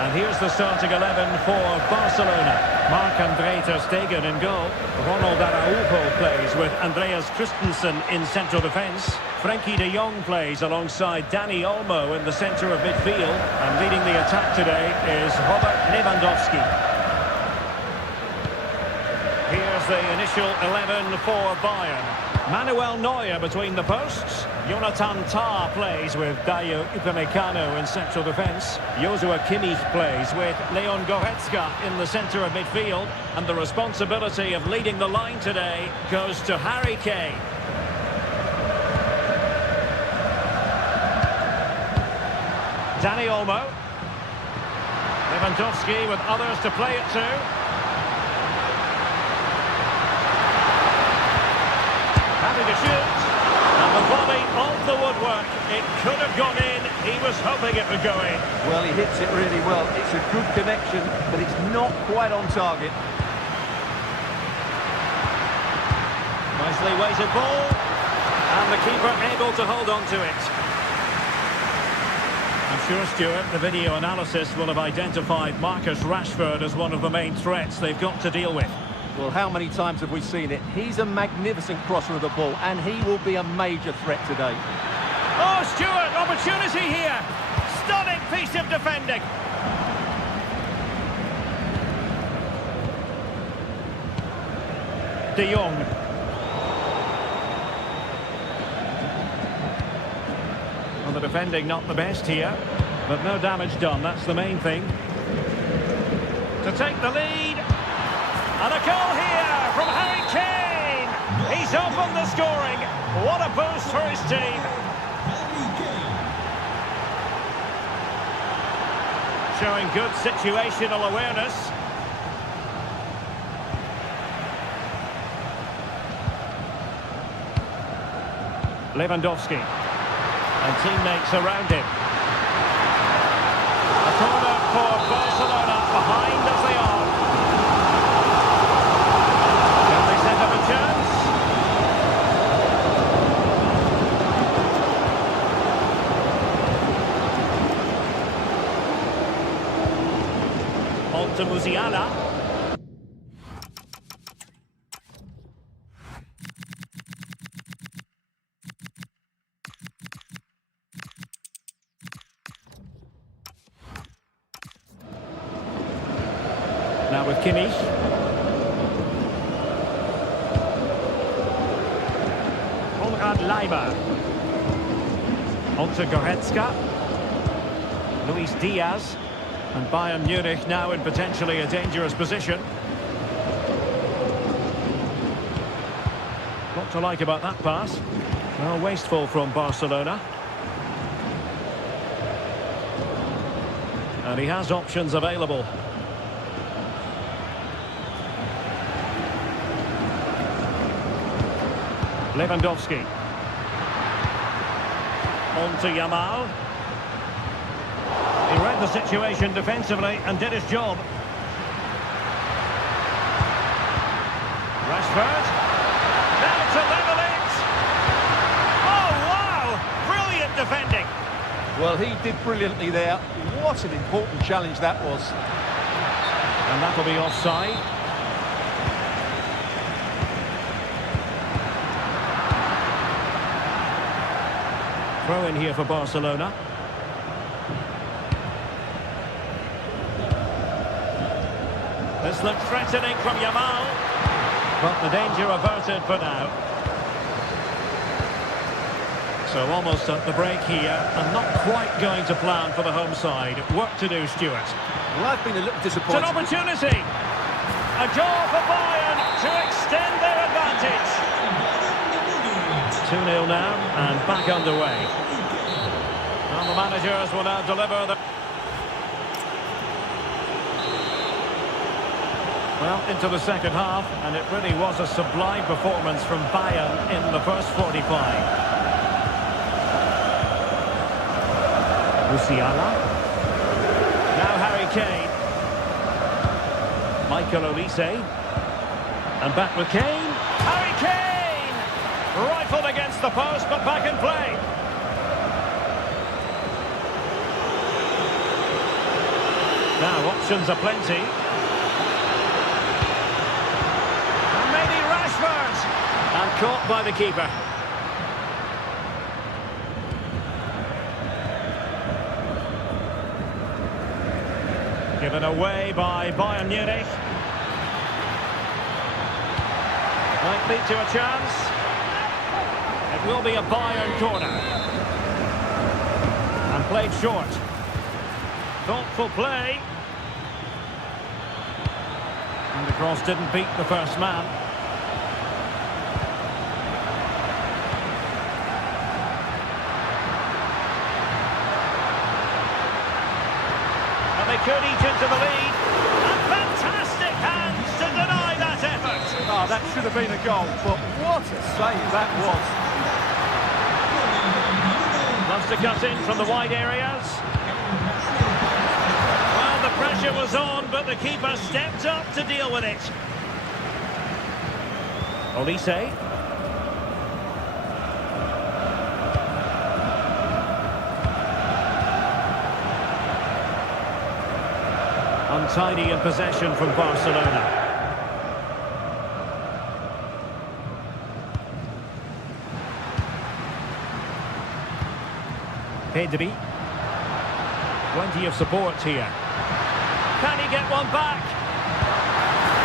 And here's the starting 11 for Barcelona. Marc-André ter Stegen in goal. Ronald Araujo plays with Andreas Christensen in central defence. Frenkie de Jong plays alongside Dani Olmo in the centre of midfield. And leading the attack today is Robert Lewandowski. Here's the initial 11 for Bayern. Manuel Neuer between the posts. Jonathan Tah plays with Dayo Upamecano in central defence. Joshua Kimmich plays with Leon Goretzka in the centre of midfield. And the responsibility of leading the line today goes to Harry Kane. Dani Olmo. Lewandowski with others to play it to. Having a shoot, and the volley off the woodwork. It could have gone in. He was hoping it would go in. Well, he hits it really well. It's a good connection, but it's not quite on target. Nicely weighted ball, and the keeper able to hold on to it. I'm sure, Stuart, the video analysis will have identified Marcus Rashford as one of the main threats they've got to deal with. Well, how many times have we seen it? He's a magnificent crosser of the ball, and he will be a major threat today. Oh, Stuart, opportunity here. Stunning piece of defending. De Jong. Well, the defending not the best here, but no damage done. That's the main thing. To take the lead. And a goal here from Harry Kane. He's opened the scoring. What a boost for his team. Showing good situational awareness. Lewandowski. And teammates around him. A corner for Barcelona, behind as they are. On to Musiala. Now with Kimmich. Leiber. On to Goretzka. Luis Diaz. And Bayern Munich now in potentially a dangerous position. What to like about that pass? Well, wasteful from Barcelona. And he has options available. Lewandowski. On to Yamal. He read the situation defensively and did his job. Rashford. Now to level it. Oh, wow! Brilliant defending. Well, he did brilliantly there. What an important challenge that was. And that'll be offside. Throw in here for Barcelona. This looks threatening from Yamal, but the danger averted for now. So almost at the break here, and not quite going to plan for the home side. Work to do, Stuart. Well, I've been a little It's disappointed. an opportunity. A goal for Bayern to extend their advantage. 2-0 now, and back underway. And the managers will now deliver the... Well, into the second half, and it really was a sublime performance from Bayern in the first 45. Musiala. Now Harry Kane. Michael Olise. And back with Kane. Harry Kane! Rifled against the post, but back in play. Now options are plenty. And maybe Rashford. And caught by the keeper. Given away by Bayern Munich. Might lead to a chance. It will be a Bayern corner. And played short. Thoughtful play. And the cross didn't beat the first man. And they could eat into the lead. And fantastic hands to deny that effort. Oh, that should have been a goal, but what a save that was. Loves to cut in from the wide areas. Well, the pressure was on, but the keeper stepped up to deal with it. Olise. Untidy in possession from Barcelona. Pedri. Plenty of support here. Can he get one back?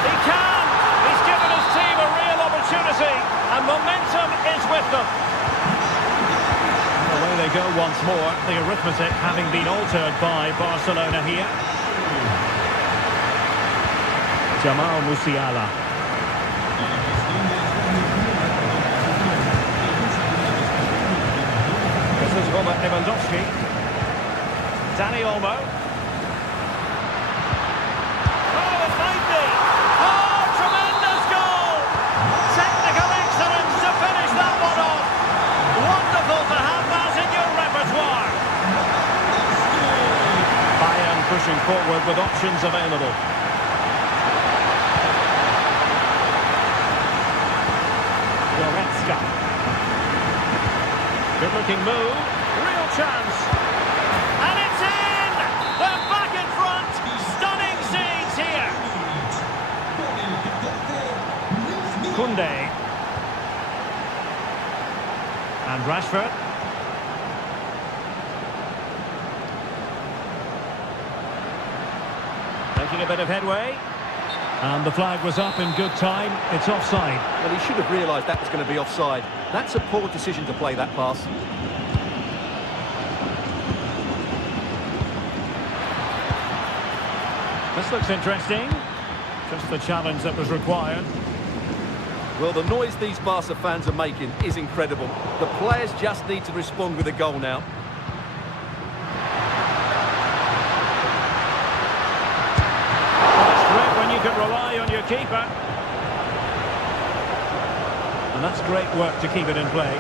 He can! He's given his team a real opportunity, and momentum is with them. Away they go once more, the arithmetic having been altered by Barcelona here. Jamal Musiala. This is Robert Lewandowski. Danny Olmo. Oh, it might be! Oh, tremendous goal! Technical excellence to finish that one off. Wonderful to have that in your repertoire. Bayern pushing forward with options available. Good looking move, real chance, and it's in! They're back in front, stunning scenes here. Koundé. And Rashford. Making a bit of headway. And the flag was up in good time. It's offside. Well, he should have realised that was going to be offside. That's a poor decision to play that pass. This looks interesting. Just the challenge that was required. Well, the noise these Barca fans are making is incredible. The players just need to respond with a goal now. You can rely on your keeper. And that's great work to keep it in play.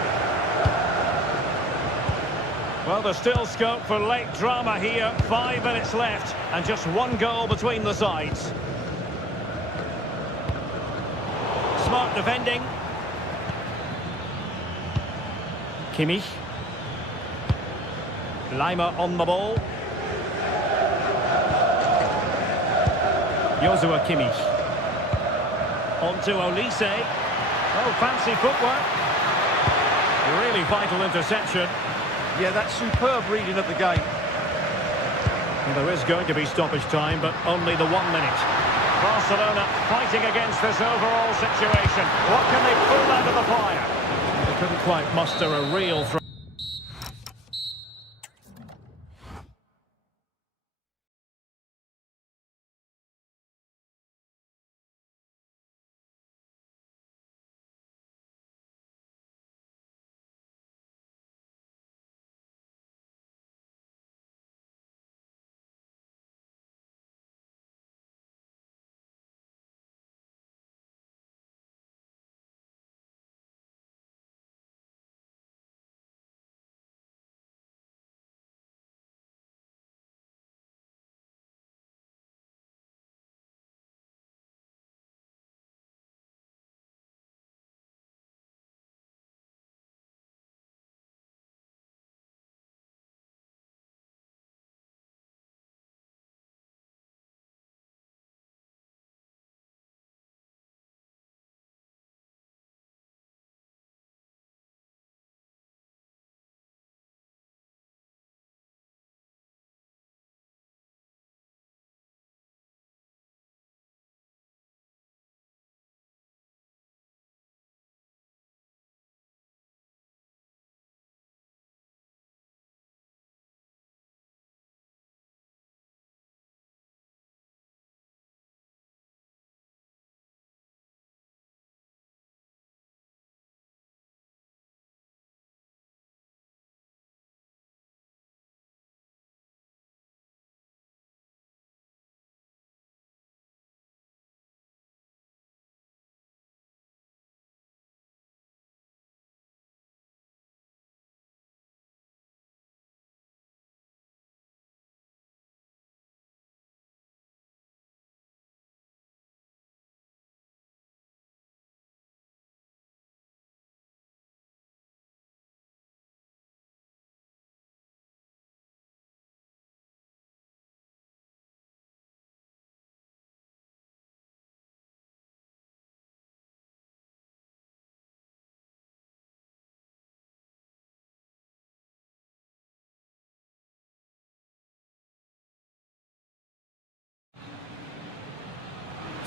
Well, there's still scope for late drama here. 5 minutes left and just one goal between the sides. Smart defending. Kimmich. Lima on the ball. Joshua Kimmich. On to Olise. Oh, fancy footwork. Really vital interception. Yeah, that's superb reading of the game. Well, there is going to be stoppage time, but only the 1 minute. Barcelona fighting against this overall situation. What can they pull out of the fire? They couldn't quite muster a real threat.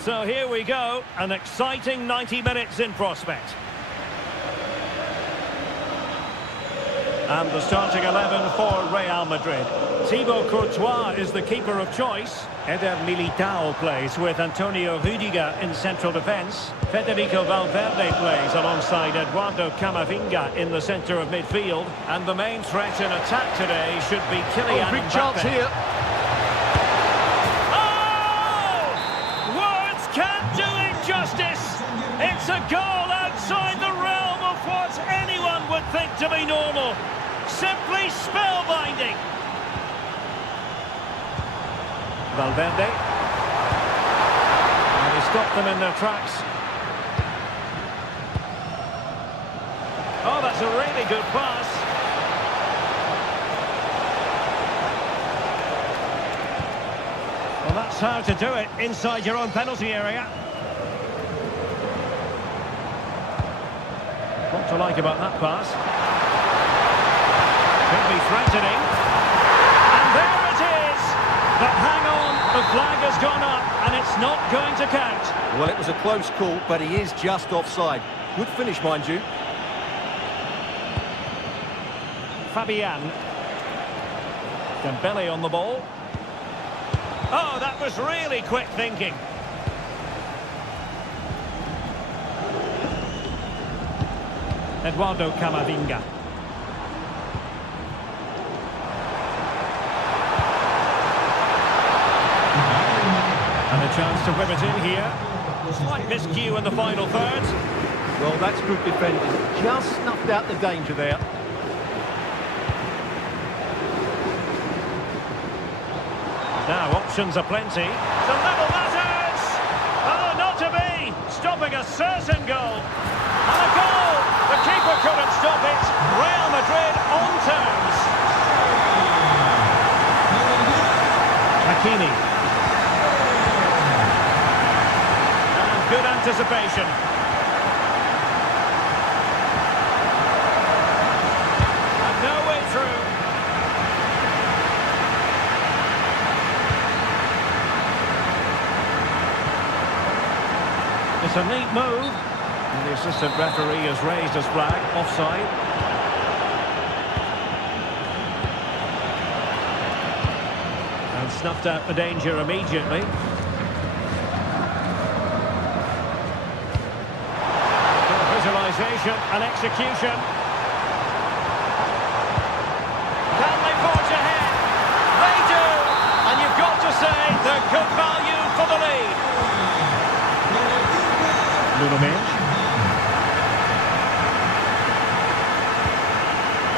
So here we go, an exciting 90 minutes in prospect. And the starting 11 for Real Madrid. Thibaut Courtois is the keeper of choice. Eder Militao plays with Antonio Rüdiger in central defence. Federico Valverde plays alongside Eduardo Camavinga in the centre of midfield. And the main threat in attack today should be Kylian Big Mbappe. chance here. Oh! Words can't do it justice. It's a goal outside the realm of what anyone would think to be normal. Simply spellbinding. Valverde. And he stopped them in their tracks. Oh, that's a really good pass. Well, that's how to do it inside your own penalty area. What to like about that pass? Could be threatening. And there it is! But hang on, the flag has gone up and it's not going to count. Well, it was a close call, but he is just offside. Good finish, mind you. Fabian. Dembele on the ball. Oh, that was really quick thinking. Eduardo Camavinga. And a chance to whip it in here. Slight miscue in the final third. Well, that's good defending. Just snuffed out the danger there. Now options are plenty. To level matters! Oh, not to be! Stopping a certain goal. And a goal! The keeper couldn't stop it. Real Madrid on terms. Hakimi. And good anticipation. And no way through. It's a neat move. And the assistant referee has raised his flag, offside. And snuffed out the danger immediately. Good visualisation and execution. Can they forge ahead? They do! And you've got to say they're good value for the lead. Nuno Mendes.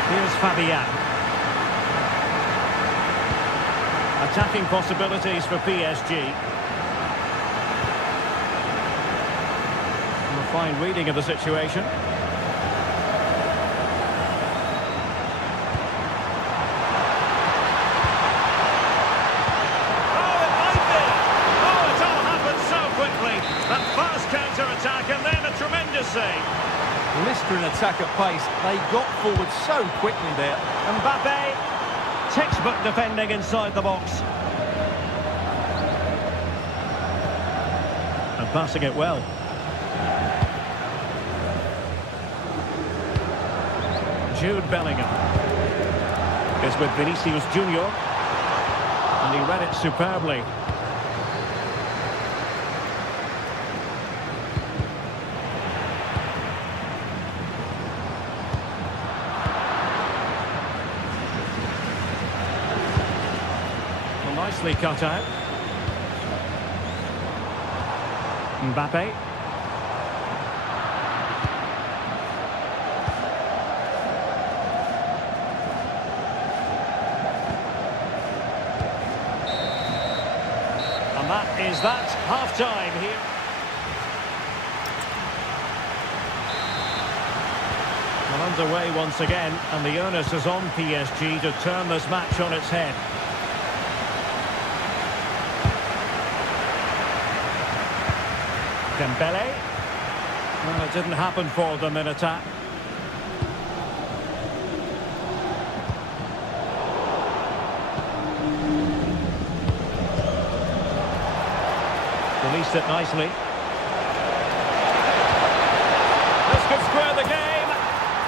Here's Fabian. Attacking possibilities for PSG. A fine reading of the situation. Counter-attack and then a tremendous save. Blistering attack at pace. They got forward so quickly there. Mbappe, textbook defending inside the box. And passing it well. Jude Bellingham is with Vinicius Junior. And he read it superbly. Nicely cut out. Mbappe. And that is that. Half-time here. Well, underway once again, and the onus is on PSG to turn this match on its head. Dembele. Well, it didn't happen for them in attack. released it nicely. This could square the game,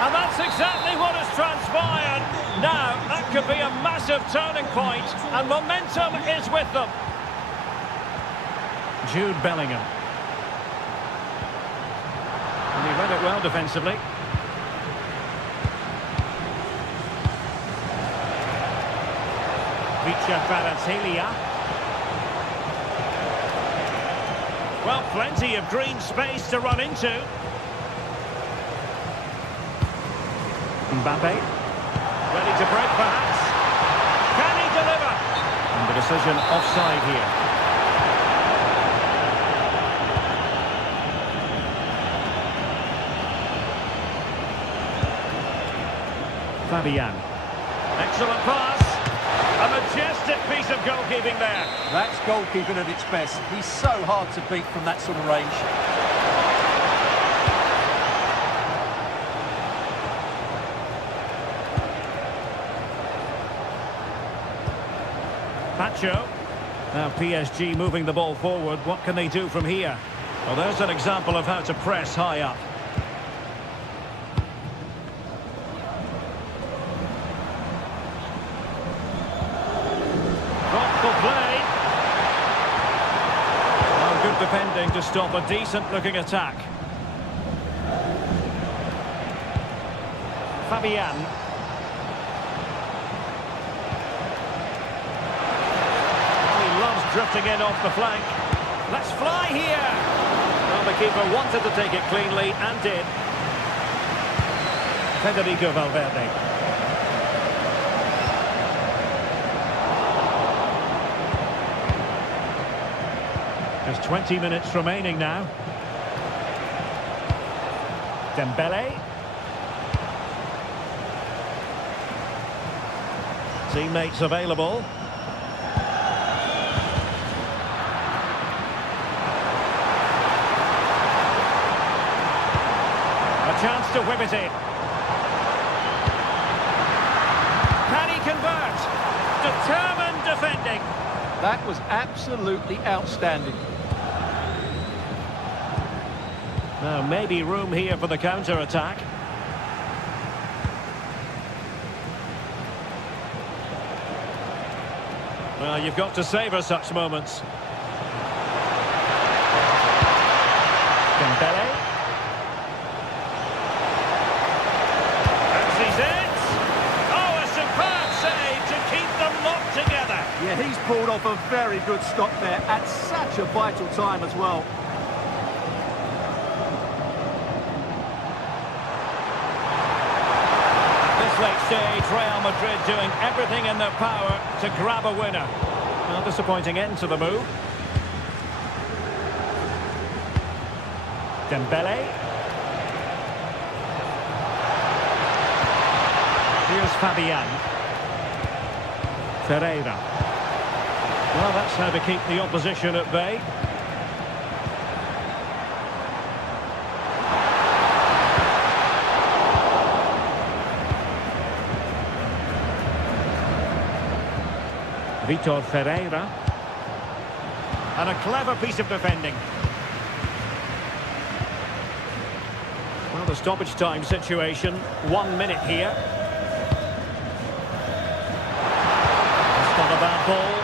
and that's exactly what has transpired. Now, that could be a massive turning point, and momentum is with them. Jude Bellingham. And he read it well defensively. Well, plenty of green space to run into. Mbappe, ready to break perhaps. Can he deliver? And the decision offside here. Fabian. Excellent pass. A majestic piece of goalkeeping there. That's goalkeeping at its best. He's so hard to beat from that sort of range. Pacho. Now PSG moving the ball forward. What can they do from here? Well, there's an example of how to press high up. Play. Oh, good defending to stop a decent-looking attack. Fabian. He loves drifting in off the flank. Let's fly here. Well, the keeper wanted to take it cleanly and did. Federico Valverde. There's 20 minutes remaining now. Dembele. Teammates available. A chance to whip it in. Can he convert? Determined defending. That was absolutely outstanding. Now, maybe room here for the counter-attack. Well, you've got to savour such moments. Dembele. Fancies it. Oh, a superb save to keep them locked together. Yeah, he's pulled off a very good stop there at such a vital time as well. Late stage, Real Madrid doing everything in their power to grab a winner. Well, disappointing end to the move. Dembele. Here's Fabian. Ferreira. Well, that's how to keep the opposition at bay. Vitor Ferreira. And a clever piece of defending. Well, the stoppage time situation, 1 minute here. That's not a bad ball.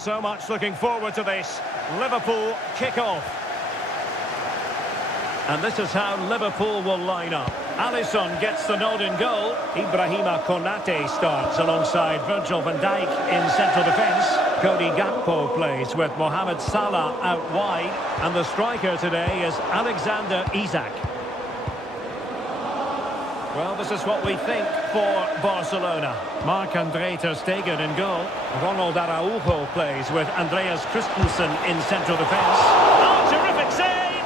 So much looking forward to this. Liverpool kick off. And this is how Liverpool will line up. Alisson gets the nod in goal. Ibrahima Konate starts alongside Virgil van Dijk in central defence. Cody Gakpo plays with Mohamed Salah out wide. And the striker today is Alexander Isak. Well, this is what we think for Barcelona. Marc-André ter Stegen in goal. Ronald Araujo plays with Andreas Christensen in central defence. Oh, terrific save!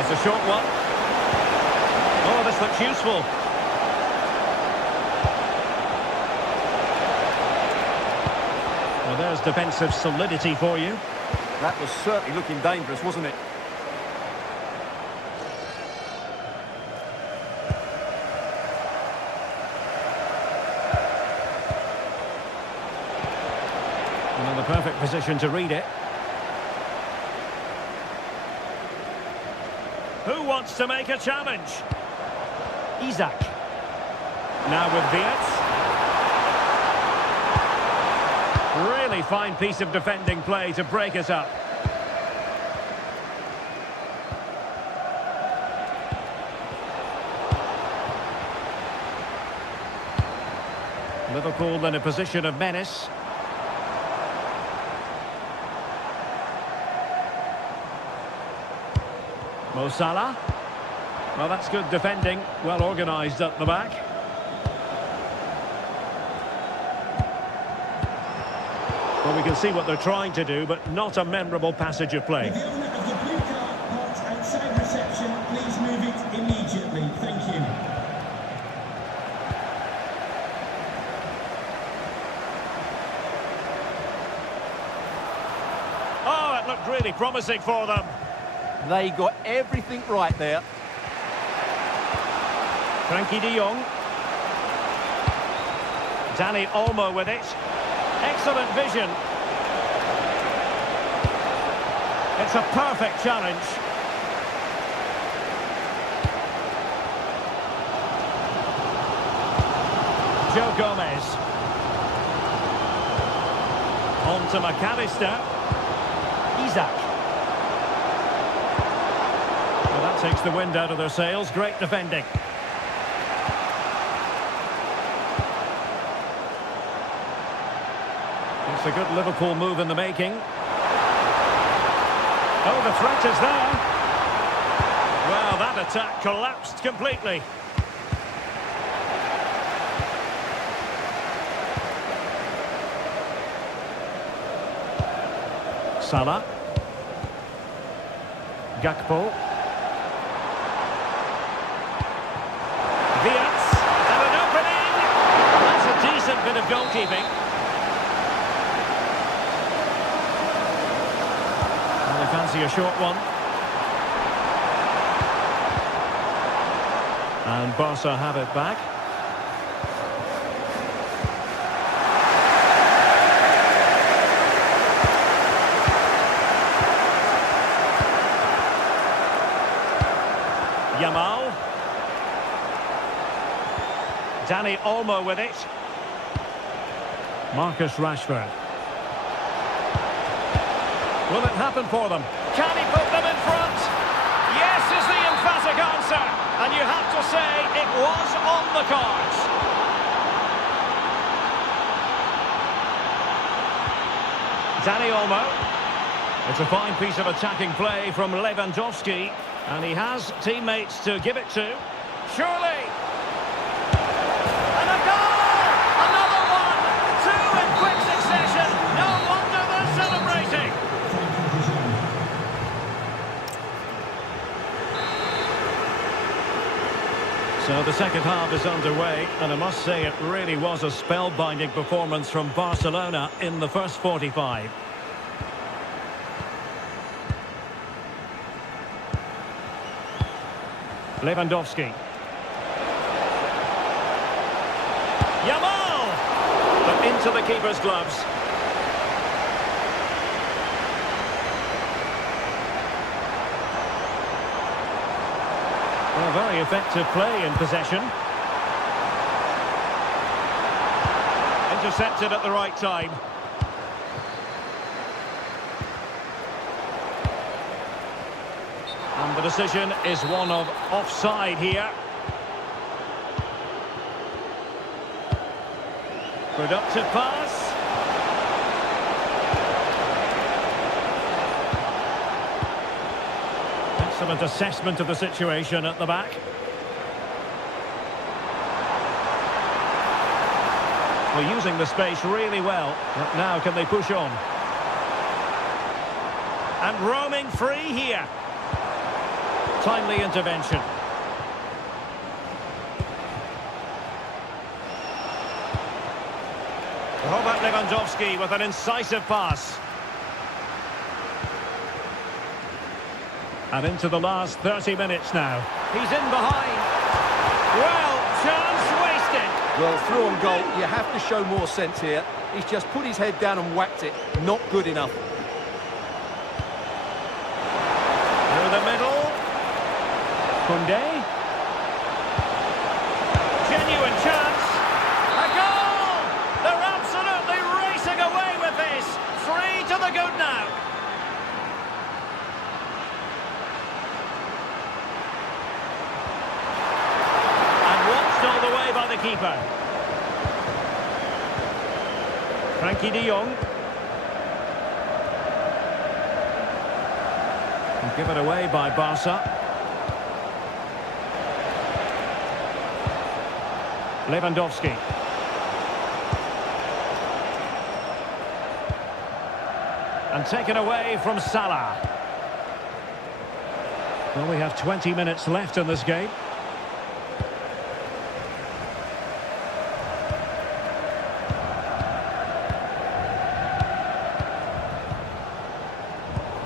It's a short one. Oh, this looks useful. Well, there's defensive solidity for you. That was certainly looking dangerous, wasn't it? And in the perfect position to read it. Who wants to make a challenge? Isak. Now with Viet. Really fine piece of defending play to break it up. Liverpool in a position of menace. Mo Salah. Well, that's good defending. Well organised at the back. Well, we can see what they're trying to do, but not a memorable passage of play. The owner of the blue card parks outside reception. Please move it immediately. Thank you. Oh, it looked really promising for them. They got everything right there. Frankie de Jong. Danny Olmo with it. Excellent vision. It's a perfect challenge. Joe Gomez. On to McAllister. Isak. Well, that takes the wind out of their sails. Great defending. It's a good Liverpool move in the making. Oh, the threat is there. Well, that attack collapsed completely. Salah. Gakpo. Viet. And an opening. That's a decent bit of goalkeeping. Well, they fancy a short one. And Barca have it back. Yamal. Danny Olmo with it. Marcus Rashford. Will it happen for them? Can he put them in front? Yes is the emphatic answer. And you have to say it was on the cards. Danny Olmo. It's a fine piece of attacking play from Lewandowski. And he has teammates to give it to. Surely. And a goal! Another one! Two in quick succession. No wonder they're celebrating. So the second half is underway, and I must say it really was a spellbinding performance from Barcelona in the first 45. Lewandowski. Yamal! But into the keeper's gloves. Well, very effective play in possession. Into intercepted at the right time. And the decision is one of offside here. Productive pass. Excellent assessment of the situation at the back. Well, using the space really well. But now can they push on? And roaming free here. Timely intervention. Robert Lewandowski with an incisive pass. And into the last 30 minutes now. He's in behind. Well, chance wasted. Well, through on goal, you have to show more sense here. He's just put his head down and whacked it. Not good enough. Through the middle. Koundé. Genuine chance. A goal! They're absolutely racing away with this. 3 to the good now. And watched all the way by the keeper. Frankie de Jong. And given away by Barca. Lewandowski. And taken away from Salah. Well, we have 20 minutes left in this game.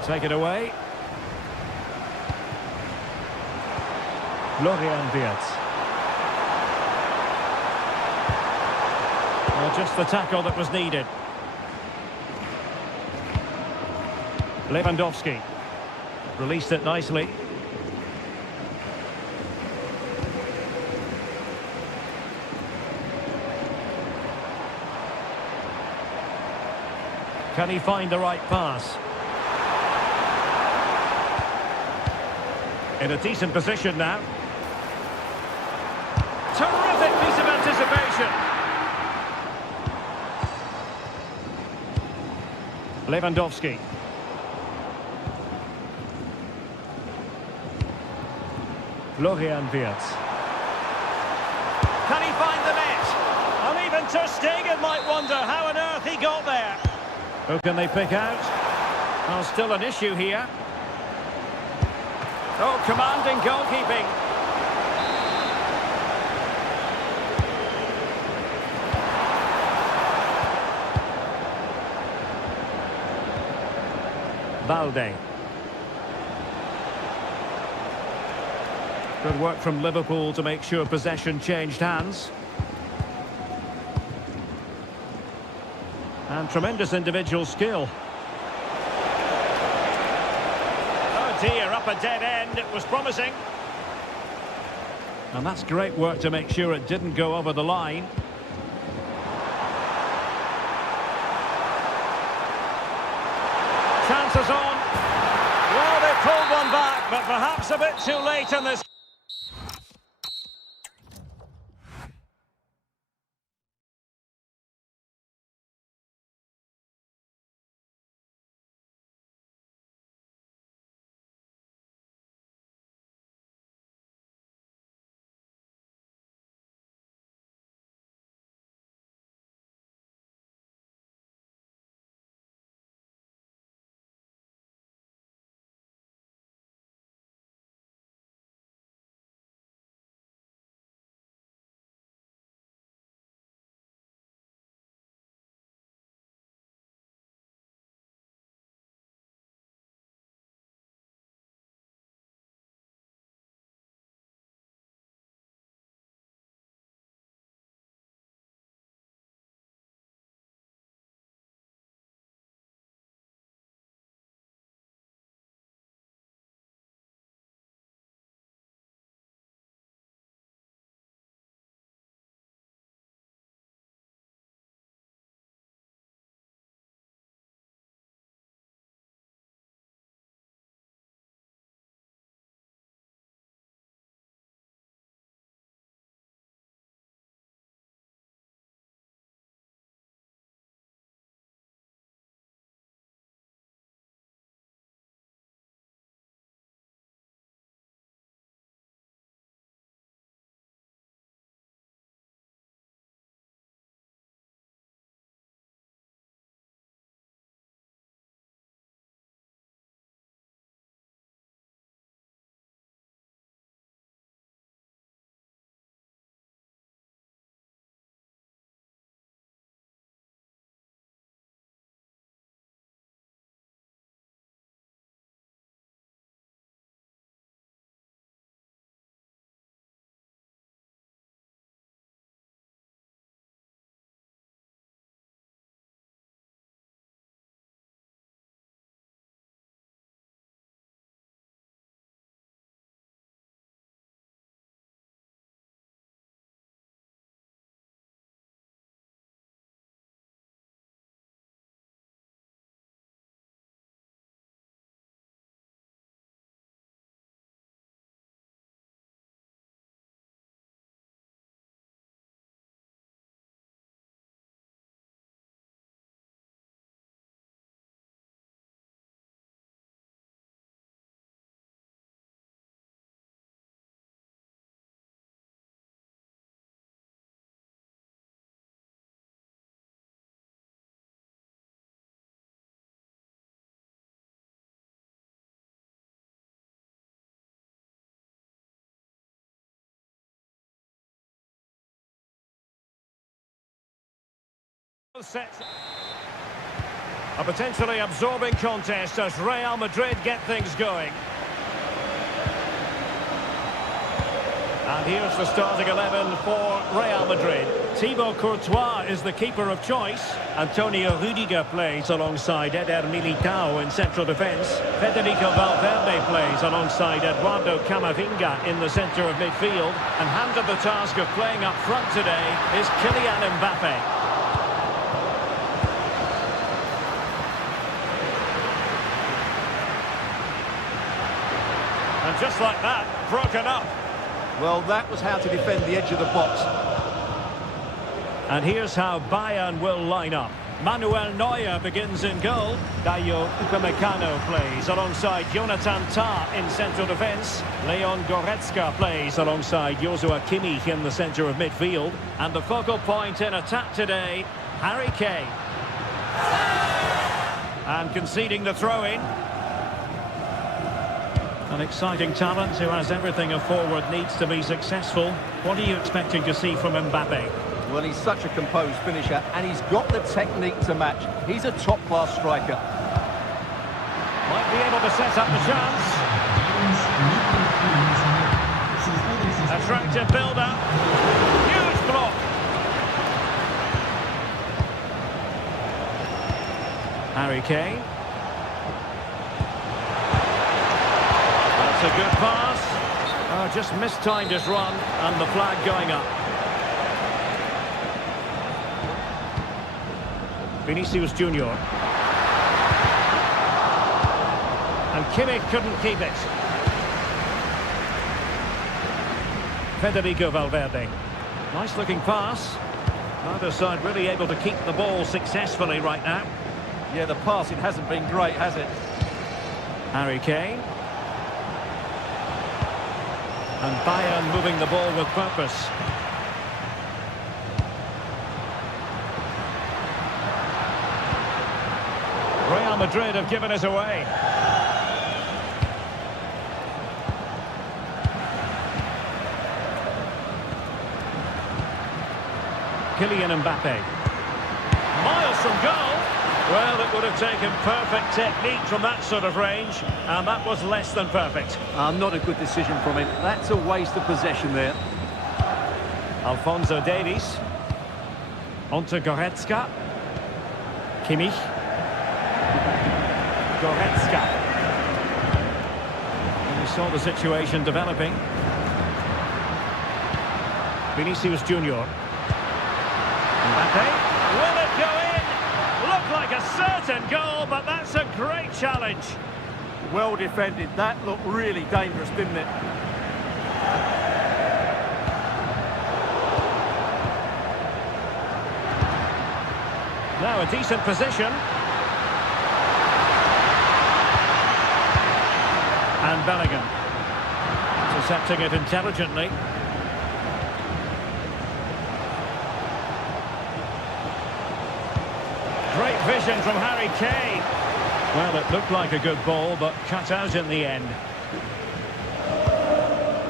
Taken away. Florian Wirtz. Well, just the tackle that was needed. Lewandowski released it nicely. Can he find the right pass? In a decent position now. Terrific piece of anticipation. Lewandowski. Florian Wirtz. Can he find the net? And even Ter Stegen might wonder how on earth he got there. Who can they pick out? Well, still an issue here. Oh, commanding goalkeeping. Balde. Good work from Liverpool to make sure possession changed hands. And tremendous individual skill. Oh dear, up a dead end. It was promising. And that's great work to make sure it didn't go over the line. Chances on. Well, they pulled one back, but perhaps a bit too late in this. both sets. A potentially absorbing contest as Real Madrid get things going. And here's the starting 11 for Real Madrid. Thibaut Courtois is the keeper of choice. Antonio Rudiger plays alongside Eder Militao in central defence. Federico Valverde plays alongside Eduardo Camavinga in the centre of midfield. And handed the task of playing up front today is Kylian Mbappe. And just like that, broken up. Well, that was how to defend the edge of the box. And here's how Bayern will line up. Manuel Neuer begins in goal. Dayo Upamecano plays alongside Jonathan Tah in central defence. Leon Goretzka plays alongside Joshua Kimmich in the centre of midfield. And the focal point in attack today, Harry Kane. And conceding the throw-in. An exciting talent who has everything a forward needs to be successful. What are you expecting to see from Mbappe? Well, he's such a composed finisher, and he's got the technique to match. He's a top-class striker. Might be able to set up the chance. Attractive build-up. Huge block. Harry Kane. That's a good pass. Just mistimed his run, and the flag going up. Vinicius Junior. And Kimmich couldn't keep it. Federico Valverde. Nice looking pass. Neither side really able to keep the ball successfully right now. Yeah, the passing hasn't been great, has it? Harry Kane. And Bayern moving the ball with purpose. Real Madrid have given it away. Kylian Mbappe. Miles from goal. Well, it would have taken perfect technique from that sort of range, and that was less than perfect. Not a good decision from him. That's a waste of possession there. Alphonso Davies. Onto Goretzka. Kimmich. Goretzka. And we saw the situation developing. Vinicius Junior. Mbappe. Will it go in? Looked like a certain goal, but that's a great challenge. Well defended. That looked really dangerous, didn't it? Now a decent position. And Bellingham. Intercepting it intelligently. Great vision from Harry Kane. Well, it looked like a good ball, but cut out in the end.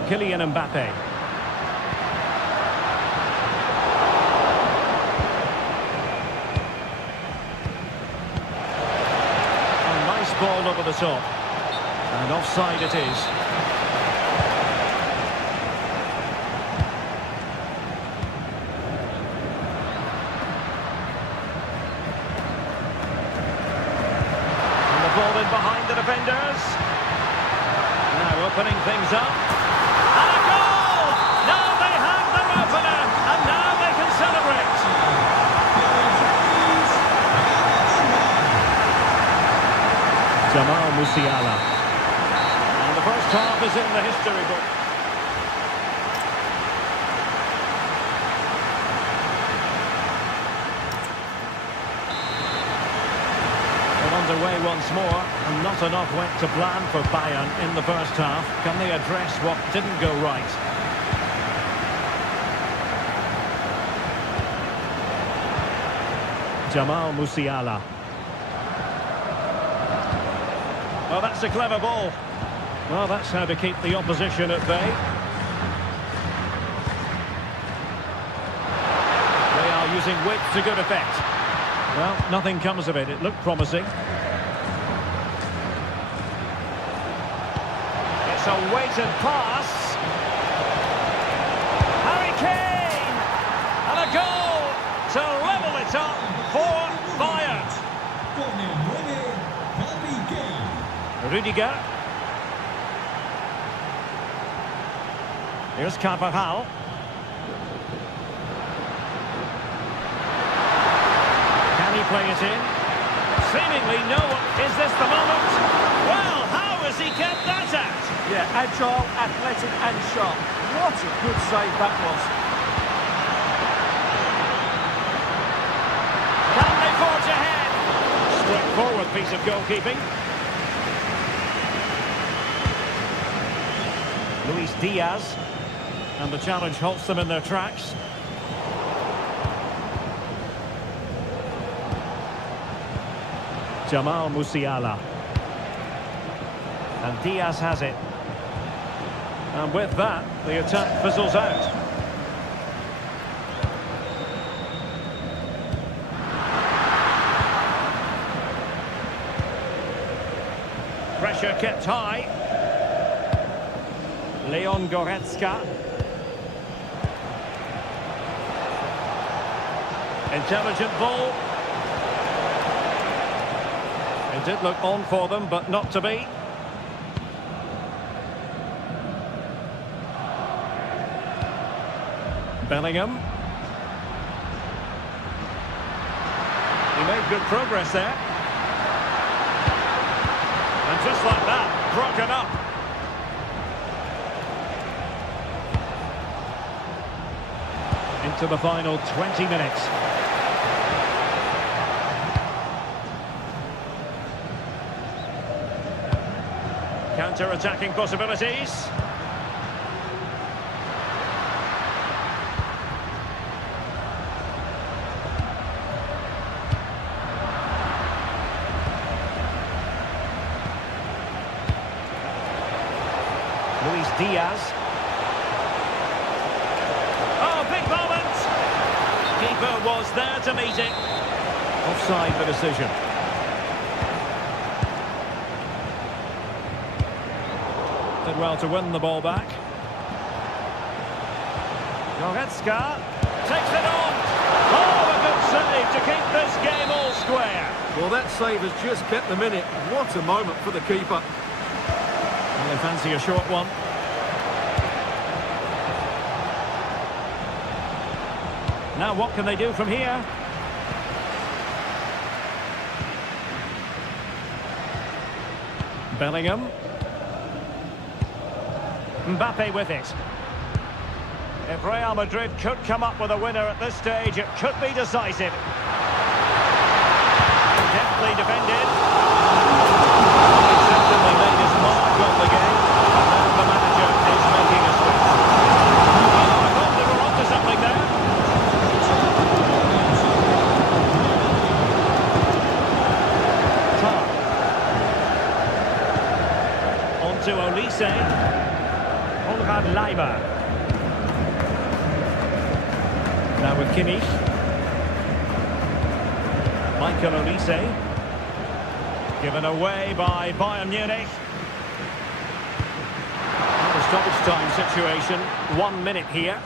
Kylian Mbappe. A nice ball over the top. And offside it is. Ball in behind the defenders. Now opening things up. And a goal! Now they have their opener. And now they can celebrate. Jamal Musiala. And the first half is in the history book. Underway once more, and not enough went to plan for Bayern in the first half. Can they address what didn't go right? Jamal Musiala. Oh, that's a clever ball. Well, that's how to keep the opposition at bay. They are using width to good effect. Well, nothing comes of it. It looked promising. It's a weighted pass. Harry Kane! And a goal to level it up for Bayern. Rudiger. Here's Carvajal. Can he play it in? Seemingly no one. Is this the moment? Well, how has he kept that out? Yeah, agile, athletic and sharp. What a good save that was. Can they forge ahead? Straightforward piece of goalkeeping. Luis Diaz. And the challenge halts them in their tracks. Jamal Musiala. And Diaz has it. And with that, the attack fizzles out. Pressure kept high. Leon Goretzka. Intelligent ball. It did look on for them, but not to be. Bellingham. He made good progress there. And just like that, broken up. Into the final 20 minutes. Counter-attacking possibilities. Luis Diaz. Oh, big moment! Keeper was there to meet it. Offside the decision. Did well to win the ball back. Goretzka takes it on. Oh, a good save to keep this game all square. Well, that save has just kept them in it. What a moment for the keeper. Well, they fancy a short one. Now what can they do from here? Bellingham. Mbappe with it. If Real Madrid could come up with a winner at this stage, it could be decisive. Deftly defended. He certainly made his mark on the game. And now the manager is making a switch. Oh, I thought they were onto something there. On to Olise. Konrad Leiber. Now with Kimmich. Michael Olise. Given away by Bayern Munich. Not a stoppage time situation. 1 minute here.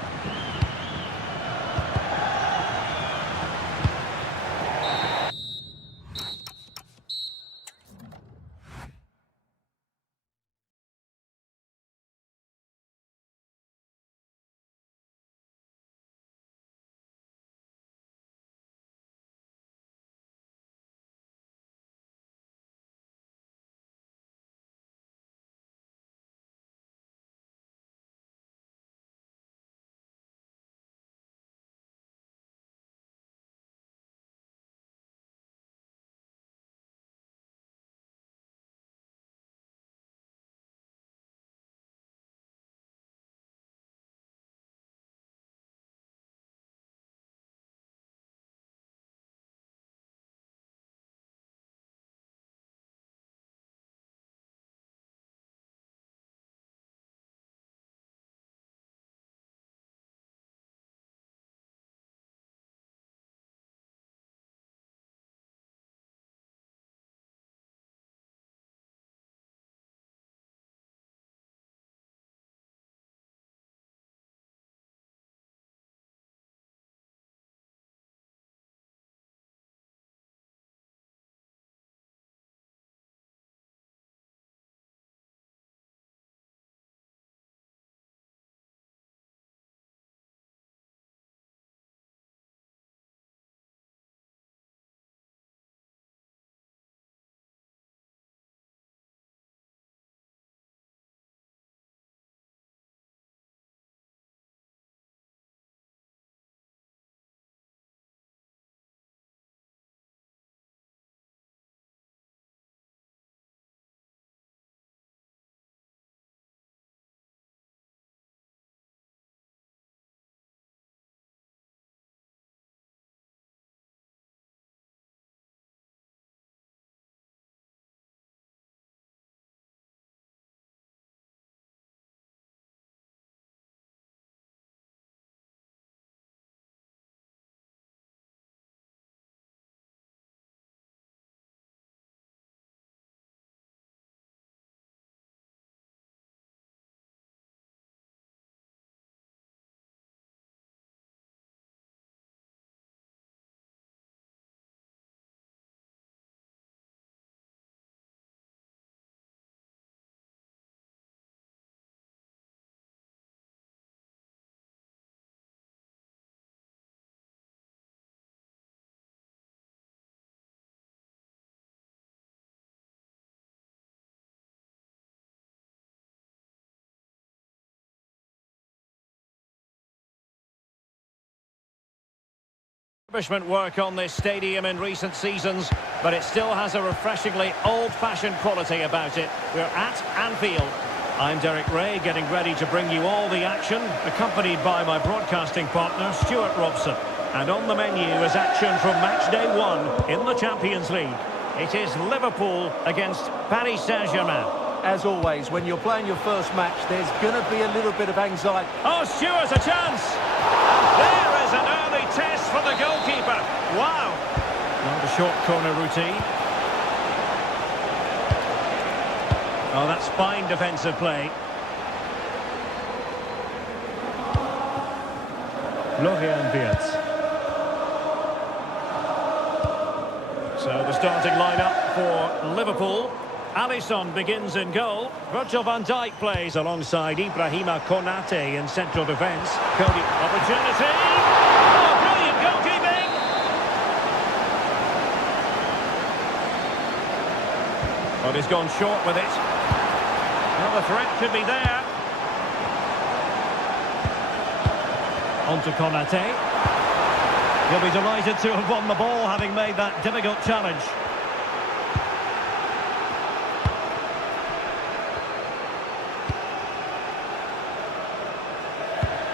refurbishment work on this stadium in recent seasons, but it still has a refreshingly old-fashioned quality about it. We're at Anfield. I'm Derek Ray, getting ready to bring you all the action, accompanied by my broadcasting partner, Stuart Robson. And on the menu is action from match day 1 in the Champions League. It is Liverpool against Paris Saint-Germain. As always, when you're playing your first match, there's going to be a little bit of anxiety. Oh, Stuart, a chance! There is an early test for the goalkeeper. Wow! Now the short corner routine. Oh, that's fine defensive play. Florian Wirtz. So the starting lineup for Liverpool. Alisson begins in goal. Virgil van Dijk plays alongside Ibrahima Konate in central defence. Cody, opportunity! Oh, brilliant goalkeeping! But he's gone short with it. Well, the threat could be there. On to Konate. He'll be delighted to have won the ball, having made that difficult challenge.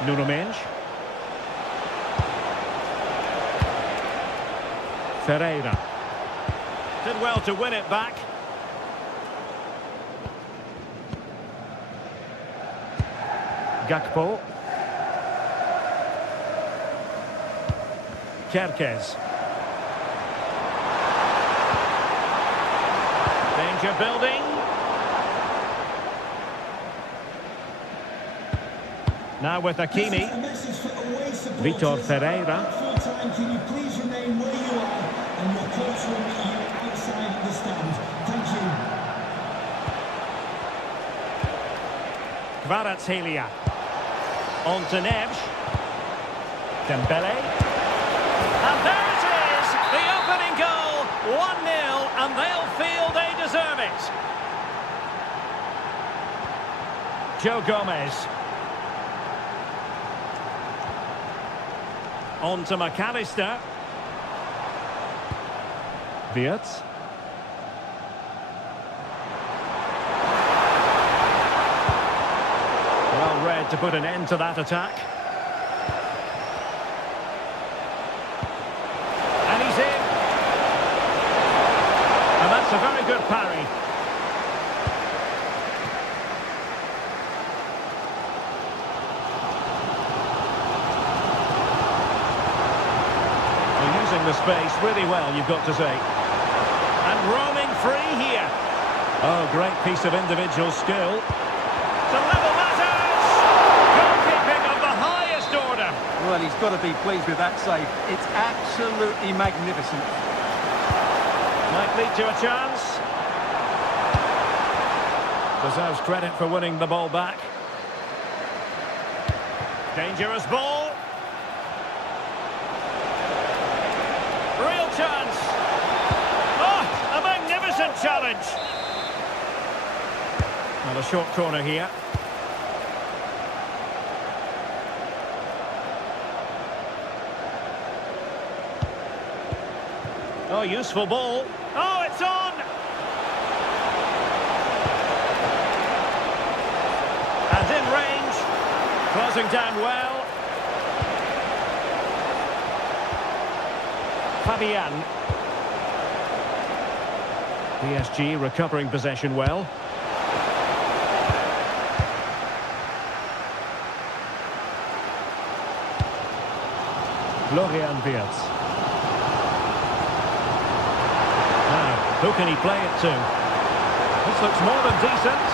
Nuno Mendes. Ferreira. Did well to win it back. Gakpo. Kerkez. Danger building. Now with Hakimi. Vitor Ferreira. Can you please remain where you are, and your coach will meet you outside the stand. Thank you. Kvaratskhelia. On to Neves. Dembele. And there it is! The opening goal. 1-0, and they'll feel they deserve it. Joe Gomez. On to McAllister. Wirtz. Well read to put an end to that attack. And he's in. And that's a very good parry. The space really well, you've got to say. And roaming free here. Oh, great piece of individual skill. To level matters! Goalkeeping of the highest order. Well, he's got to be pleased with that save. It's absolutely magnificent. Might lead to a chance. Deserves credit for winning the ball back. Dangerous ball. Real chance. Oh, a magnificent challenge. Now a short corner here. Oh, useful ball. Oh, it's on. And in range. Closing down well. Fabian. PSG recovering possession well. Florian Wirtz. Now, who can he play it to? This looks more than decent.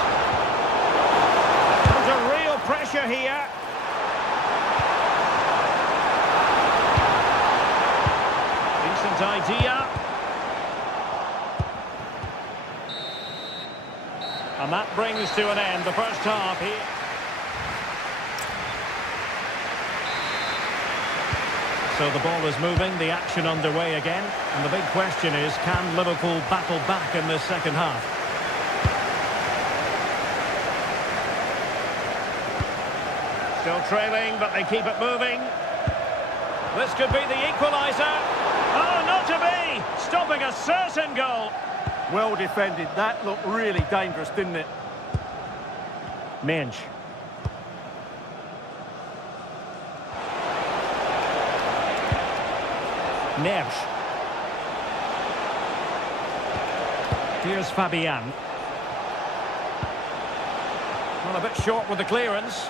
Under real pressure here. Idea. And that brings to an end the first half here. So the ball is moving, the action underway again, and the big question is, can Liverpool battle back in this second half? Still trailing, but they keep it moving. This could be the equaliser. Oh, not to be! Stopping a certain goal. Well defended. That looked really dangerous, didn't it? Minch. Neves. Here's Fabian. Well, a bit short with the clearance.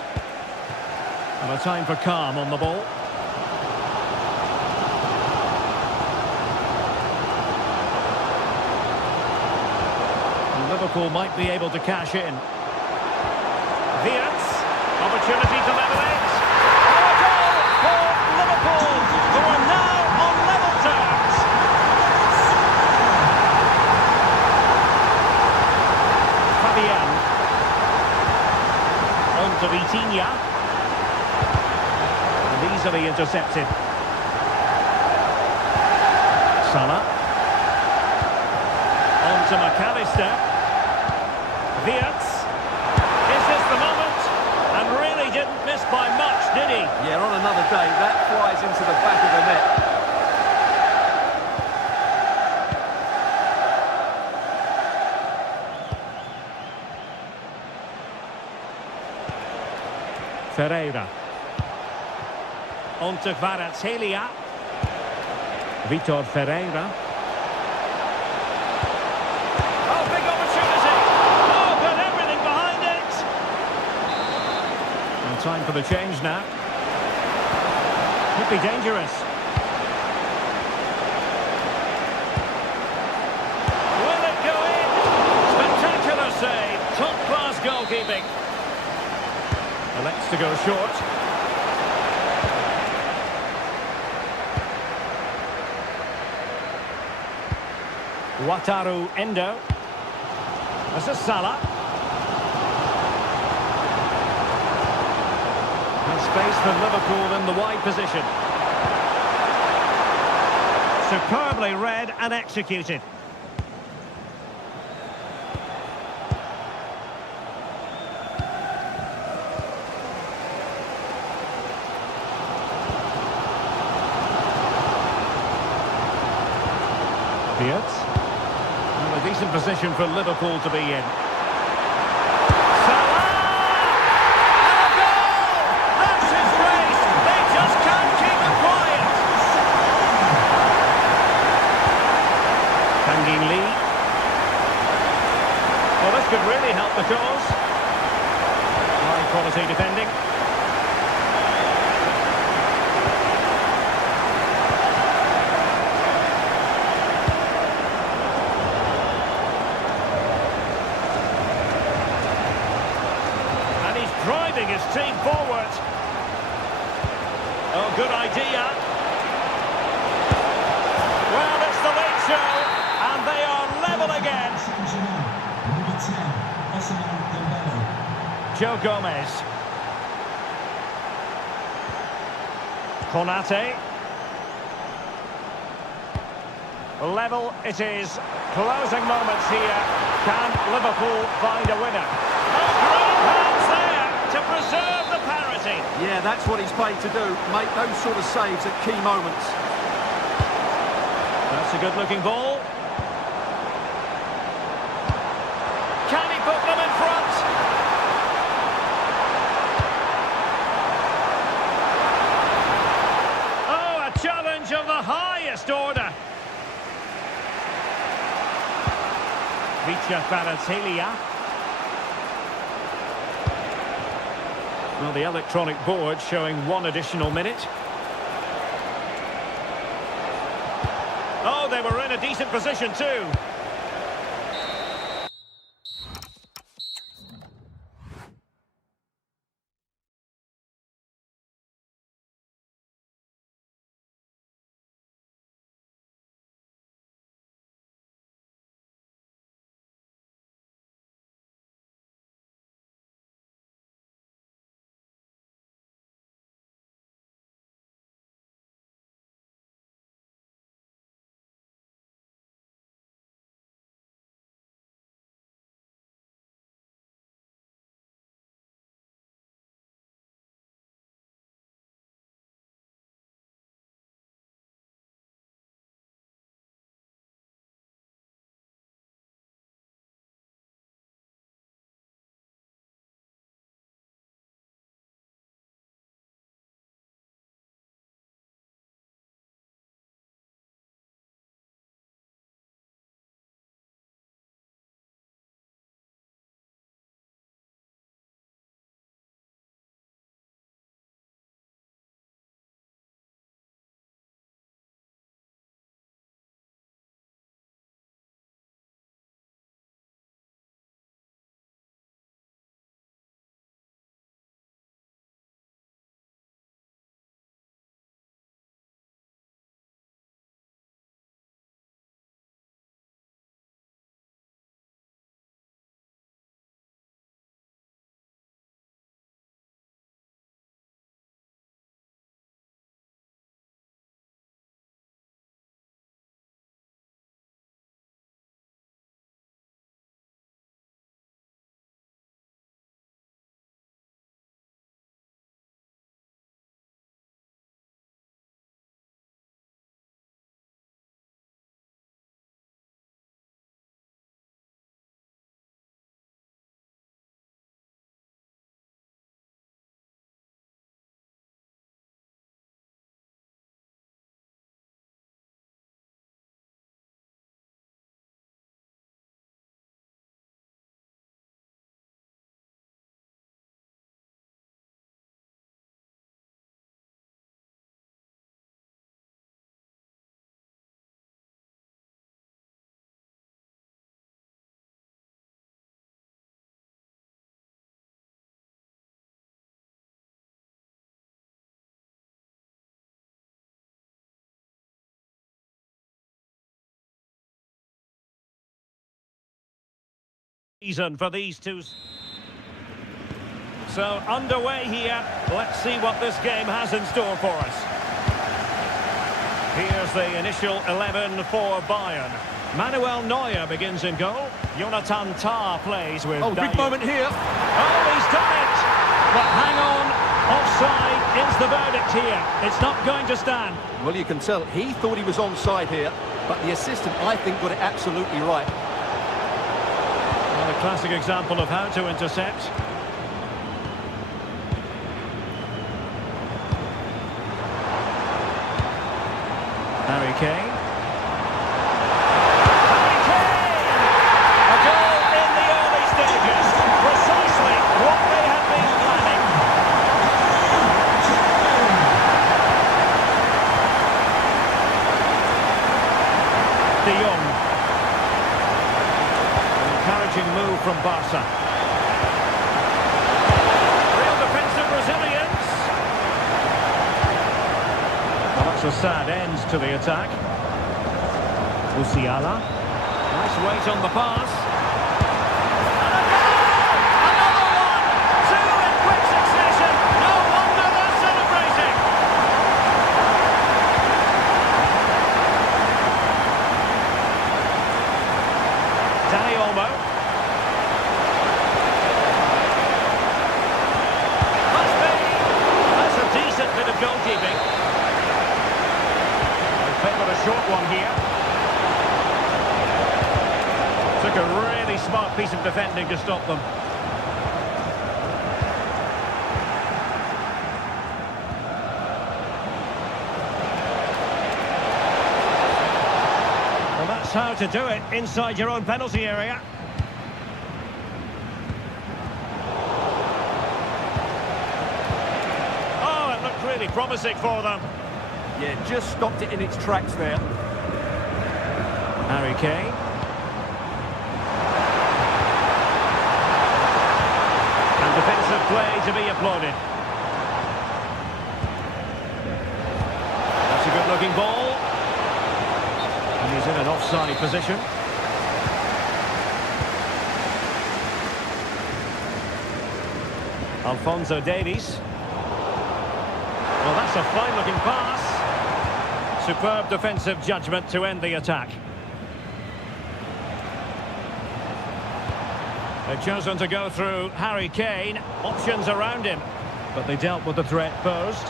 And a time for calm on the ball. And Liverpool might be able to cash in. Wirtz. Opportunity to level it. A goal for Liverpool, who are now on level terms. Fabian. On to Vitinha. And easily intercepted. Salah. On to McAllister. Wirtz. Is this the moment? And really didn't miss by much, did he? Yeah, on another day, that flies into the back of the net. Ferreira. On to Kvaratskhelia. Vitor Ferreira. Oh, big opportunity. Oh, got everything behind it. And time for the change now. Could be dangerous. Will it go in? Spectacular save. Top-class goalkeeping. Elects to go short. Wataru Endo. This is Salah. And space for Liverpool in the wide position. Superbly read and executed. Wirtz. Well, a decent position for Liverpool to be in. Salah! And a goal! That's his race! They just can't keep it quiet! Kangin Lee. Well, this could really help the cause. High quality defending. Driving his team forward. Oh, good idea. Well, it's the late show, and they are level again. Joe Gomez. Konate. Level it is. Closing moments here. Can Liverpool find a winner? Oh, great hands there to preserve the parity. Yeah, that's what he's paid to do. Make those sort of saves at key moments. That's a good-looking ball. Can he put them in front? Oh, a challenge of the highest order. Vicha Kvaratskhelia. Well, the electronic board showing one additional minute. Oh, they were in a decent position too. season for these two. So underway here. Let's see what this game has in store for us. Here's the initial 11 for Bayern. Manuel Neuer begins in goal. Jonathan Tah plays with. Oh, big moment here. Oh, he's done it! But hang on, offside is the verdict here. It's not going to stand. Well, you can tell he thought he was onside here, but the assistant, I think, got it absolutely right. Well, a classic example of how to intercept. Harry Kane. Harry Kane! A goal in the early stages. Precisely what they had been planning. De Jong. An encouraging move from Barca. Real defensive resilience. Well, that's a sad end to the attack. Musiala. Nice weight on the pass. And a goal! Another one! Two in quick succession. No wonder they're celebrating. Dani Olmo. Must be. That's a decent bit of goalkeeping. Favored a short one here. Took a really smart piece of defending to stop them. Well, that's how to do it inside your own penalty area. Oh, it looked really promising for them. Yeah, just stopped it in its tracks there. Harry Kane. And defensive play to be applauded. That's a good-looking ball. And he's in an offside position. Alphonso Davies. Well, that's a fine-looking pass. Superb defensive judgment to end the attack. They've chosen to go through Harry Kane. Options around him, but they dealt with the threat posed.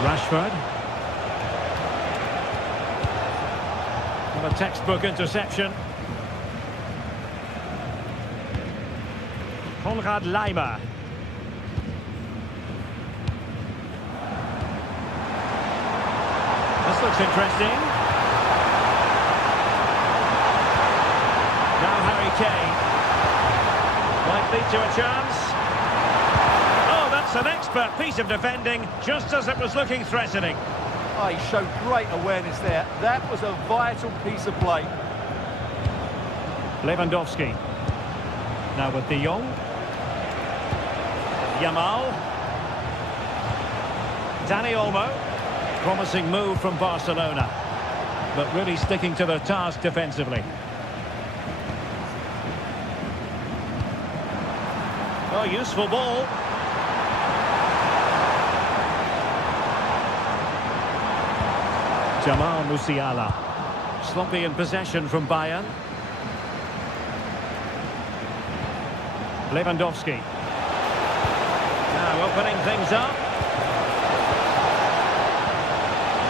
Rashford. What a textbook interception. Konrad Laimer. This looks interesting. Now Harry Kane. Might lead to a chance. Oh, that's an expert piece of defending, just as it was looking threatening. Oh, he showed great awareness there. That was a vital piece of play. Lewandowski. Now with De Jong. Yamal. Dani Olmo. Promising move from Barcelona, but really sticking to their task defensively. Oh, useful ball. Jamal Musiala. Sloppy in possession from Bayern. Lewandowski. Now opening things up.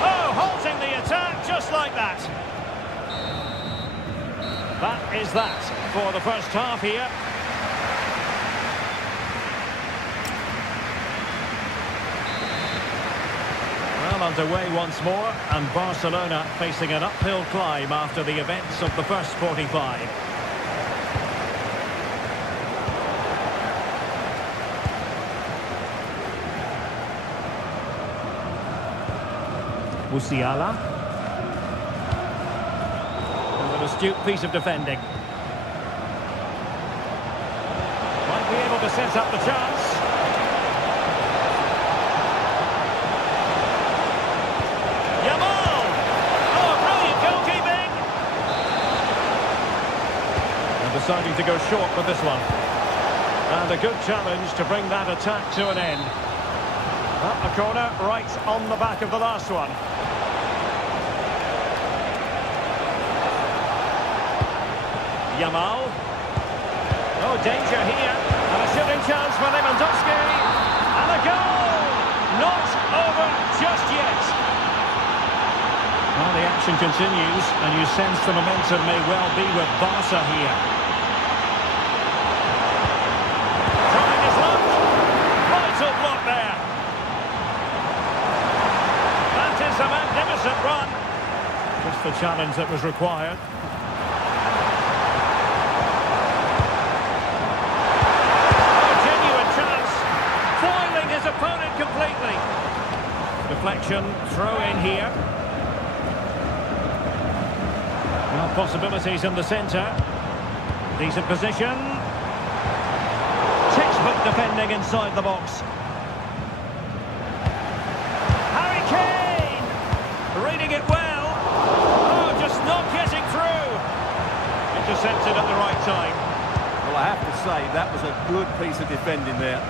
Oh, halting the attack just like that. That is that for the first half here. Well, underway once more, and Barcelona facing an uphill climb after the events of the first 45. Musiala. And an astute piece of defending. Might be able to set up the chance. deciding to go short with this one. And a good challenge to bring that attack to an end. A corner right on the back of the last one. Yamal. Oh, danger here. And a shooting chance for Lewandowski. And a goal! Not over just yet. Well, the action continues, and you sense the momentum may well be with Barca here. Trying his luck. Vital block there. That is a magnificent run. Just the challenge that was required. His opponent completely. Deflection, throw in here. Well, possibilities in the centre. Decent position. Textbook defending inside the box. Harry Kane! Reading it well. Oh, just not getting through. Intercepted at the right time. Well, I have to say, that was a good piece of defending there.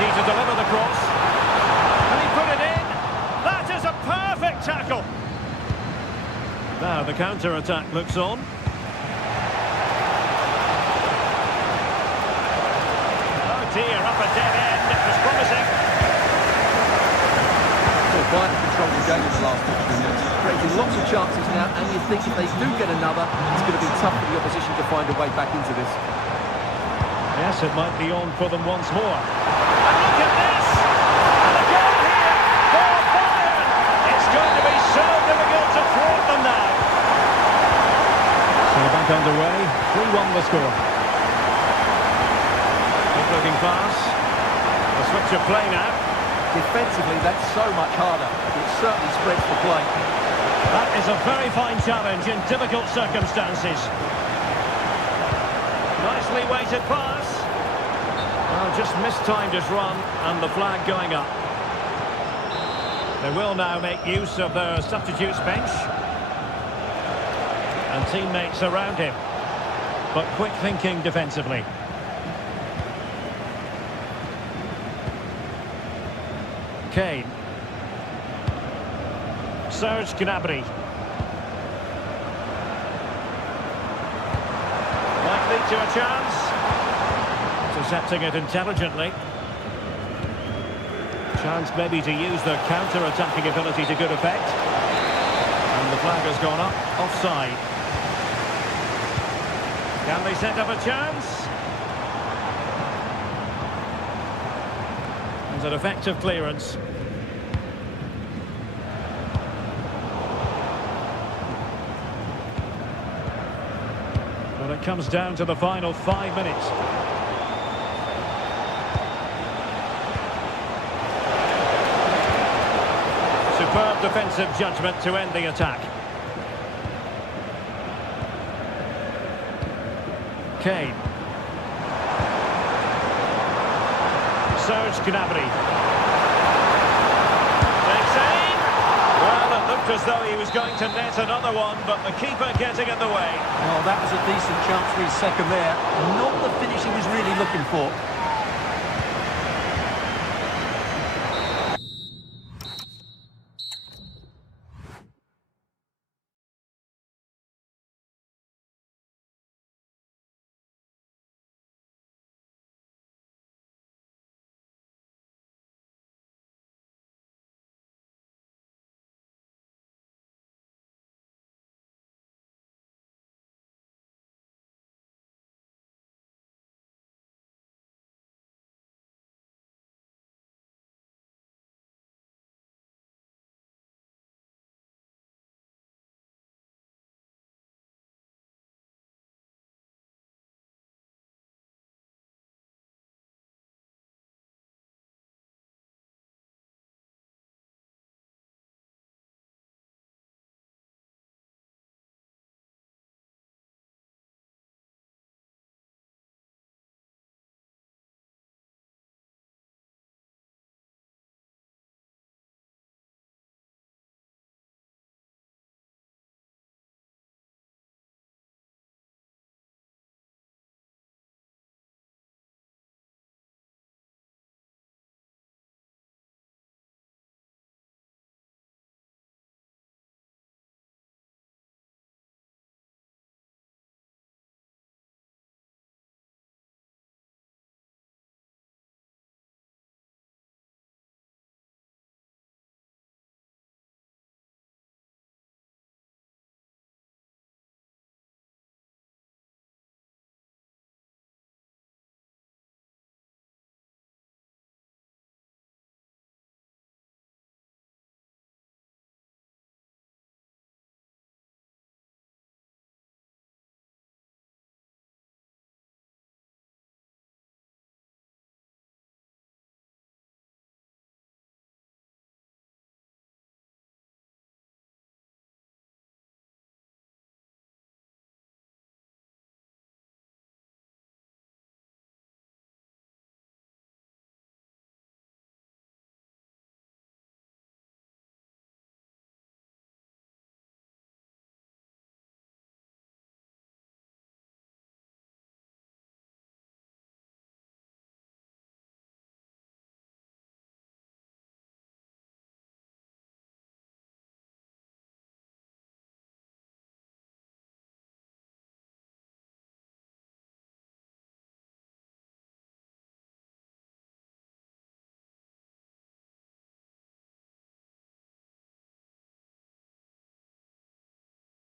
To deliver the cross. And he put it in. That is a perfect tackle. Now the counter-attack looks on. Oh dear, up a dead end. It was promising. Well, Bayern have controlled the game in the last 15 minutes. Creating lots of chances now, and you think if they do get another, it's going to be tough for the opposition to find a way back into this. Yes, it might be on for them once more. And look at this! And a goal here for Bayern! It's going to be so difficult to thwart them now. So back underway, 3-1 the score. Good looking pass. A switch of play now. Defensively, that's so much harder. It certainly spreads the play. That is a very fine challenge in difficult circumstances. Nicely weighted pass. Well, just mistimed his run, and the flag going up. They will now make use of their substitutes bench. And teammates around him. But quick thinking defensively. Kane. Serge Gnabry. Might lead to a chance. Intercepting it intelligently. Chance maybe to use their counter-attacking ability to good effect. And the flag has gone up. Offside. Can they set up a chance? And an effective clearance. But it comes down to the final 5 minutes. Superb defensive judgment to end the attack. Kane. Serge Gnabry. Takes aim. Well, it looked as though he was going to net another one, but the keeper getting in the way. Well, that was a decent chance for his second there. Not the finish he was really looking for.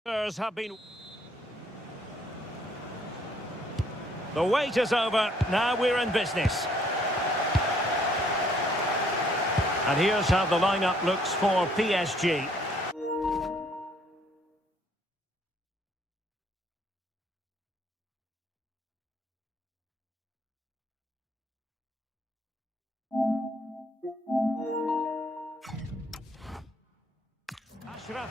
Have been. The wait is over. Now we're in business. And here's how the lineup looks for PSG.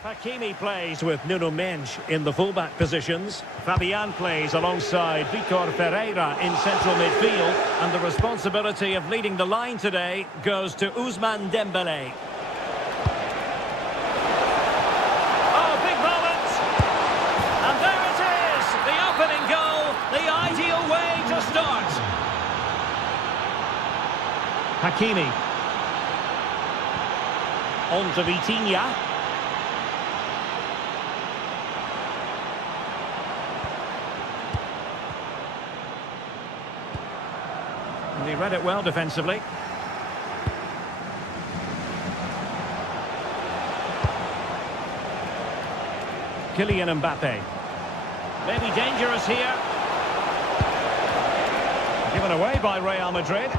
Hakimi plays with Nuno Mendes in the fullback positions. Fabian plays alongside Vitor Ferreira in central midfield. And the responsibility of leading the line today goes to Ousmane Dembélé. Oh, big moment! And there it is! The opening goal, the ideal way to start. Hakimi. On to Vitinha. He read it well defensively. Kylian Mbappe. Maybe dangerous here. Given away by Real Madrid.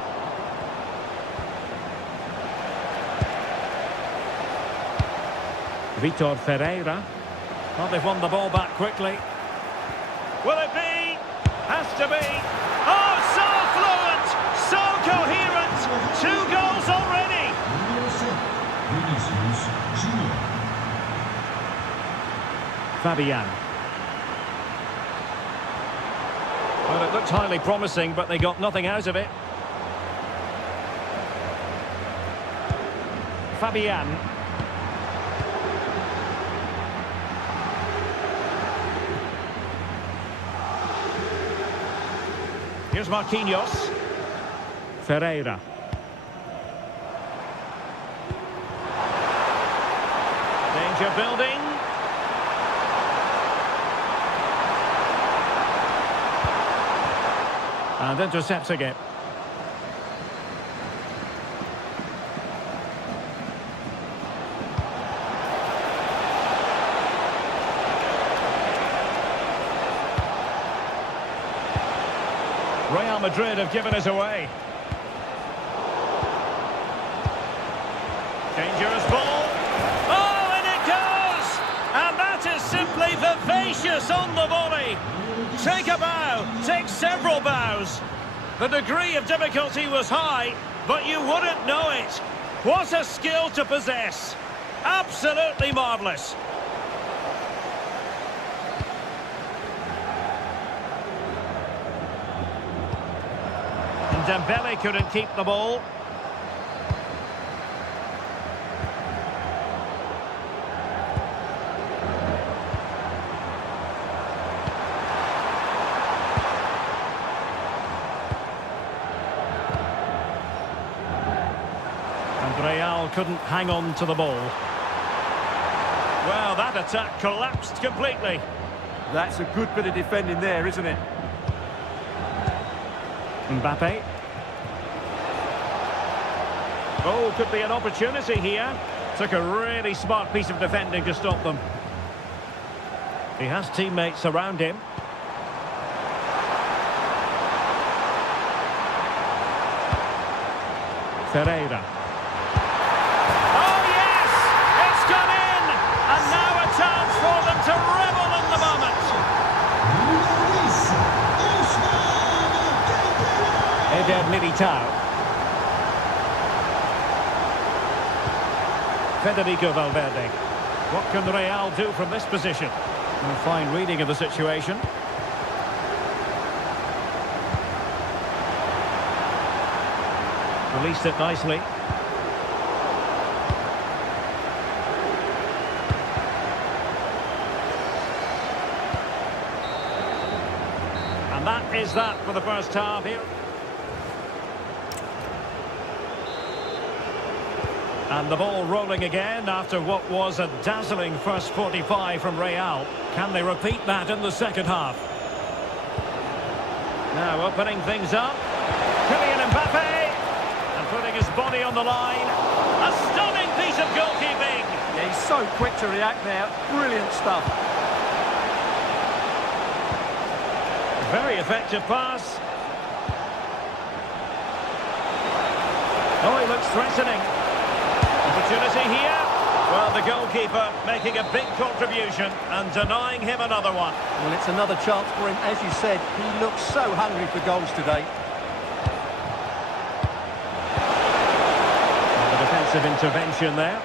Vitor Ferreira. Well, they've won the ball back quickly. Will it be? Has to be. Oh, so fluent! So coherent! 2 goals already! Fabian. Well, it looked highly promising, but they got nothing out of it. Fabian. Here's Marquinhos. Ferreira. Danger building. And intercepting it. Real Madrid have given it away. Dangerous ball. Oh, and it goes! And that is simply vivacious on the volley. Take a bow, take several bows. The degree of difficulty was high, but you wouldn't know it. What a skill to possess. Absolutely marvellous. Dembele couldn't keep the ball. And Real couldn't hang on to the ball. Well, that attack collapsed completely. That's a good bit of defending there, isn't it? Mbappe. Oh, could be an opportunity here. Took a really smart piece of defending to stop them. He has teammates around him. Ferreira. Oh, yes! It's gone in! And now a chance for them to revel in the moment. Eder Militao. Federico Valverde. What can Real do from this position? A fine reading of the situation. Released it nicely. And that is that for the first half here. And the ball rolling again after what was a dazzling first 45 from Real. Can they repeat that in the second half? Now opening things up. Kylian Mbappe. And putting his body on the line. A stunning piece of goalkeeping. Yeah, he's so quick to react now. Brilliant stuff. Very effective pass. Oh, he looks threatening. Opportunity here. Well, the goalkeeper making a big contribution and denying him another one. Well, it's another chance for him. As you said, he looks so hungry for goals today. The defensive intervention there.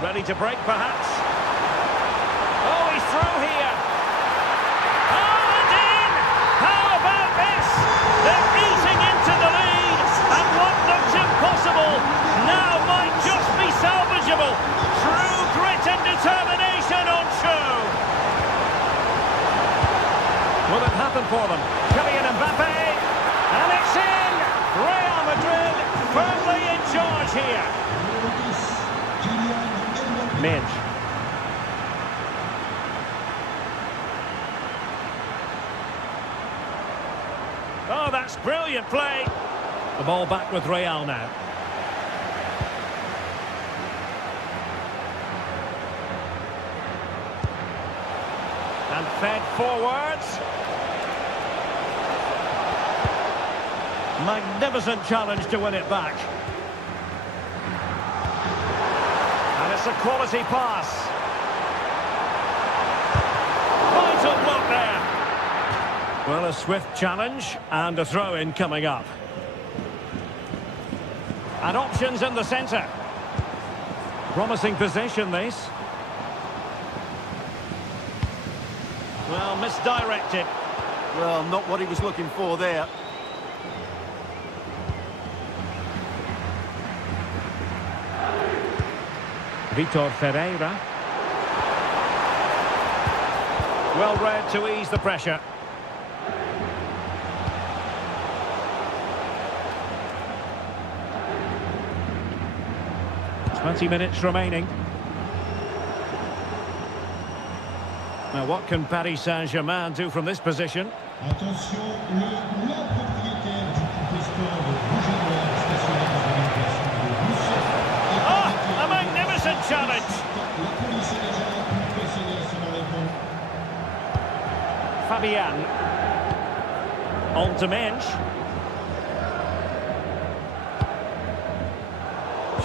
Ready to break, perhaps. Oh, he's through here. Oh, and in! How about this? They're eating into the lead, and what looked impossible now might just be salvageable. True grit and determination on show. Will it happen for them? Kylian Mbappe, and it's in! Real Madrid firmly in charge here. Midge. Oh, that's brilliant play. The ball back with Real now. And fed forwards. Magnificent challenge to win it back. And it's a quality pass. Vital block there. Well, a swift challenge and a throw-in coming up. And options in the centre. Promising position, this. Well, misdirected. Well, not what he was looking for there. Vitor Ferreira. Well read to ease the pressure. Twenty minutes remaining. Now what can Paris Saint-Germain do from this position? Attention, la propriétaire du coupé sport de rouge et noir stationné dans une place de Boucher. Ah, a magnificent challenge. La police est déjà plus pressionnée sur le répond. Fabian. On to Mensch.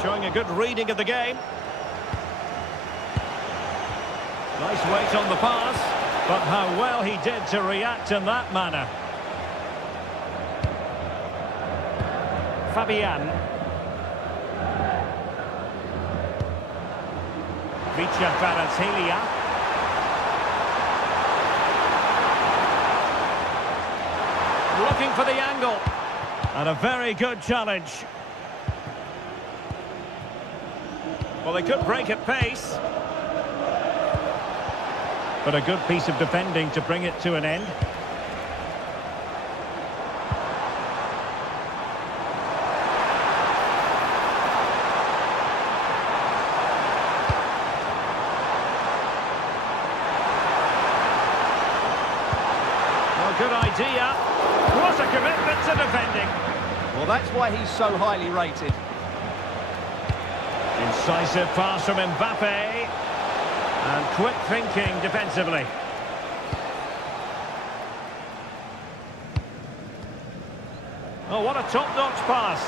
Showing a good reading of the game. Nice weight on the pass, but how well he did to react in that manner. Fabian. Vicha Kvaratskhelia. Looking for the angle. And a very good challenge. Well, they could break at pace. But a good piece of defending to bring it to an end. Well, good idea. What a commitment to defending. Well, that's why he's so highly rated. Incisive pass from Mbappe. And quick thinking defensively. Oh, what a top-notch pass.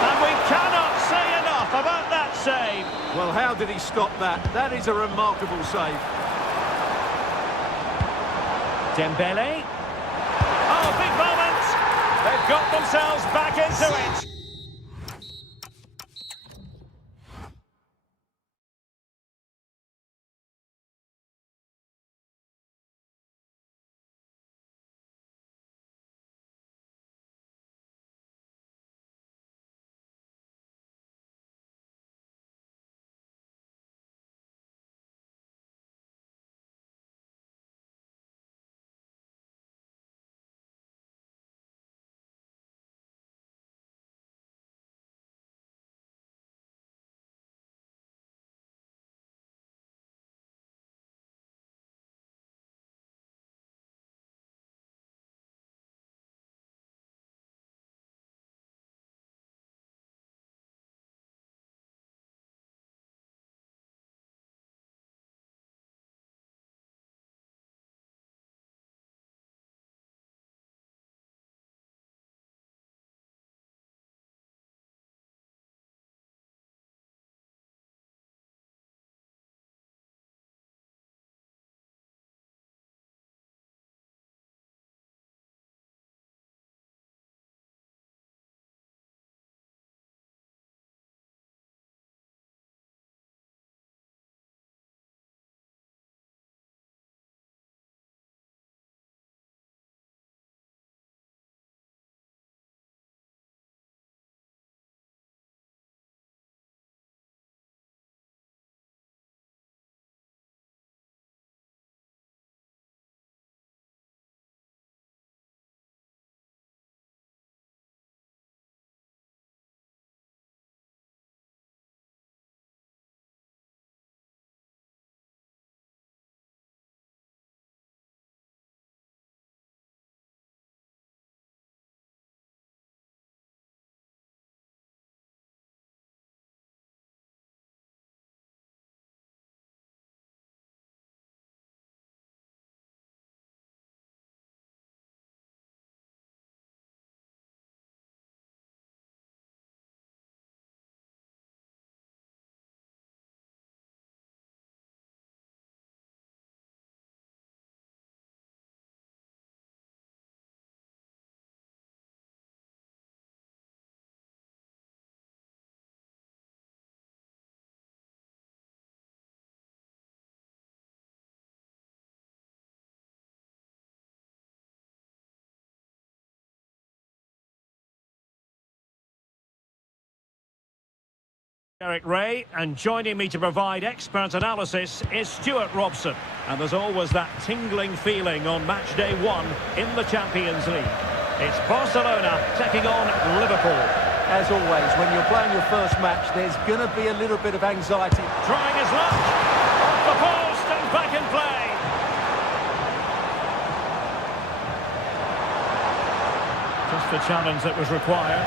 And we cannot say enough about that save. Well, how did he stop that? That is a remarkable save. Dembele. Oh, big moment. They've got themselves back into it. Eric Ray, and joining me to provide expert analysis is Stuart Robson. And there's always that tingling feeling on match day one in the Champions League. It's Barcelona taking on Liverpool. As always, when you're playing your first match, there's going to be a little bit of anxiety. Trying his luck, off the post and back in play. Just the challenge that was required.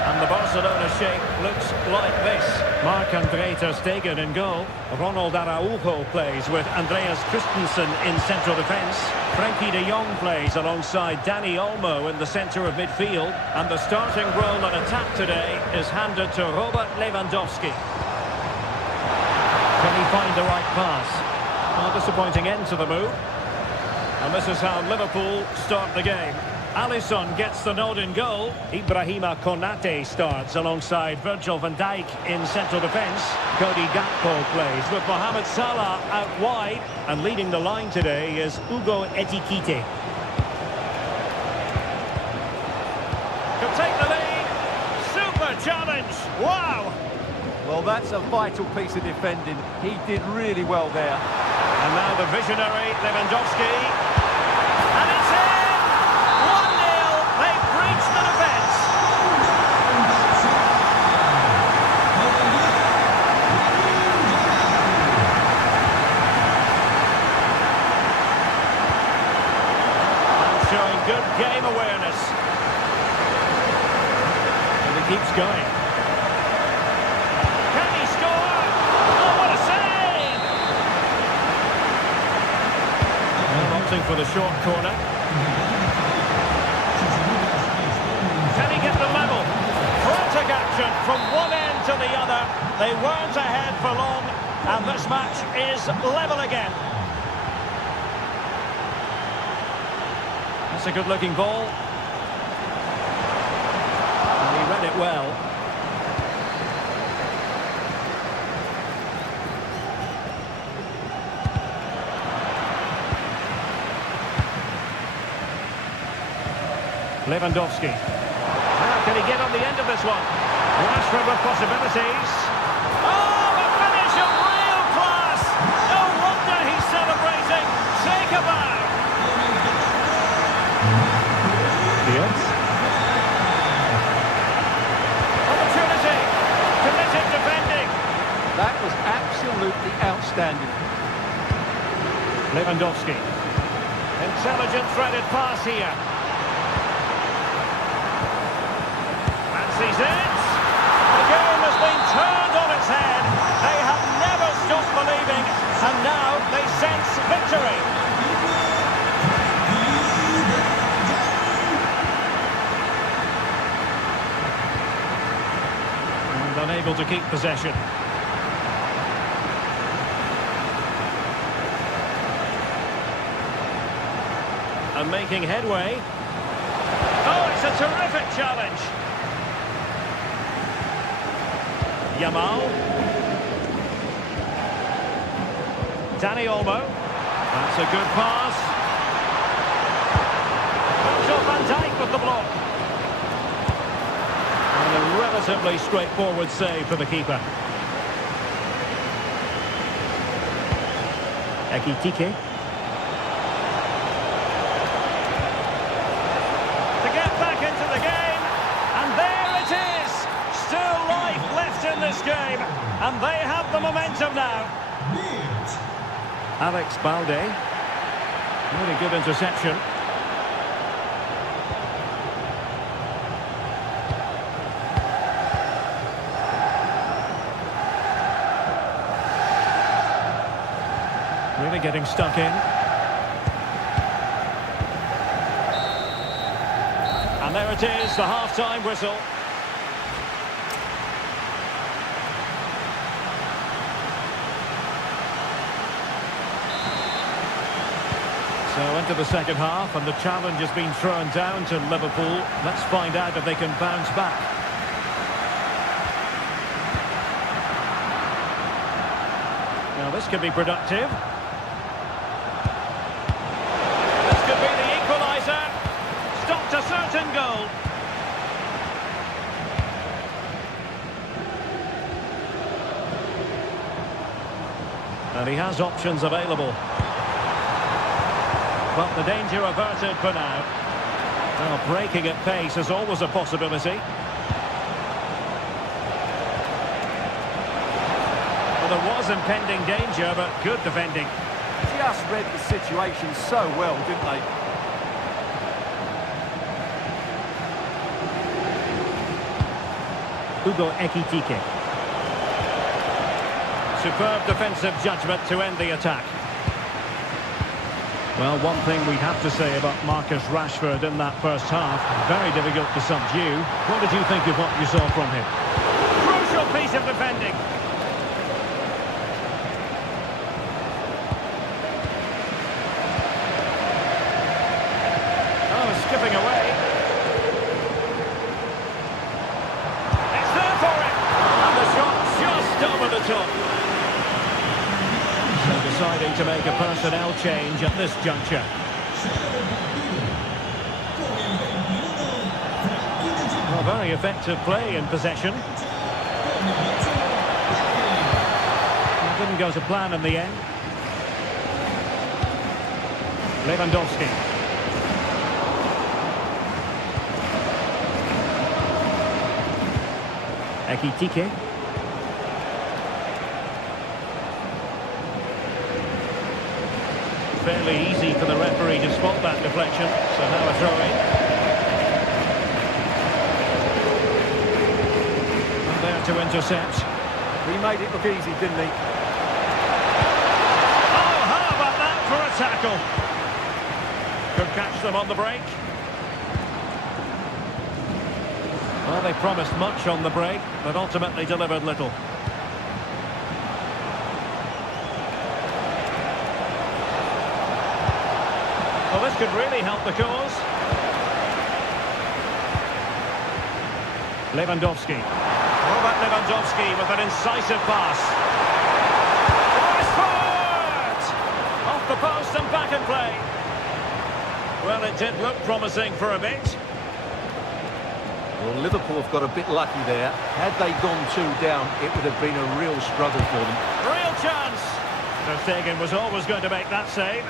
And the Barcelona shape looks like this. Marc-André ter Stegen in goal. Ronald Araujo plays with Andreas Christensen in central defence. Frenkie de Jong plays alongside Dani Olmo in the centre of midfield. And the starting role at attack today is handed to Robert Lewandowski. Can he find the right pass? A disappointing end to the move. And this is how Liverpool start the game. Alisson gets the nod in goal. Ibrahima Konate starts alongside Virgil van Dijk in central defence. Cody Gakpo plays with Mohamed Salah out wide. And leading the line today is Hugo Ekitike. Could take the lead. Super challenge. Wow. Well, that's a vital piece of defending. He did really well there. And now the visionary Lewandowski. And it's in! 1-0. They've breached the defence. And showing good game awareness. And he keeps going. Can he score? Oh, what a save! Opting for the short corner. Can he get the level? Frantic action from one end to the other. They weren't ahead for long, and this match is level again. That's a good-looking ball. And he read it well. Lewandowski. How can he get on the end of this one? Rashford with possibilities. Oh, a finish of real class! No wonder he's celebrating. Take a bow. Yes. Opportunity. Committed defending. That was absolutely outstanding. Lewandowski. Intelligent threaded pass here. Sees it. The game has been turned on its head. They have never stopped believing, and now they sense victory. And unable to keep possession. And making headway. Oh, it's a terrific challenge. Yamal. Dani Olmo. That's a good pass. Virgil van Dijk with the block. And a relatively straightforward save for the keeper. Ekitike. To get back into the game. And there it is. Still life left in this game, and they have the momentum now. Alex Balde. Really good interception. Really getting stuck in. And there it is, the half-time whistle. So into the second half, and the challenge has been thrown down to Liverpool. Let's find out if they can bounce back. Now this could be productive. This could be the equaliser. Stopped a certain goal. And he has options available. But the danger averted for now. Well, breaking at pace is always a possibility. Well, there was impending danger, but good defending. Just read the situation so well, didn't they? Hugo Ekitike. Superb defensive judgment to end the attack. Well, one thing we'd have to say about Marcus Rashford in that first half, very difficult to subdue. What did you think of what you saw from him? Crucial piece of defending. Oh, skipping away. It's there for him. And the shot just over the top. So deciding to make a personnel change at this juncture. Well, very effective play in possession. It didn't go to plan in the end. Lewandowski. Ekitike. Fairly easy for the referee to spot that deflection, so now a throw-in. And there to intercept. He made it look easy, didn't he? Oh, how about that for a tackle? Could catch them on the break. Well, they promised much on the break, but ultimately delivered little. Well, this could really help the cause. Lewandowski. Robert Lewandowski with an incisive pass. Rashford! Off the post and back in play. Well, it did look promising for a bit. Well, Liverpool have got a bit lucky there. Had they gone 2 down, it would have been a real struggle for them. Real chance. Ter Stegen was always going to make that save.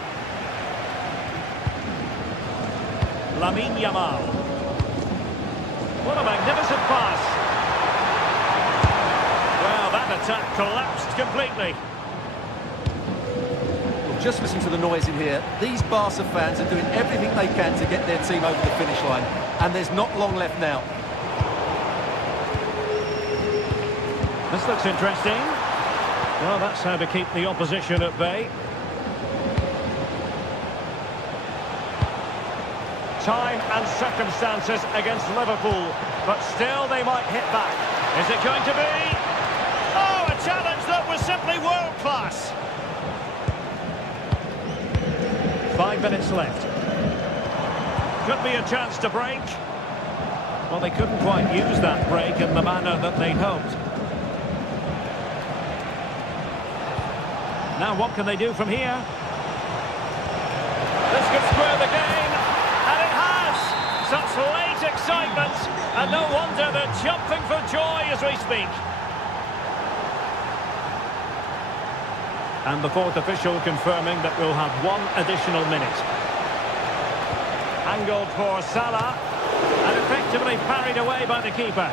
Lamine Yamal. What a magnificent pass. Well, that attack collapsed completely. Well, just listen to the noise in here. These Barca fans are doing everything they can to get their team over the finish line. And there's not long left now. This looks interesting. Well, that's how to keep the opposition at bay. Time and circumstances against Liverpool, but still they might hit back. Is it going to be? Oh, a challenge that was simply world-class. 5 minutes left. Could be a chance to break. Well, they couldn't quite use that break in the manner that they'd hoped. Now what can they do from here? This could square the game. Such late excitement, and no wonder they're jumping for joy as we speak. And the fourth official confirming that we'll have 1 additional minute. Angled for Salah, and effectively parried away by the keeper.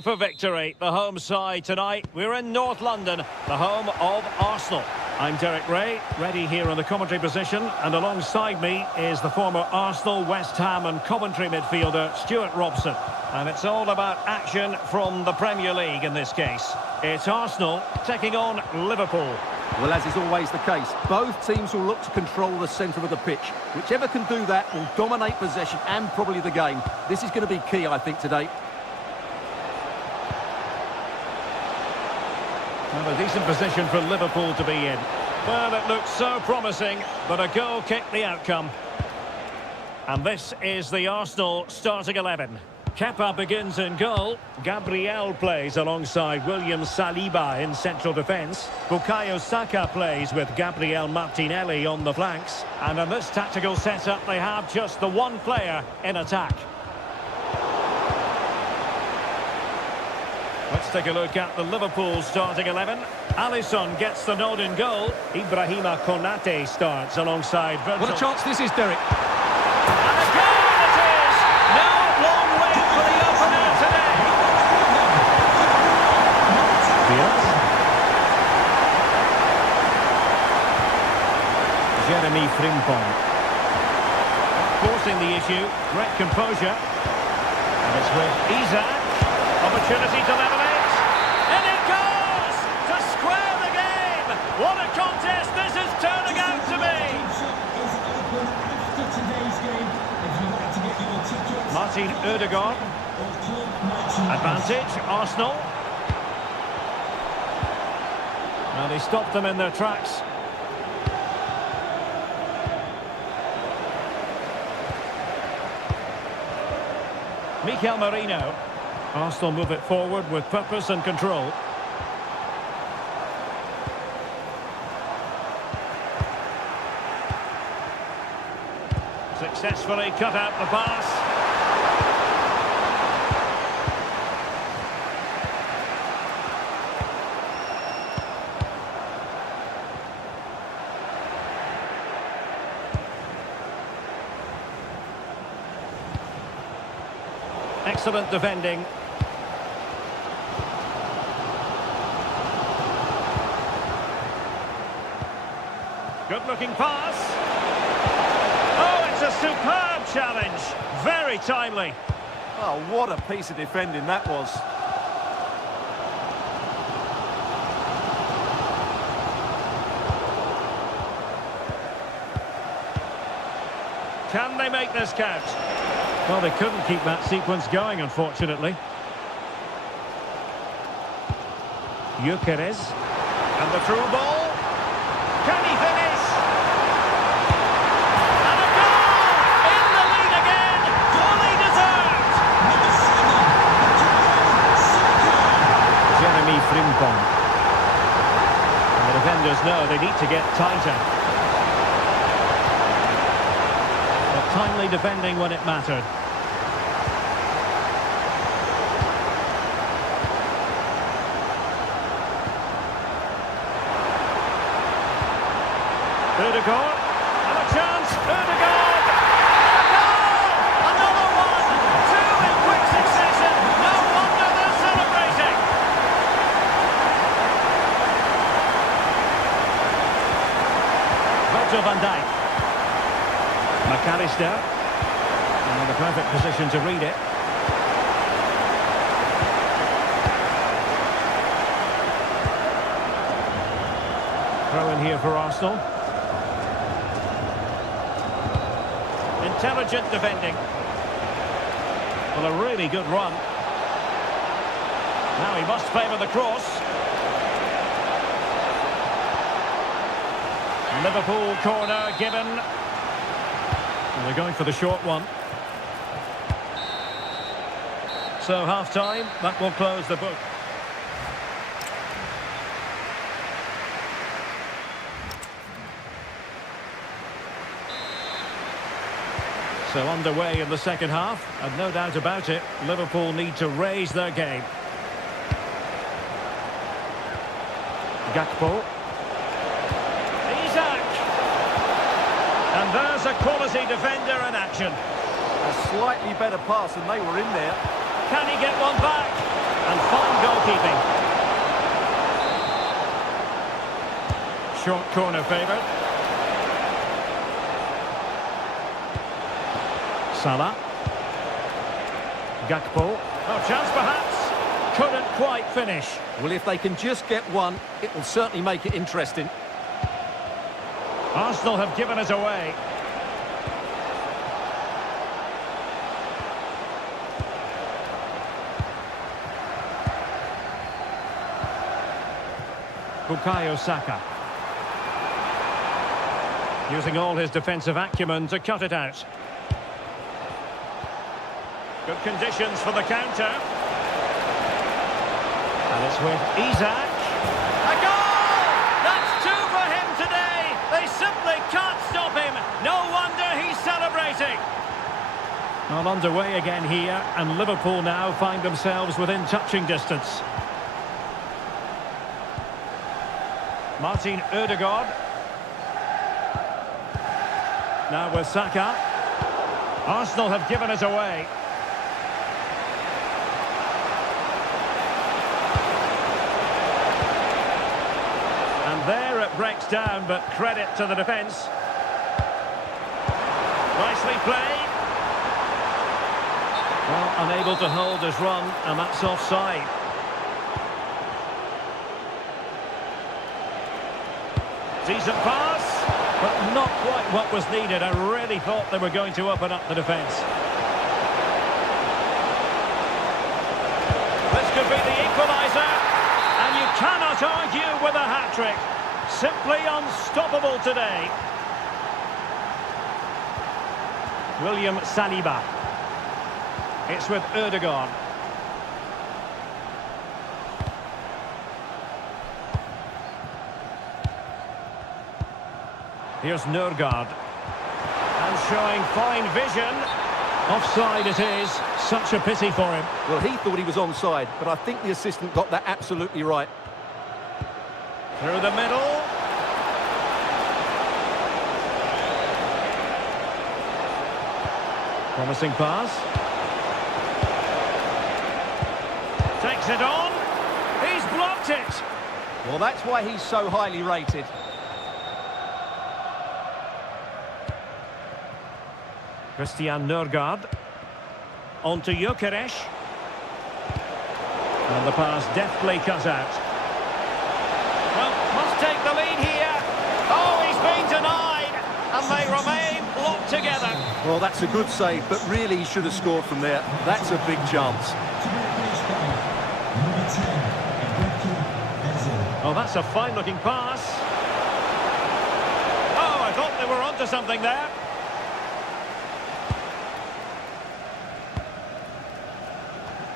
For victory, the home side tonight. We're in North London, the home of Arsenal. I'm Derek Ray, ready here in the commentary position, and alongside me is the former Arsenal, West Ham and Coventry midfielder Stuart Robson. And it's all about action from the Premier League in this case. It's Arsenal taking on Liverpool. Well, as is always the case, both teams will look to control the centre of the pitch. Whichever can do that will dominate possession and probably the game. This is going to be key, I think, today. Well, a decent position for Liverpool to be in. Well, it looks so promising, but a goal kicked the outcome. And this is the Arsenal starting 11. Kepa begins in goal. Gabriel plays alongside William Saliba in central defence. Bukayo Saka plays with Gabriel Martinelli on the flanks. And in this tactical setup, they have just the one player in attack. Let's take a look at the Liverpool starting 11. Alisson gets the nod in goal. Ibrahima Konate starts alongside Virgil. What a chance this is, Derek. And a goal it is! No long wait for the opener today. Diaz. Jeremy Frimpong. Forcing the issue. Great composure. And it's with Isaac. Opportunity to level it. And it goes! To square the game! What a contest this is turning out to be! Martin Ødegaard. Advantage, Arsenal. Now they stopped them in their tracks. Mikel Merino. Arsenal move it forward with purpose and control. Successfully cut out the pass. Excellent defending. Good-looking pass. Oh, it's a superb challenge. Very timely. Oh, what a piece of defending that was. Can they make this count? Well, they couldn't keep that sequence going, unfortunately. Gyökeres. And the through ball. Can he finish? And a goal! In the lead again! Fully deserved! Jeremy Frimpong. And the defenders know they need to get tighter. But timely defending when it mattered. Ødegaard, and a chance, Ødegaard, and a goal! Another one! Two in quick succession! No wonder they're celebrating! Virgil van Dijk. McAllister. In the perfect position to read it. Throw in here for Arsenal. Intelligent defending. Well, a really good run. Now he must favour the cross. Liverpool corner given. And they're going for the short one. So half-time, that will close the book. So underway in the second half, and no doubt about it, Liverpool need to raise their game. Gakpo. Isaac. And there's a quality defender in action. A slightly better pass and they were in there. Can he get one back? Short corner favoured. Salah. Gakpo. Oh, chance perhaps. Couldn't quite finish. Well, if they can just get one, it will certainly make it interesting. Arsenal have given us away. Bukayo Saka. Using all his defensive acumen to cut it out. Good conditions for the counter. And it's with Isak. A goal! That's two for him today. They simply can't stop him. No wonder he's celebrating. Well, underway again here, and Liverpool now find themselves within touching distance. Martin Ødegaard. Now with Saka. Arsenal have given us away. And there it breaks down, but credit to the defence. Nicely played. Well, unable to hold his run, and that's offside. Decent pass, but not quite what was needed. I really thought they were going to open up the defence. This could be the equaliser, and you cannot argue with a hat-trick. Simply unstoppable today. William Saliba. It's with Ødegaard. Here's Nørgaard. And showing fine vision. Offside it is. Such a pity for him. Well, he thought he was onside, but I think the assistant got that absolutely right. Through the middle. Promising pass. Takes it on. He's blocked it. Well, that's why he's so highly rated. Christian Nørgaard. On to Gyökeres. And the pass deftly cut out. Well, must take the lead here. Oh, he's been denied. And they remain locked together. Well, that's a good save, but really he should have scored from there. That's a big chance. Oh, that's a fine-looking pass. Oh, I thought they were onto something there.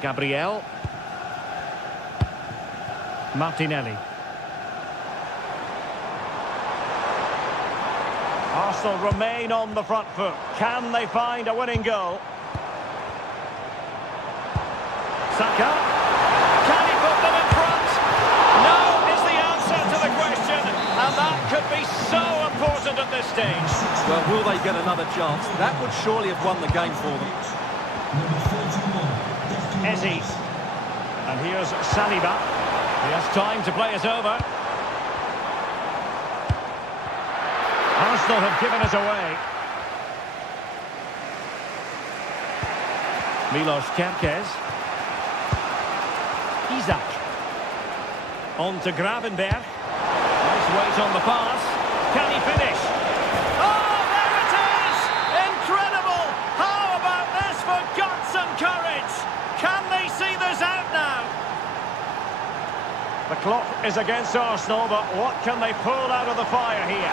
Gabriel. Martinelli. Arsenal remain on the front foot. Can they find a winning goal? Saka. Can he put them in front? No is the answer to the question. And that could be so important at this stage. Well, will they get another chance? That would surely have won the game for them. Eze. And here's Saliba. He has time to play it over. Arsenal have given us away. Milos Kerkez. Isak. On to Gravenberg. Nice weight on the pass. Can he finish? Oh, there it is! Incredible! How about this for guts and courage? Can they see this out now? The clock is against Arsenal, but what can they pull out of the fire here?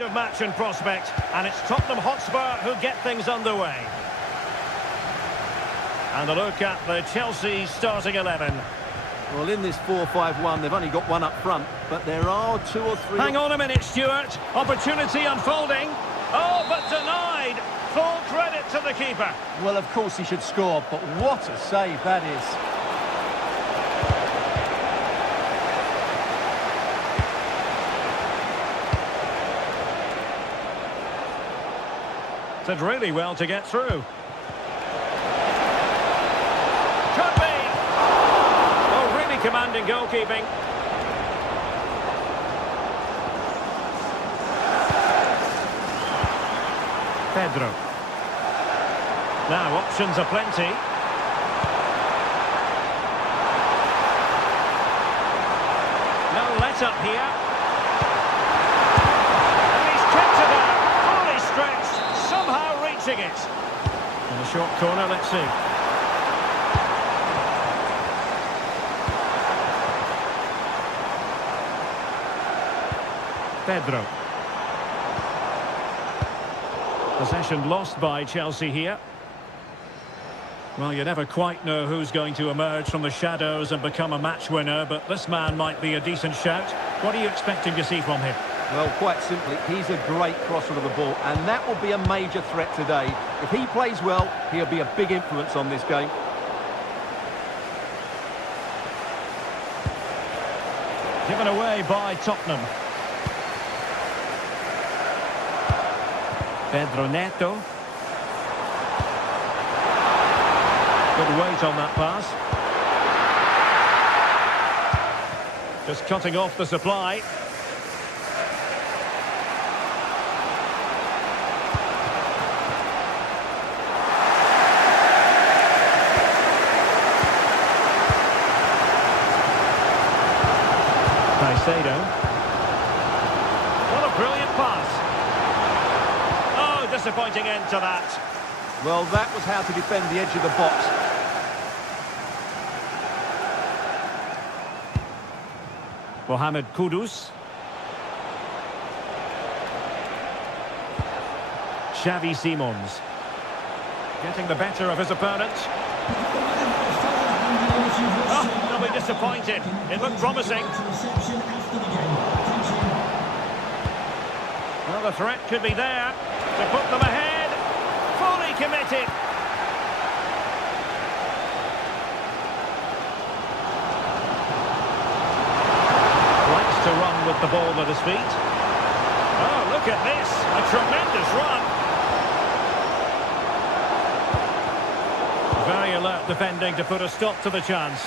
Of match in prospect, and it's Tottenham Hotspur who get things underway. And a look at the Chelsea starting 11. Well, in this 4-5-1, they've only got one up front, but there are two or three... Hang on a minute, Stuart. Opportunity unfolding. Oh, but denied. Full credit to the keeper. Well, of course he should score, but what a save that is. Did really well to get through. Could be. Oh, really commanding goalkeeping. Pedro. Now options are plenty. No let up here. And he's kept it out. Fully stretched. Somehow reaching it. In the short corner, let's see. Pedro. Possession lost by Chelsea here. Well, you never quite know who's going to emerge from the shadows and become a match winner, but this man might be a decent shout. What are you expecting to see from him? Well, quite simply, he's a great crosser of the ball, and that will be a major threat today. If he plays well, he'll be a big influence on this game. Given away by Tottenham. Pedro Neto. Good weight on that pass. Just cutting off the supply. Caicedo. What a brilliant pass. Oh, disappointing end to that. Well, that was how to defend the edge of the box. Mohamed Kudus. Xavi Simons. Getting the better of his opponent. Oh, they'll be disappointed. It looked promising. Well, the threat could be there to put them ahead. Fully committed. Likes to run with the ball at his feet. Oh, look at this. A tremendous run. Very alert defending to put a stop to the chance.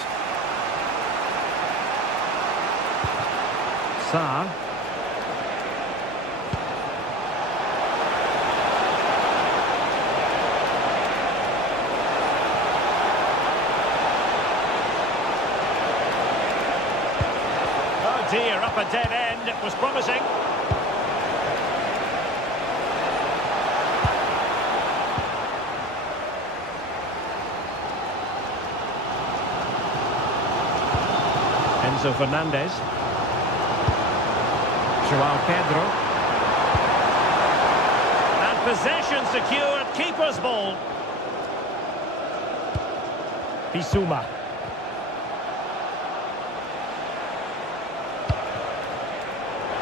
Sarr. Oh dear, up a dead end. It was promising. Enzo Fernandez. Joao Pedro. And possession secured. Keeper's ball. Bissouma.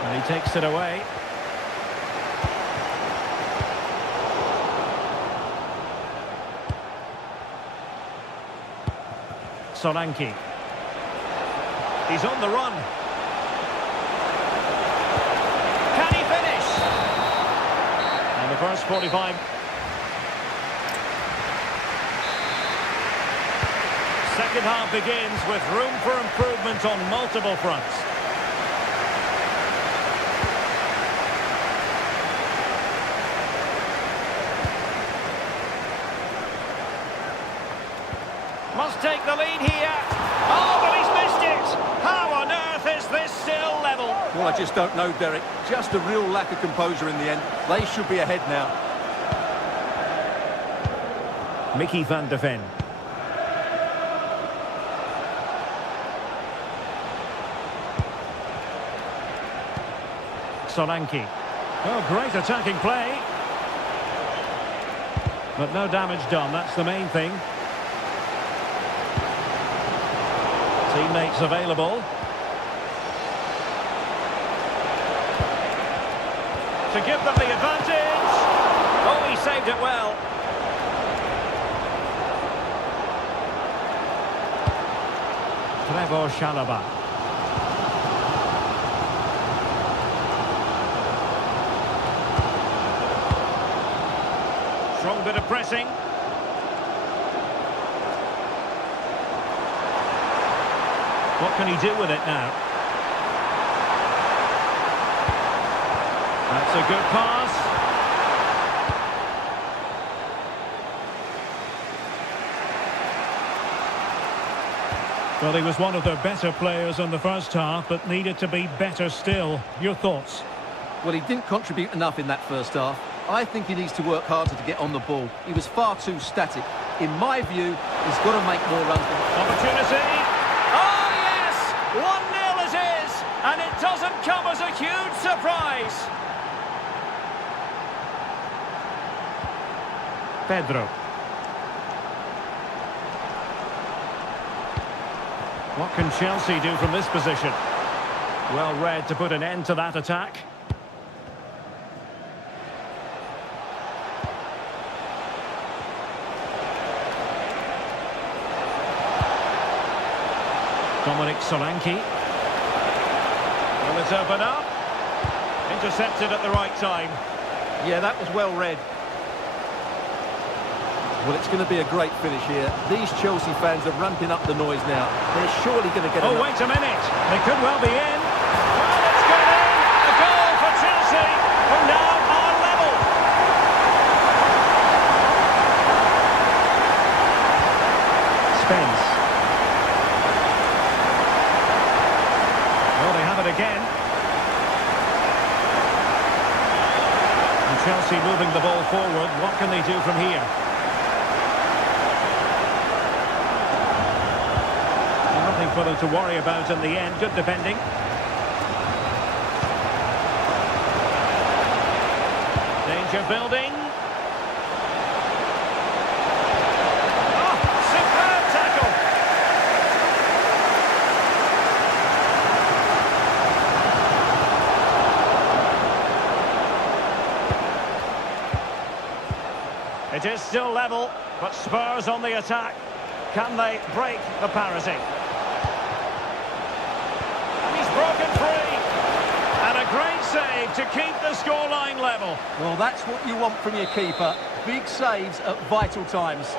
And he takes it away. Solanke. He's on the run. Can he finish? And the first 45. Second half begins with room for improvement on multiple fronts. Must take the lead here. Oh, but he's missed it. How on earth is this still level? Well, I just don't know, Derek. Just a real lack of composure in the end. They should be ahead now. Mickey van de Ven. Solanke. Oh, great attacking play. But no damage done, that's the main thing. Teammates available. To give them the advantage. Oh, he saved it well. Trevor Chalobah. Strong bit of pressing. What can he do with it now? That's a good pass. Well, he was one of their better players in the first half, but needed to be better still. Your thoughts? Well, he didn't contribute enough in that first half. I think he needs to work harder to get on the ball. He was far too static. In my view, he's got to make more runs. Opportunity. Oh, yes! 1-0 it is! And it doesn't come as a huge surprise. Pedro. What can Chelsea do from this position? Well read to put an end to that attack. Dominic Solanke. Well, it's open up. Intercepted at the right time. Yeah, that was well read. Well, it's going to be a great finish here. These Chelsea fans are ramping up the noise now. They're surely going to get Oh, wait a minute. They could well be in. Well, it's got in. A goal for Chelsea. Who now are level. Spence. Well, they have it again. And Chelsea moving the ball forward. What can they do from here? Nothing for them to worry about in the end. Good defending. Danger building. Oh, superb tackle. It is still level, but Spurs on the attack. Can they break the parity? Broken free, and a great save to keep the scoreline level. Well, that's what you want from your keeper. Big saves at vital times.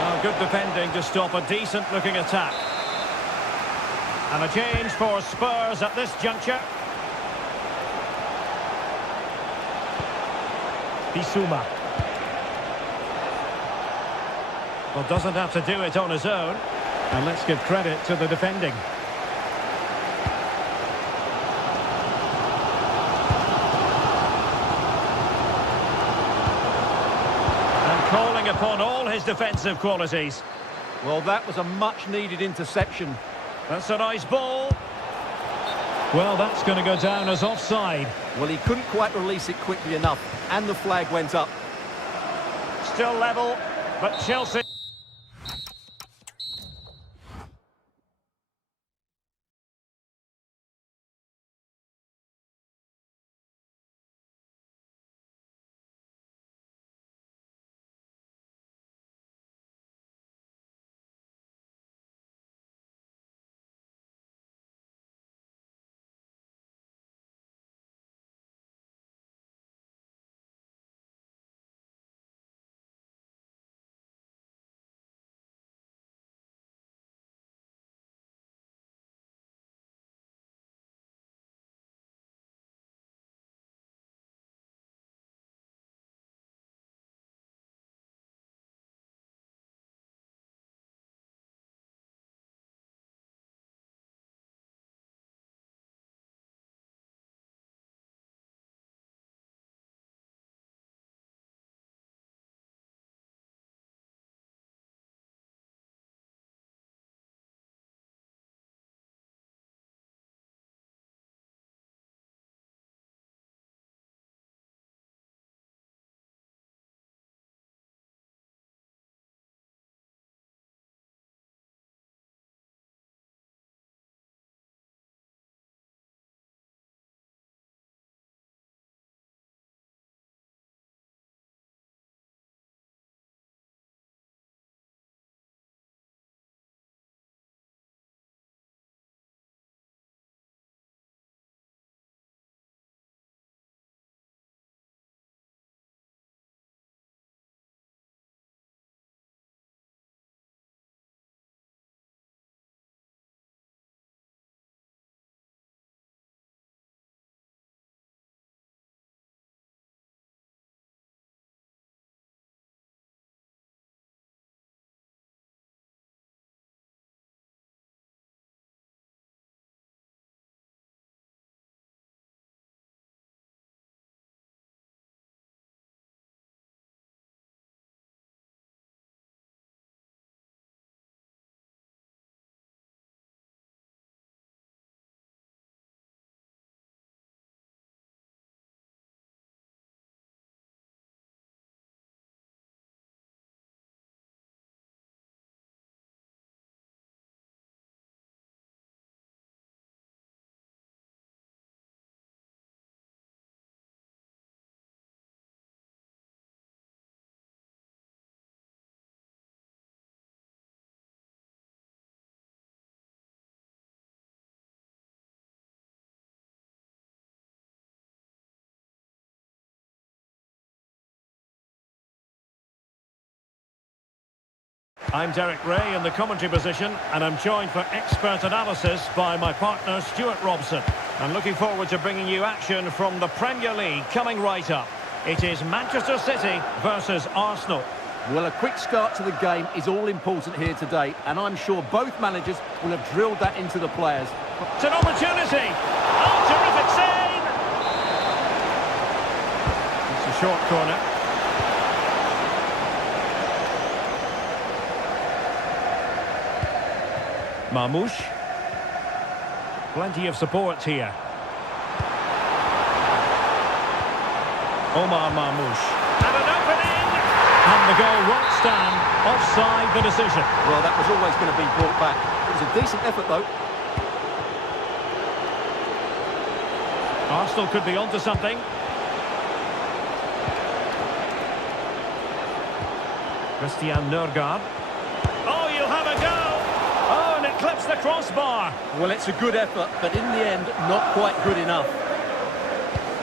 Oh, good defending to stop a decent-looking attack. And a change for Spurs at this juncture. Bissouma. Well, doesn't have to do it on his own. And let's give credit to the defending. And calling upon all his defensive qualities. Well, that was a much-needed interception. That's a nice ball. Well, that's going to go down as offside. Well, he couldn't quite release it quickly enough, and the flag went up. Still level, but Chelsea... I'm Derek Ray in the commentary position, and I'm joined for expert analysis by my partner Stuart Robson. I'm looking forward to bringing you action from the Premier League coming right up. It is Manchester City versus Arsenal. Well, a quick start to the game is all important here today, and I'm sure both managers will have drilled that into the players. It's an opportunity. Oh, terrific save! It's a short corner. Marmoush. Plenty of support here. Omar Marmoush. And an opening! And the goal won't stand. Offside the decision. Well, that was always going to be brought back. It was a decent effort, though. Arsenal could be onto something. Christian Nørgaard. Oh, you'll have a go! Oh, and it clips the crossbar. Well, it's a good effort, but in the end, not quite good enough.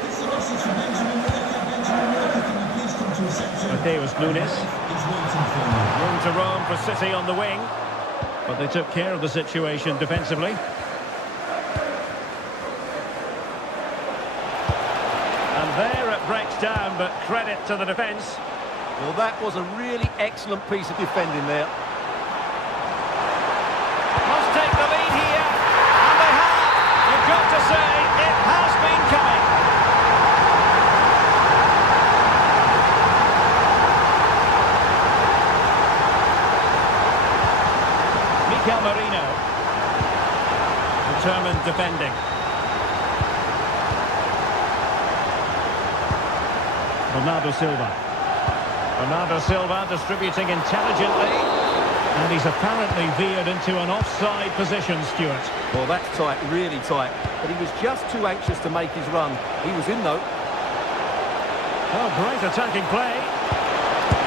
It's a message from Benjamin Walker. Benjamin Walker, can you please come to reception? Mateus Nunes. He's waiting for you. Room to roam for City on the wing. But they took care of the situation defensively. And there it breaks down, but credit to the defence. Well, that was a really excellent piece of defending there. Must take the lead here. And they have. You've got to say, it has been coming. Mikel Merino. Determined defending. Bernardo Silva. Bernardo Silva distributing intelligently. And he's apparently veered into an offside position, Stuart. Well, that's tight, really tight. But he was just too anxious to make his run. He was in, though. Oh, great attacking play.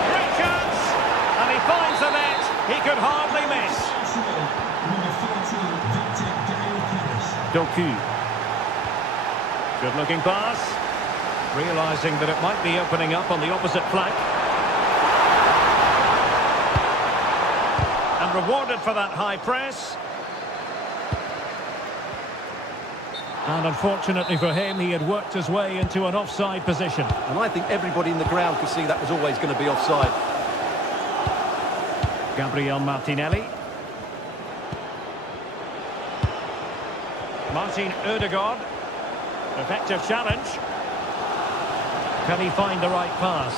Great chance! And he finds the net. He could hardly miss. Number 14, Victor Gayokidis. Doku. Good-looking pass. Realising that it might be opening up on the opposite flank. And rewarded for that high press. And unfortunately for him, he had worked his way into an offside position. And I think everybody in the ground could see that was always going to be offside. Gabriel Martinelli. Martin Ødegaard. Effective challenge. Can he find the right pass?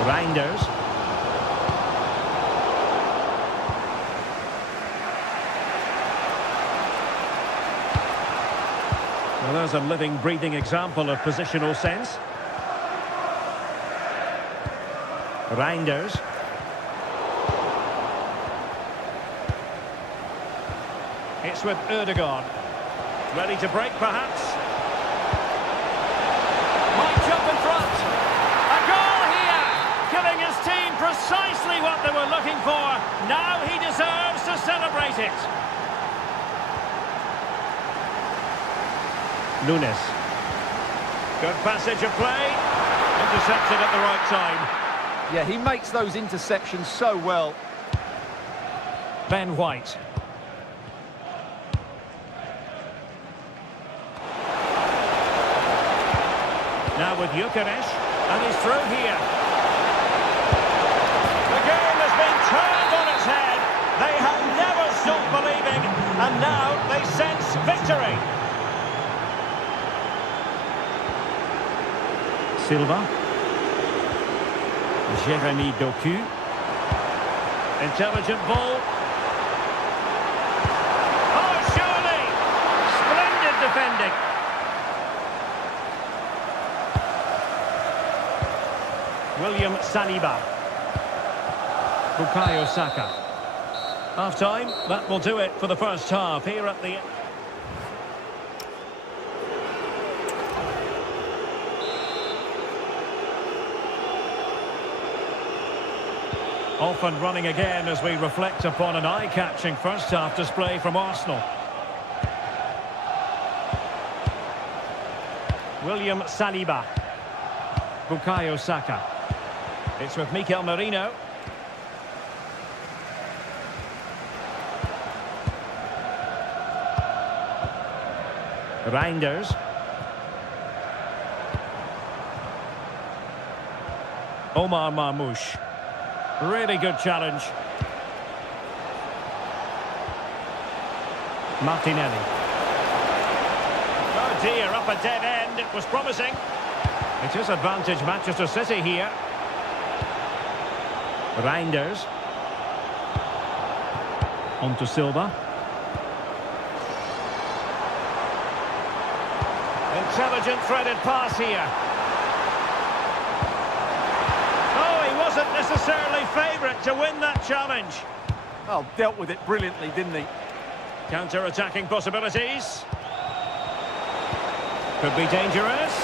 Reinders. Well, there's a living, breathing example of positional sense. Reinders. It's with Ødegaard. Ready to break, perhaps? Might jump in front. A goal here! Giving his team precisely what they were looking for. Now he deserves to celebrate it. Nunes. Good passage of play. Intercepted at the right time. Yeah, he makes those interceptions so well. Ben White. Now with Gyökeres, and he's through here. The game has been turned on its head. They have never stopped believing, and now they sense victory. Silva. Jérémy Doku. Intelligent ball. Oh, surely! Splendid defending. William Saliba. Bukayo Saka. Half-time, that will do it for the first half here at the... Off and running again as we reflect upon an eye-catching first-half display from Arsenal. William Saliba. Bukayo Saka. It's with Mikel Merino. Reinders. Omar Marmoush. Really good challenge. Martinelli. Oh dear, up a dead end. It was promising. It is advantage Manchester City here. Reinders. On to Silva. Intelligent threaded pass here. Oh, he wasn't necessarily favourite to win that challenge. Oh, dealt with it brilliantly, didn't he? Counter-attacking possibilities. Could be dangerous.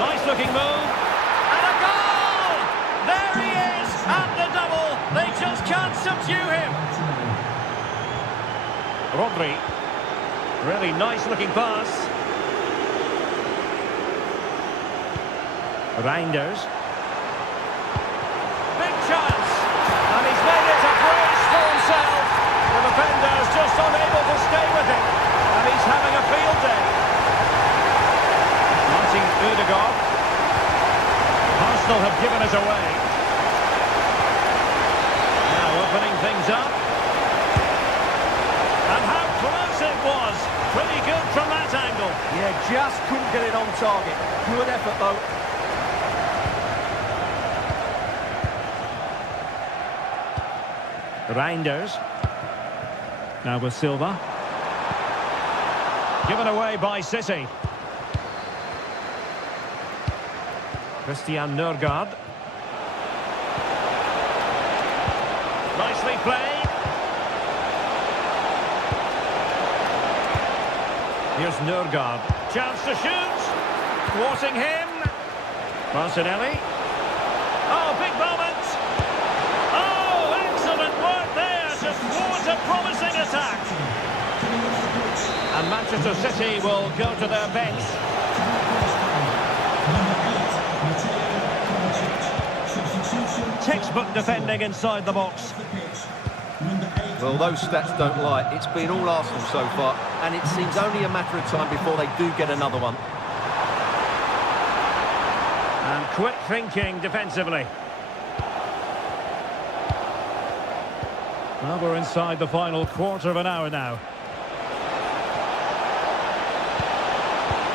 Nice-looking move. And a goal! There he is at the double. They just can't subdue him. Rodri. Really nice-looking pass. Reinders. Big chance. And he's made it a brace for himself. The defender's just unable to stay with him. And he's having a field day. Martin Ødegaard. Arsenal have given it away. Now opening things up. And how close it was. Pretty good from that angle. Yeah, just couldn't get it on target. Good effort, though. Reinders. Now with Silva. Given away by City. Christian Nørgaard. Nicely played. Here's Nørgaard. Chance to shoot. Thwarting him. Martinelli. Oh, big moment. Oh, excellent work there to thwart a promising attack. And Manchester City will go to their bench. Textbook defending inside the box. Well, those stats don't lie. It's been all Arsenal so far, and it seems only a matter of time before they do get another one. And quick thinking defensively. Well, we're inside the final quarter of an hour now.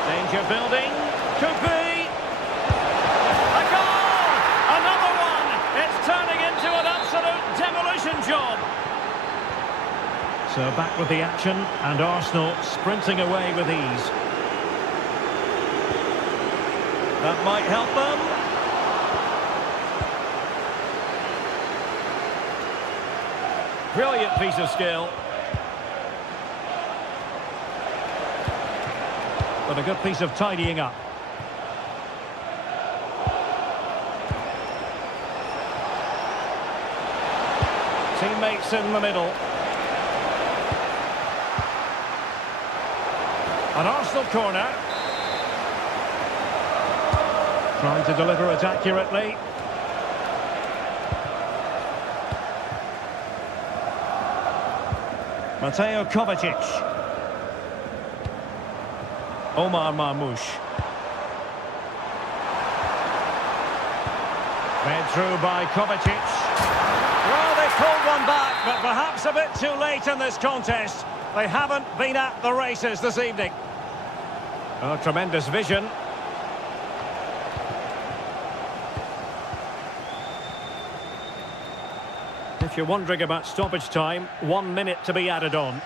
Danger building. Could be. A goal! Another one! It's turning into an absolute demolition job. So back with the action, and Arsenal sprinting away with ease. That might help them. Brilliant piece of skill. But a good piece of tidying up. Teammates in the middle. An Arsenal corner. Trying to deliver it accurately. Mateo Kovacic. Omar Marmoush. Fed through by Kovacic. Well, they pulled one back, but perhaps a bit too late in this contest. They haven't been at the races this evening. Oh, tremendous vision. If you're wondering about stoppage time, 1 minute to be added on.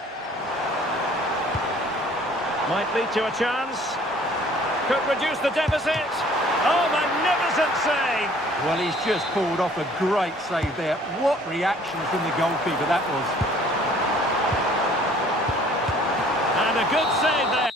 Might lead to a chance. Could reduce the deficit. Oh, magnificent save. Well, he's just pulled off a great save there. What reaction from the goalkeeper that was. And a good save there.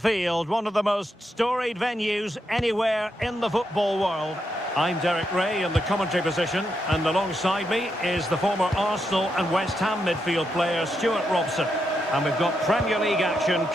Field, one of the most storied venues anywhere in the football world. I'm Derek Ray in the commentary position, and alongside me is the former Arsenal and West Ham midfield player Stuart Robson. And we've got Premier League action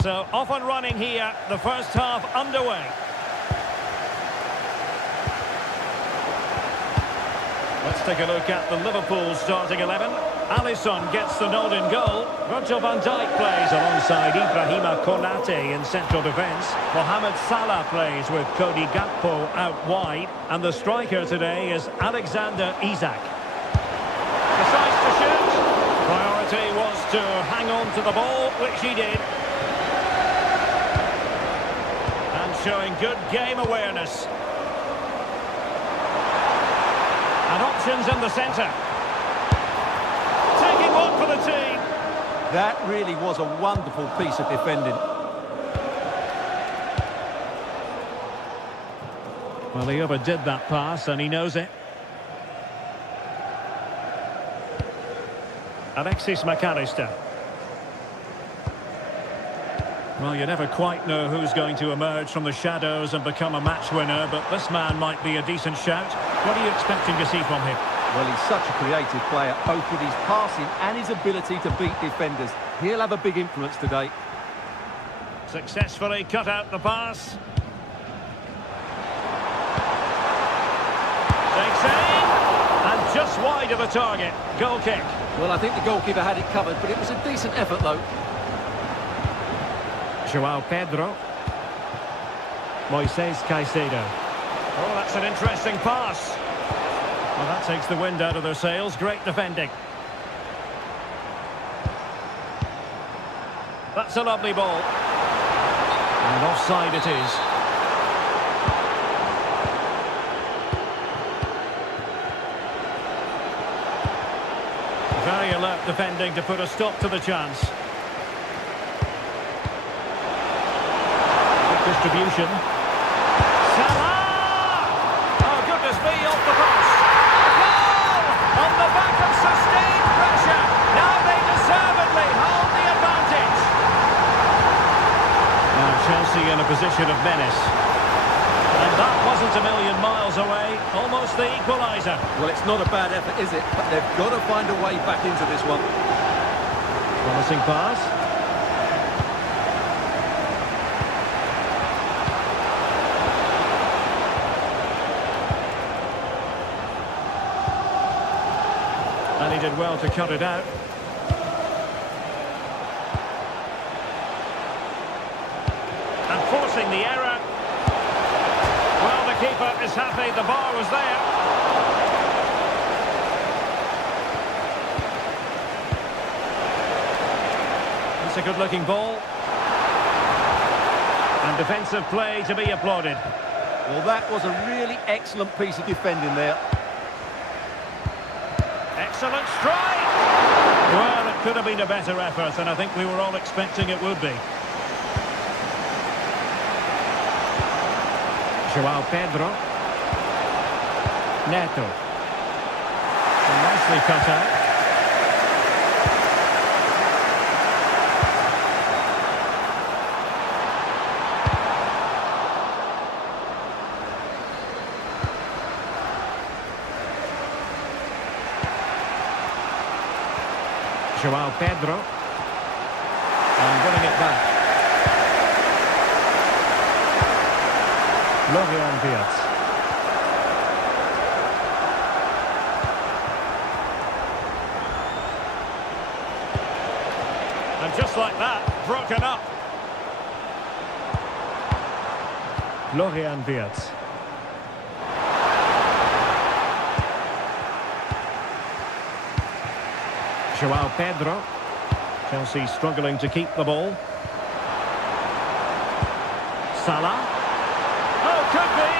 So off and running here, the first half underway. Let's take a look at the Liverpool starting 11. Alisson gets the nod in goal. Virgil van Dijk plays alongside Ibrahima Konate in central defence. Mohamed Salah plays with Cody Gakpo out wide. And the striker today is Alexander Isak. Decides to shoot. Priority was to hang on to the ball, which he did. And showing good game awareness. And options in the centre. Taking one for the team. That really was a wonderful piece of defending. Well, he overdid that pass and he knows it. Alexis McAllister. Well, you never quite know who's going to emerge from the shadows and become a match winner, but this man might be a decent shout. What are you expecting to see from him? Well, he's such a creative player, both with his passing and his ability to beat defenders. He'll have a big influence today. Successfully cut out the pass. Takes aim. And just wide of the target. Goal kick. Well, I think the goalkeeper had it covered, but it was a decent effort, though. João Pedro. Moises Caicedo. Oh, that's an interesting pass. Well, that takes the wind out of their sails. Great defending. That's a lovely ball. And offside it is. Very alert defending to put a stop to the chance. Good distribution. Salah! Oh, goodness me, off the post. Goal! On the back of sustained pressure. Now they deservedly hold the advantage. Now Chelsea in a position of menace. And that wasn't a million miles away. Almost the equaliser. Well, it's not a bad effort, is it? But they've got to find a way back into this one. Promising pass. And he did well to cut it out. And forcing the error. Well, the keeper is happy the bar was there. It's a good-looking ball. And defensive play to be applauded. Well, that was a really excellent piece of defending there. Excellent strike! Well, it could have been a better effort, and I think we were all expecting it would be. João Pedro. Neto. And nicely cut out. João Pedro. And winning it back. Florian Wirtz. And just like that, broken up. Florian Wirtz. João Pedro. Chelsea struggling to keep the ball. Salah. Oh, could be.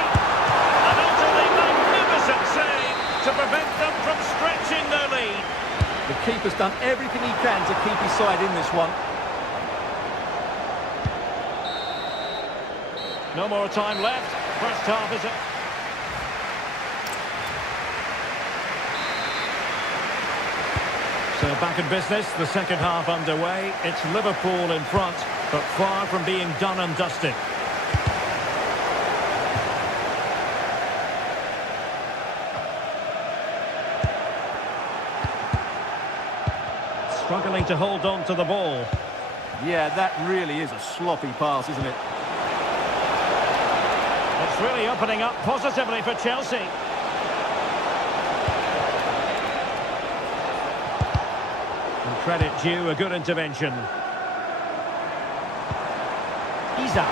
An utterly magnificent save to prevent them from stretching their lead. The keeper's done everything he can to keep his side in this one. No more time left. First half is it. So back in business, the second half underway. It's Liverpool in front, but far from being done and dusted. Struggling to hold on to the ball. Yeah, that really is a sloppy pass, isn't it? It's really opening up positively for Chelsea. And credit due, a good intervention. Isak.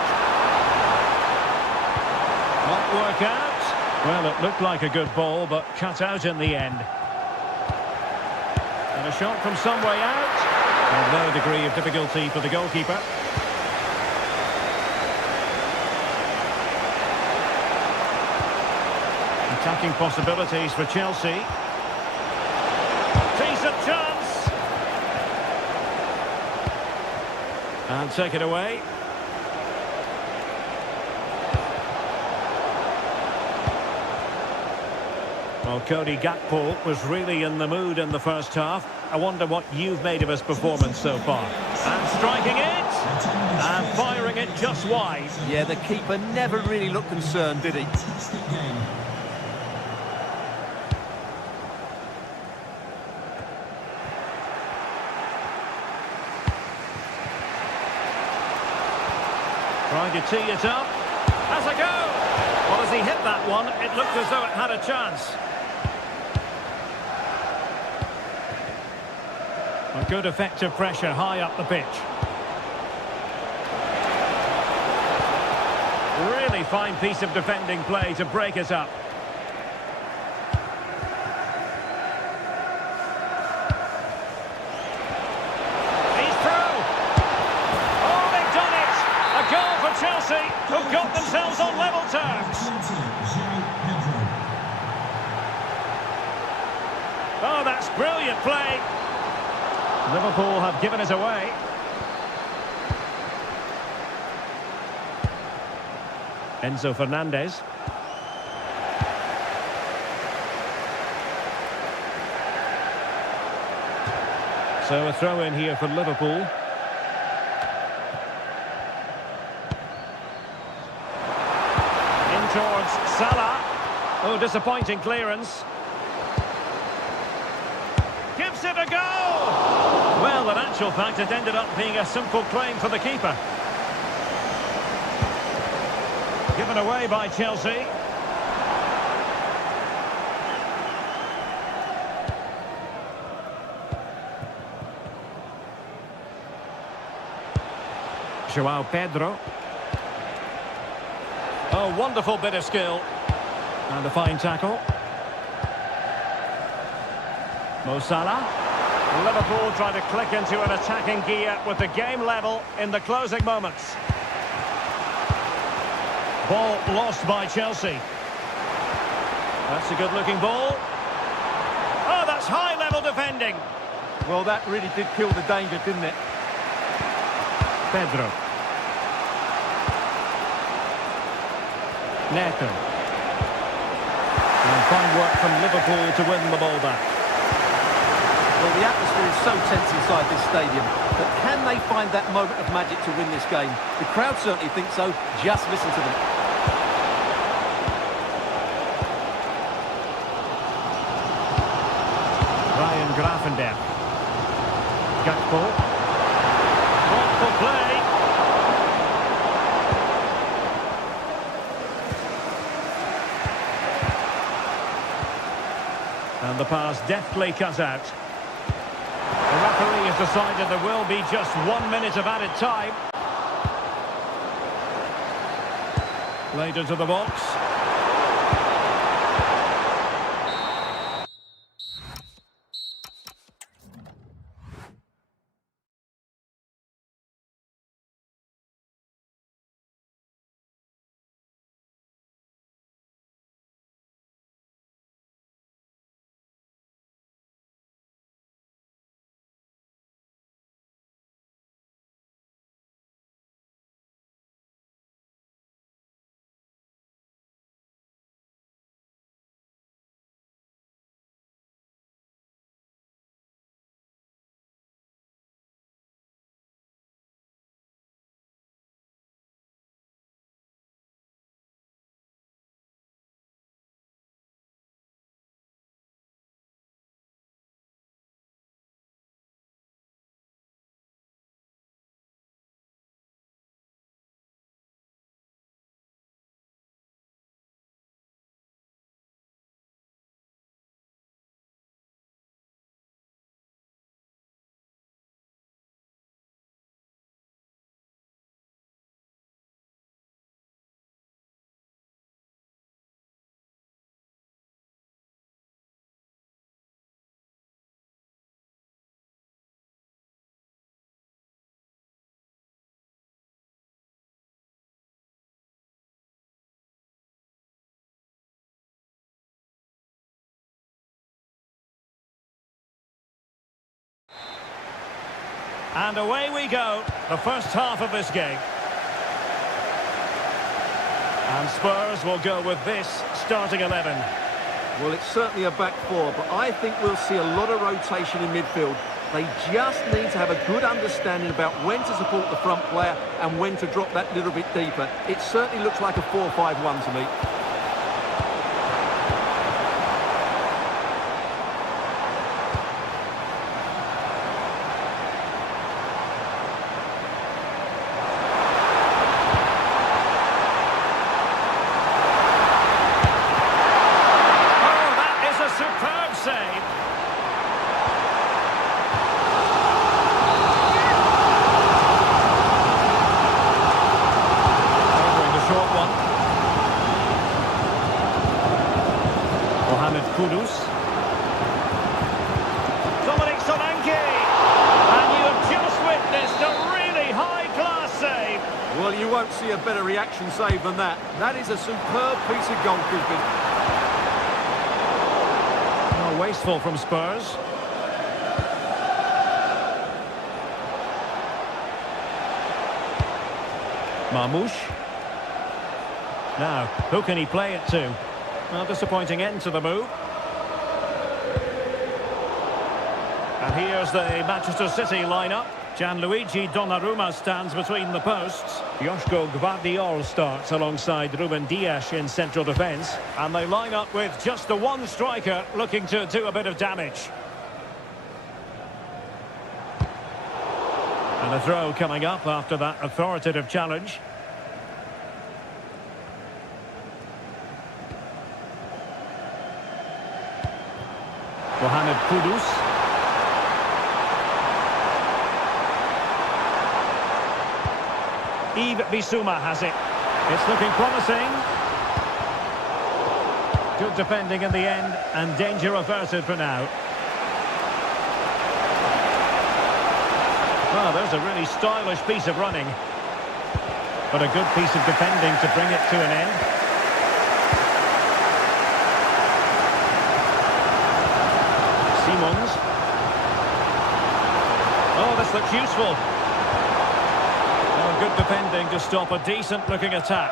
Not work out. Well, it looked like a good ball, but cut out in the end. And a shot from some way out. And no degree of difficulty for the goalkeeper. Attacking possibilities for Chelsea. Decent chance. And take it away. Well, Cody Gakpo was really in the mood in the first half. I wonder what you've made of his performance so far. And striking it. And firing it just wide. Yeah, the keeper never really looked concerned, did he? Fantastic game. Trying to tee it up. Has a go. Well, as he hit that one, it looked as though it had a chance. A good effective pressure high up the pitch. Really fine piece of defending play to break it up. He's through. Oh, they've done it. A goal for Chelsea, who've got themselves on level terms. Oh, that's brilliant play. Liverpool have given it away. Enzo Fernandez. So a throw in here for Liverpool. In towards Salah. Oh, disappointing clearance. Gives it a go! Well, in actual fact, it ended up being a simple claim for the keeper. Given away by Chelsea. Joao Pedro. Oh, wonderful bit of skill. And a fine tackle. Mo Salah. Liverpool trying to click into an attacking gear with the game level in the closing moments. Ball lost by Chelsea. That's a good-looking ball. Oh, that's high-level defending. Well, that really did kill the danger, didn't it? Pedro. Neto. And fine work from Liverpool to win the ball back. Well, the atmosphere is so tense inside this stadium, but can they find that moment of magic to win this game? The crowd certainly think so. Just listen to them. Ryan Gravenberch. Gakpo. Thoughtful play. And the pass deftly cut out. The referee has decided there will be just 1 minute of added time. Played into the box. And away we go, the first half of this game. And Spurs will go with this starting 11. Well, it's certainly a back four, but I think we'll see a lot of rotation in midfield. They just need to have a good understanding about when to support the front player and when to drop that little bit deeper. It certainly looks like a 4-5-1 to me. Well, you won't see a better reaction save than that. That is a superb piece of goalkeeping. Oh, wasteful from Spurs. Marmouche. Now, who can he play it to? Well, disappointing end to the move. And here's the Manchester City lineup. Gianluigi Donnarumma stands between the posts. Joško Gvardiol starts alongside Ruben Dias in central defence. And they line up with just the one striker looking to do a bit of damage. And a throw coming up after that authoritative challenge. Mohamed Kudus. Yves Bissouma has it. It's looking promising. Good defending in the end, and danger averted for now. Well, there's a really stylish piece of running. But a good piece of defending to bring it to an end. Simons. Oh, this looks useful. Good defending to stop a decent-looking attack.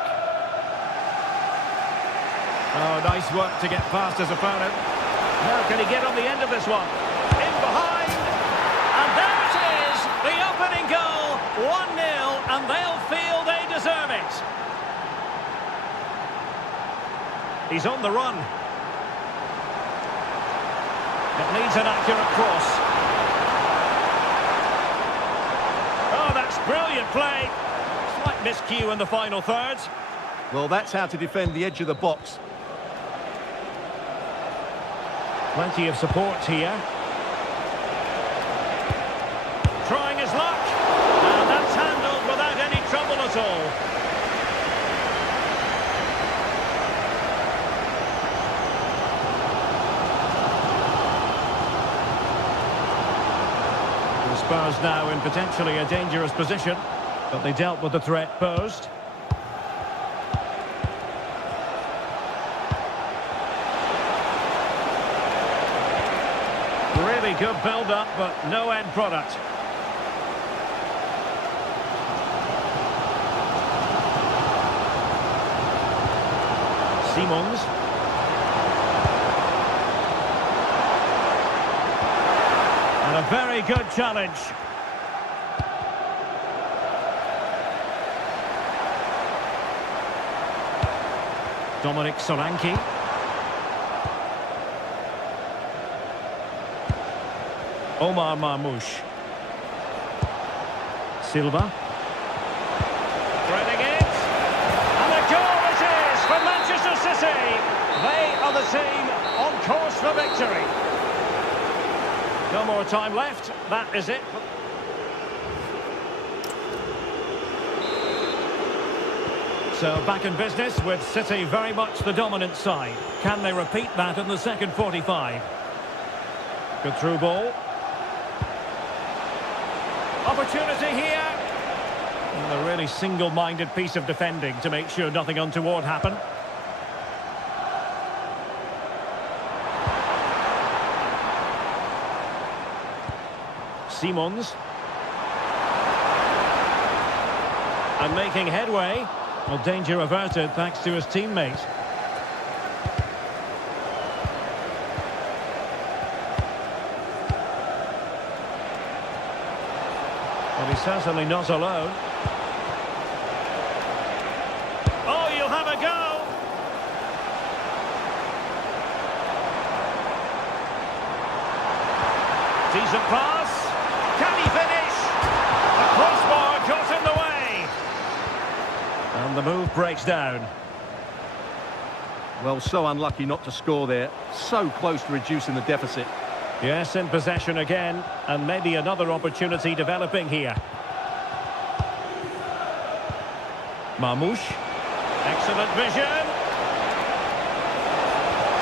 Oh, nice work to get past his opponent. Now, can he get on the end of this one? In behind! And there it is! The opening goal! 1-0, and they'll feel they deserve it. He's on the run. It needs an accurate cross. Oh, that's brilliant play. Slight miscue in the final third. Well, that's how to defend the edge of the box. Plenty of support here. Trying his luck. And that's handled without any trouble at all. Spurs now in potentially a dangerous position, but they dealt with the threat posed. Really good build-up, but no end product. Simons. A very good challenge. Dominic Solanke. Omar Marmouche. Silva. Threading it. And a goal it is for Manchester City. They are the team on course for victory. No more time left. That is it. So back in business with City very much the dominant side. Can they repeat that in the second 45? Good through ball. Opportunity here. And a really single-minded piece of defending to make sure nothing untoward happened. Simons. And making headway. Well, danger averted thanks to his teammate. Well, he's certainly not alone. Oh, you'll have a go. Decent pass. Can he finish? The crossbar got in the way. And the move breaks down. Well, so unlucky not to score there. So close to reducing the deficit. Yes, in possession again, and maybe another opportunity developing here. Marmoush. Excellent vision.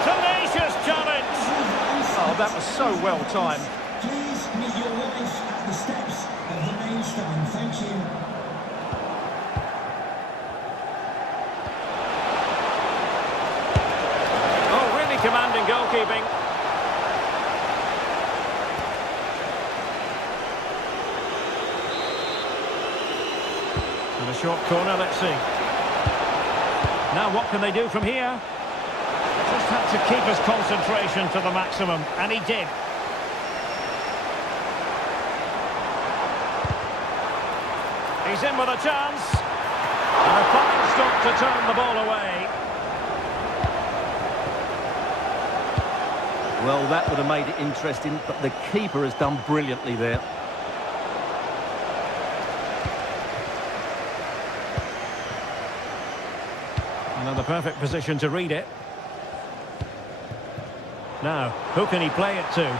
Tenacious challenge. Oh, that was so well timed. Please meet your wife at the steps of the main stand. Thank you. Oh, really commanding goalkeeping. And a short corner, let's see. Now what can they do from here? Just had to keep his concentration to the maximum, and he did. He's in with a chance. And a fine stop to turn the ball away. Well, that would have made it interesting, but the keeper has done brilliantly there. Another perfect position to read it. Now, who can he play it to?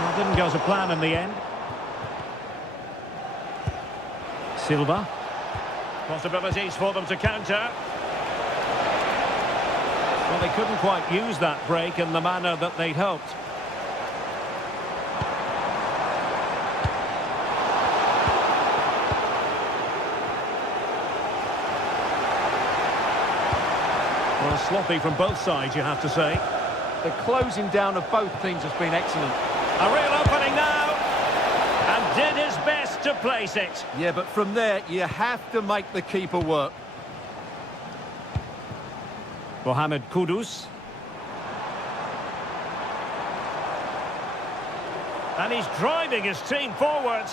Well, didn't go to plan in the end. Silva. Possibilities for them to counter. Well, they couldn't quite use that break in the manner that they'd hoped. Well, sloppy from both sides, you have to say. The closing down of both teams has been excellent. A real opening now. And did his best to place it. Yeah, but from there, you have to make the keeper work. Mohamed Kudus. And he's driving his team forward.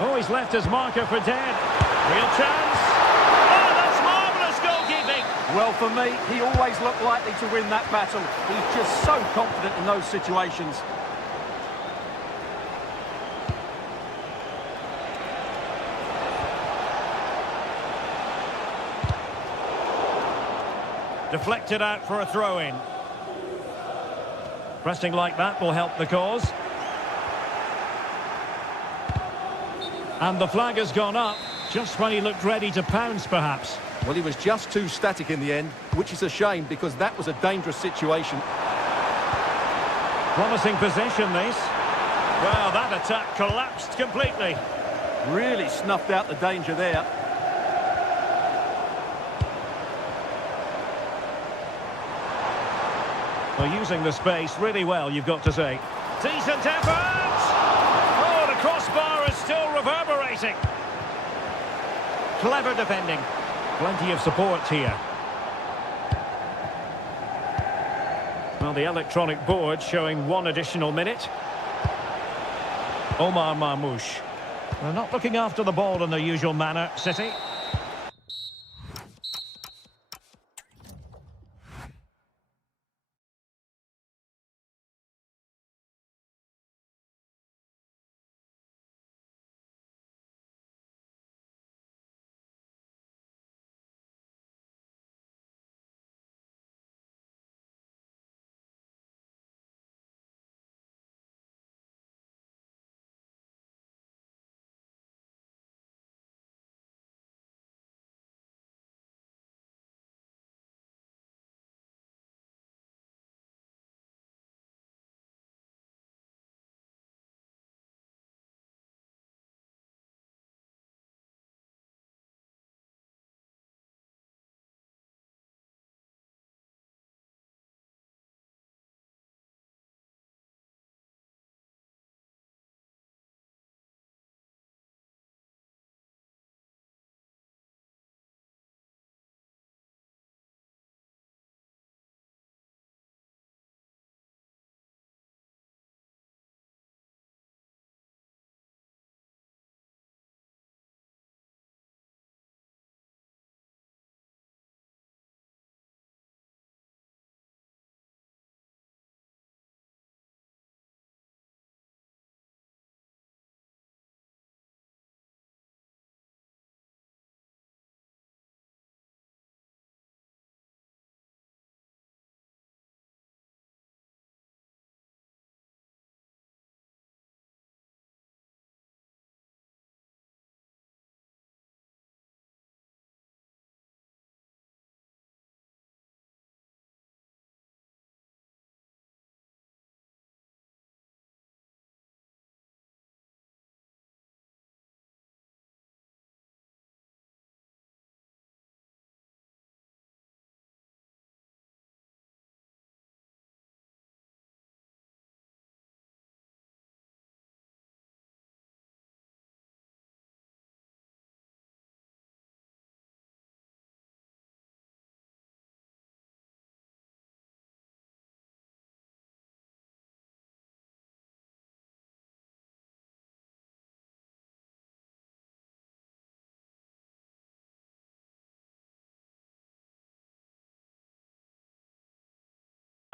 Oh, he's left his marker for dead. Real chance. Oh, that's marvellous goalkeeping. Well, for me, he always looked likely to win that battle. He's just so confident in those situations. Deflected out for a throw-in. Pressing like that will help the cause. And the flag has gone up, just when he looked ready to pounce, perhaps. Well, he was just too static in the end, which is a shame because that was a dangerous situation. Promising possession, this. Well, that attack collapsed completely. Really snuffed out the danger there. Well, using the space really well, you've got to say. Decent effort! Oh, the crossbar is still reverberating. Clever defending. Plenty of support here. Well, the electronic board showing 1 additional minute. Omar Marmoush. They're not looking after the ball in their usual manner, City.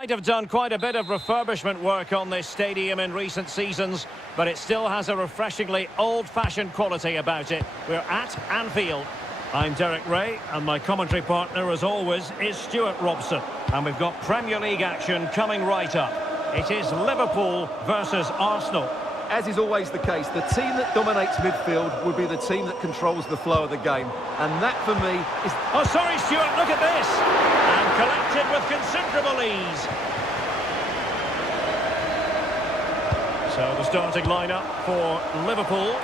Might have done quite a bit of refurbishment work on this stadium in recent seasons, but it still has a refreshingly old-fashioned quality about it. We're at Anfield. I'm Derek Ray, and my commentary partner, as always, is Stuart Robson. And we've got Premier League action coming right up. It is Liverpool versus Arsenal. As is always the case, the team that dominates midfield will be the team that controls the flow of the game. And that, for me, is... Oh, sorry, Stuart, look at this! And collected with considerable ease. So the starting lineup for Liverpool.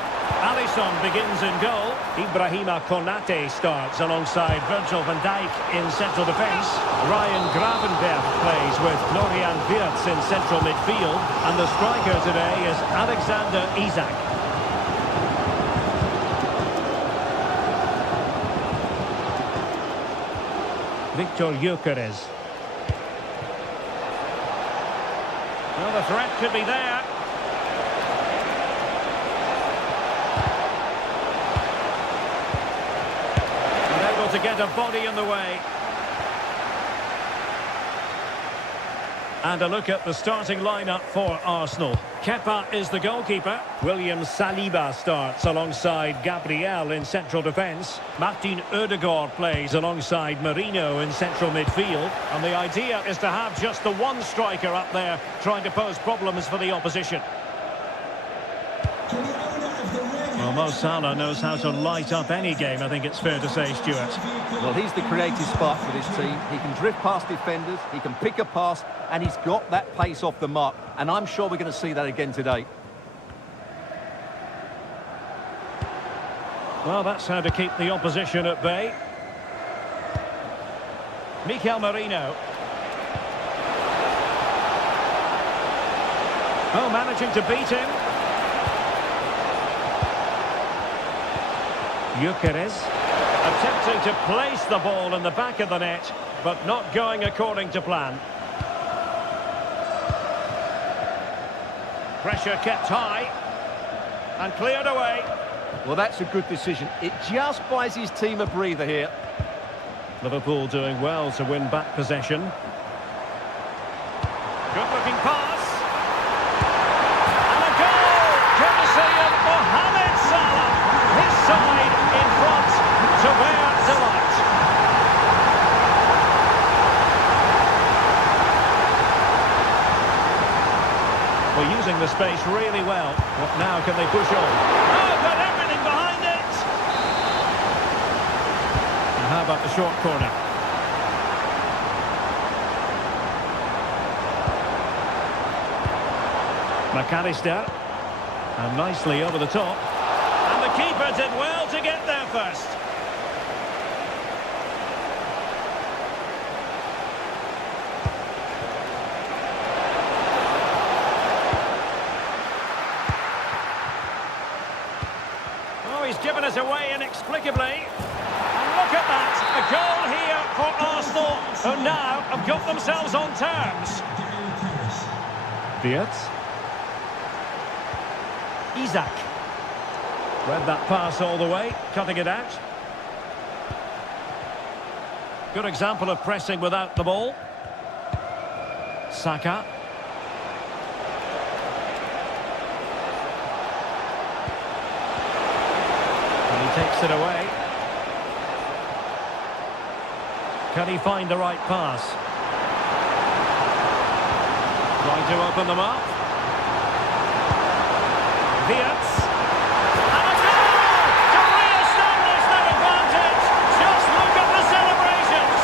Alisson begins in goal. Ibrahima Konate starts alongside Virgil van Dijk in central defence. Ryan Gravenberch plays with Florian Wirtz in central midfield. And the striker today is Alexander Isak. Victor Gyökeres. Well, the threat could be there. To get a body in the way. And a look at the starting lineup for Arsenal. Kepa is the goalkeeper. William Saliba starts alongside Gabriel in central defence. Martin Ødegaard plays alongside Merino in central midfield. And the idea is to have just the one striker up there trying to pose problems for the opposition. Well, Mo Salah knows how to light up any game, I think it's fair to say, Stuart. Well, he's the creative spark for this team. He can drift past defenders, he can pick a pass, and he's got that pace off the mark. And I'm sure we're going to see that again today. Well, that's how to keep the opposition at bay. Mikel Merino. Oh, managing to beat him. Gyökeres attempting to place the ball in the back of the net, but not going according to plan. Pressure kept high and cleared away. Well, that's a good decision. It just buys his team a breather here. Liverpool doing well to win back possession. Good-looking pass. And a goal, courtesy of Mohamed Salah. His side in front to their delight. Well, using the space really well. But now can they push on? Oh, got everything behind it! And how about the short corner? McAllister. And nicely over the top. And the keeper did well to get there first. Oh, he's given us away inexplicably. And look at that, a goal here for Arsenal, who now have got themselves on terms. Wirtz. Isak. Read that pass all the way, cutting it out. Good example of pressing without the ball. Saka. And he takes it away. Can he find the right pass? Trying to open them up. Wirtz. And a goal to re-establish that advantage. Just look at the celebrations.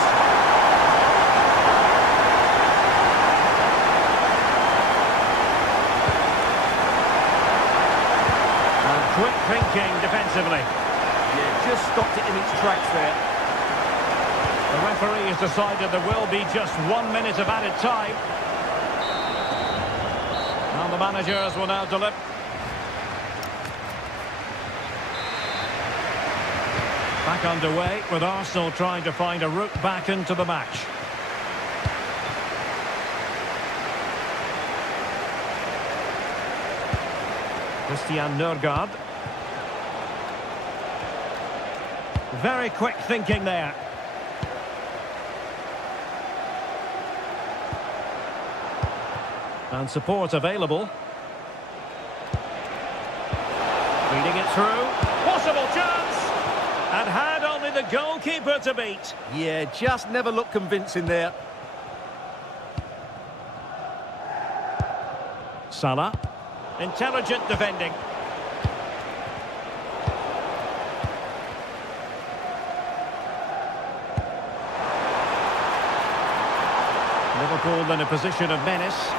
And quick thinking defensively. Yeah, just stopped it in its tracks there. The referee has decided there will be just 1 minute of added time. And the managers will now deliver. Back underway with Arsenal trying to find a route back into the match. Christian Nørgaard. Very quick thinking there. And support available. Feeding it through. Possible chance! And had only the goalkeeper to beat. Yeah, just never looked convincing there. Salah. Intelligent defending. Liverpool in a position of menace.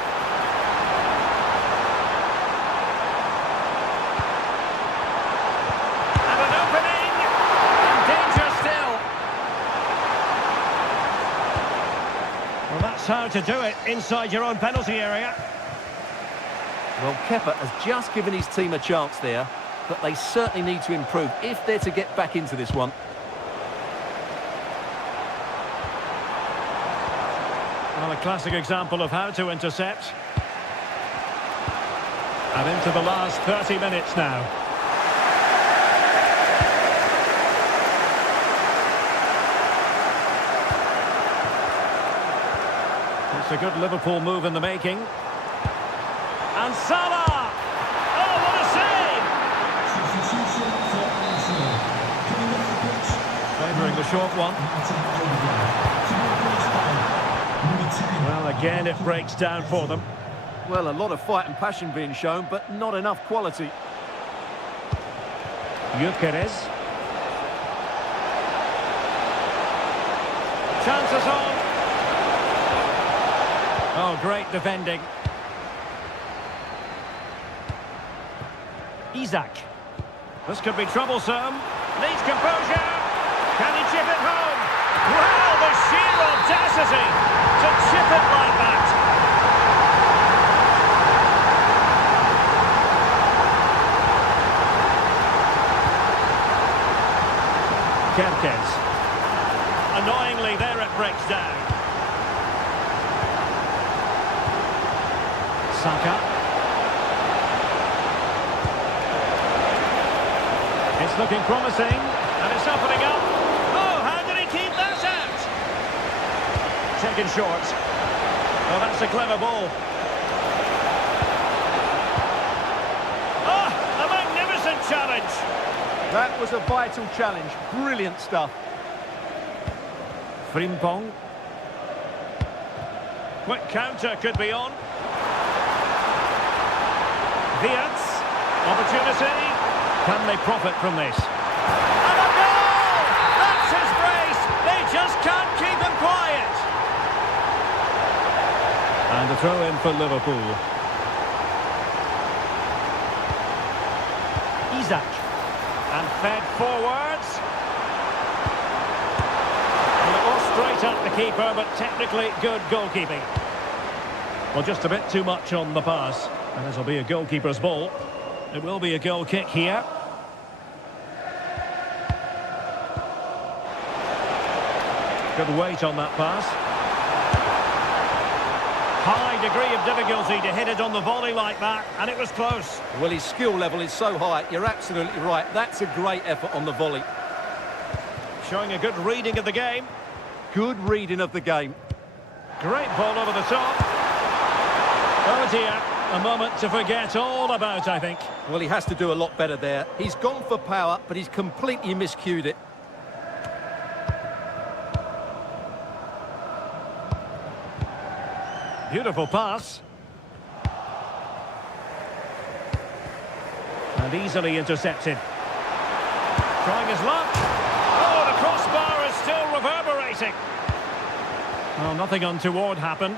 And an opening! And danger still. Well, that's how to do it inside your own penalty area. Well, Kepa has just given his team a chance there, but they certainly need to improve if they're to get back into this one. Well, a classic example of how to intercept. And into the last 30 minutes now. It's a good Liverpool move in the making. And Salah! Oh, what a save! Substitution for Arsenal. Coming off the pitch. Favouring the short one. Well, again, it breaks down for them. Well, a lot of fight and passion being shown, but not enough quality. Gyökeres. Chances on. Oh, great defending. Isak. This could be troublesome. Needs composure. Can he chip it home? Wow, the sheer audacity to chip it like that. Kerkez. Annoyingly, there it breaks down. Saka. It's looking promising, and it's opening up. Oh, how did he keep that out? Taken short. Oh, that's a clever ball. Oh, a magnificent challenge. That was a vital challenge. Brilliant stuff. Frimpong. Quick counter could be on. Viats. Opportunity. Can they profit from this? And a goal! That's his brace! They just can't keep him quiet! And a throw in for Liverpool. Isak. And fed forwards. Well, it was straight at the keeper, but technically good goalkeeping. Well, just a bit too much on the pass. And this will be a goalkeeper's ball. It will be a goal kick here. Good weight on that pass. High degree of difficulty to hit it on the volley like that, and it was close. Well, his skill level is so high, you're absolutely right. That's a great effort on the volley. Showing a good reading of the game. Good reading of the game. Great ball over the top. Oh dear, a moment to forget all about, I think. Well, he has to do a lot better there. He's gone for power, but he's completely miscued it. Beautiful pass. And easily intercepted. Trying his luck. Oh, the crossbar is still reverberating. Well, nothing untoward happened.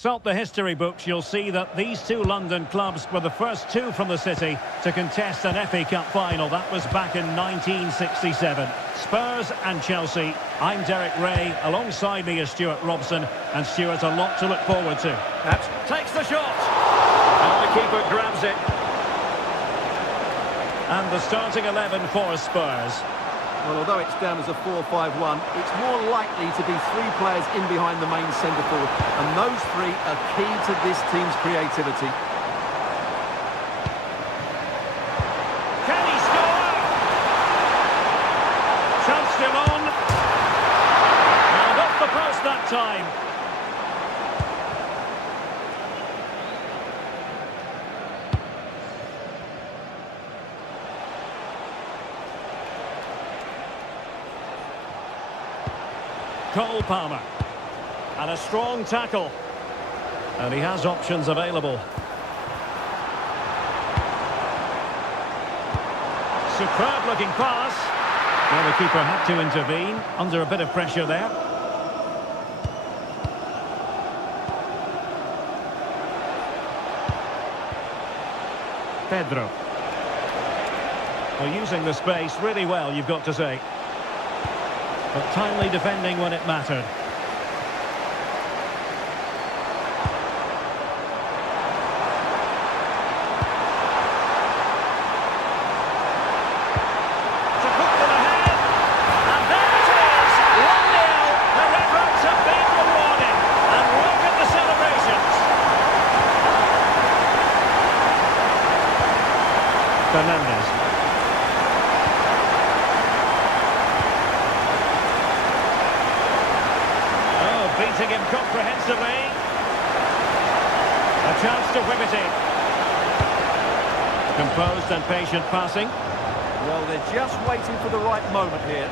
Consult the history books, you'll see that these two London clubs were the first two from the city to contest an FA Cup final. That was back in 1967. Spurs and Chelsea. I'm Derek Ray. Alongside me is Stuart Robson. And Stuart, a lot to look forward to. Takes the shot. And the keeper grabs it. And the starting 11 for Spurs. Well, although it's down as a 4-5-1, it's more likely to be three players in behind the main centre forward. And those three are key to this team's creativity. Can he score? Chance still on. And off the post that time. Cole Palmer. And a strong tackle. And he has options available. Superb looking pass. Well, the keeper had to intervene under a bit of pressure there. Pedro. Well, using the space really well, you've got to say. But timely defending when it mattered. To put them ahead. And there it is! 1-0. Their efforts have been rewarded. And look at the celebrations. Fernandez. Beating him comprehensively. A chance to whip it in. Composed and patient passing. Well, they're just waiting for the right moment here.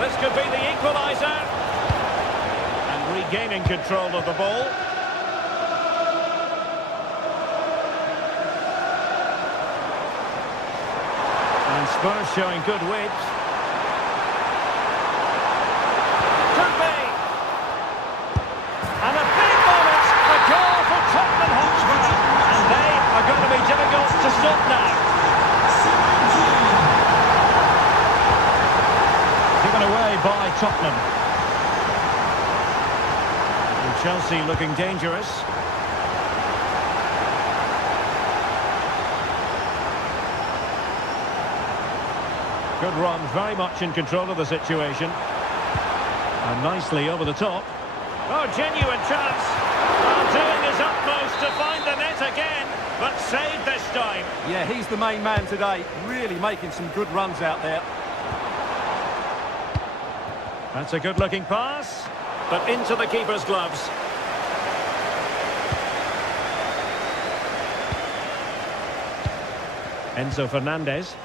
This could be the equaliser. And regaining control of the ball. And Spurs showing good width. And a big moment, a goal for Tottenham Hotspur. And they are going to be difficult to stop now. Given away by Tottenham. And Chelsea looking dangerous. Good run, very much in control of the situation. And nicely over the top. Oh, genuine chance. Well, doing his utmost to find the net again, but saved this time. Yeah, he's the main man today, really making some good runs out there. That's a good-looking pass, but into the keeper's gloves. Enzo Fernandez.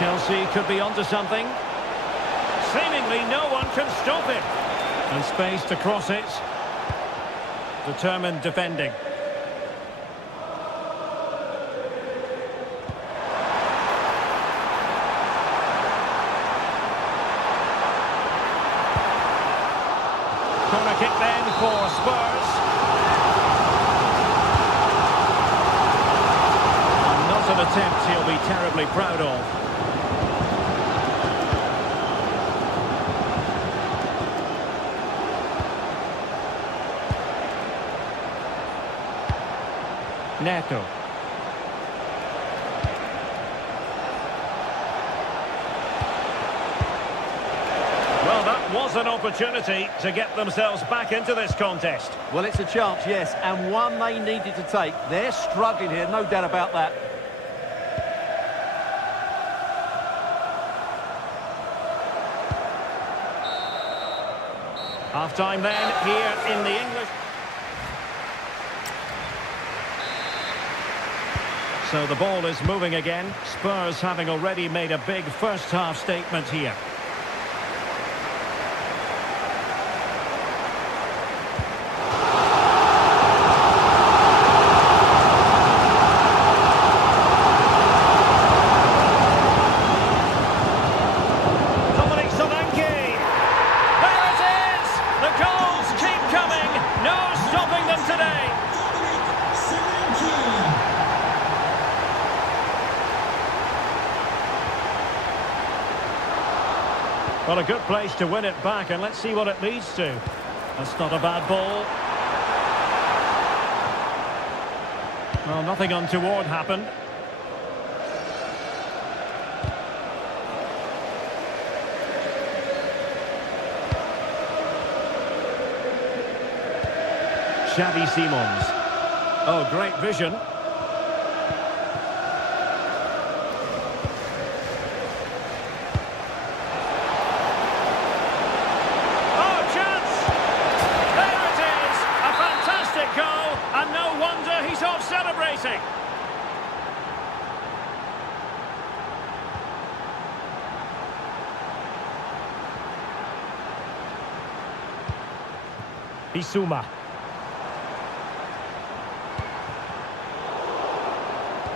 Chelsea could be onto something. Seemingly no one can stop it. And space to cross it. Determined defending. Corner kick then for Spurs. And not an attempt he'll be terribly proud of. Neto. Well, that was an opportunity to get themselves back into this contest. Well, it's a chance, yes, and one they needed to take. They're struggling here, no doubt about that. Half-time then, here in the English... So the ball is moving again. Spurs having already made a big first-half statement here. Dominic Solanke. Well, a good place to win it back, and let's see what it leads to. That's not a bad ball. Well, nothing untoward happened. Xavi Simons. Oh, great vision. Oh, chance! There it is! A fantastic goal, and no wonder he's off celebrating. Bissouma.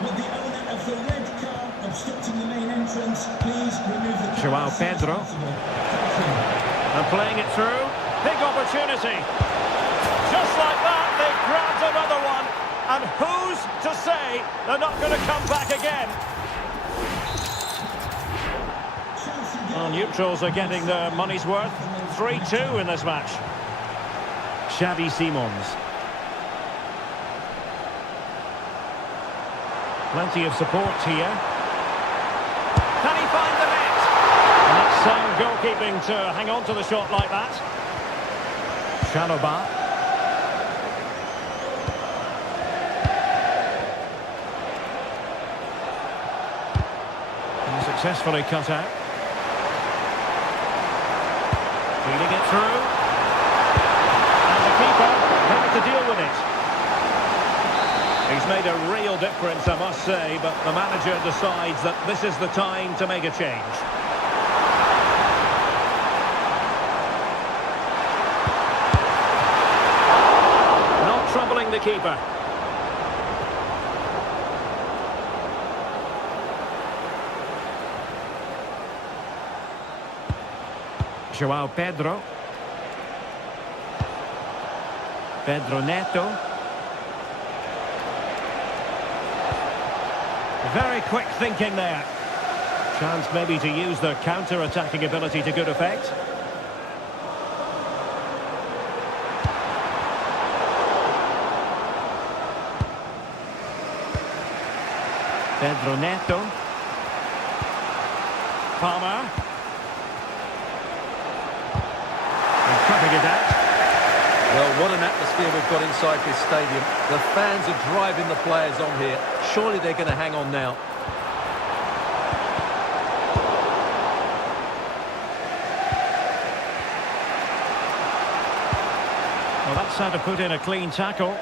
With the owner of the red car obstructing the main entrance, please remove the car. Joao Pedro. And playing it through. Big opportunity. Just like that, they've grabbed another one. And who's to say they're not going to come back again? Well, neutrals are getting their money's worth. 3-2 in this match. Xavi Simons. Plenty of support here. Can he find the net? And that's sound goalkeeping to hang on to the shot like that. Shaloba. And successfully cut out. Feeding it through. And the keeper having to deal with it. He's made a real difference, I must say, but the manager decides that this is the time to make a change. Not troubling the keeper. Joao Pedro. Pedro Neto. Very quick thinking there. Chance maybe to use their counter-attacking ability to good effect. Pedro Neto. Palmer. And cutting it out. Well, what an atmosphere we've got inside this stadium. The fans are driving the players on here. Surely they're going to hang on now. Well, that's how to put in a clean tackle.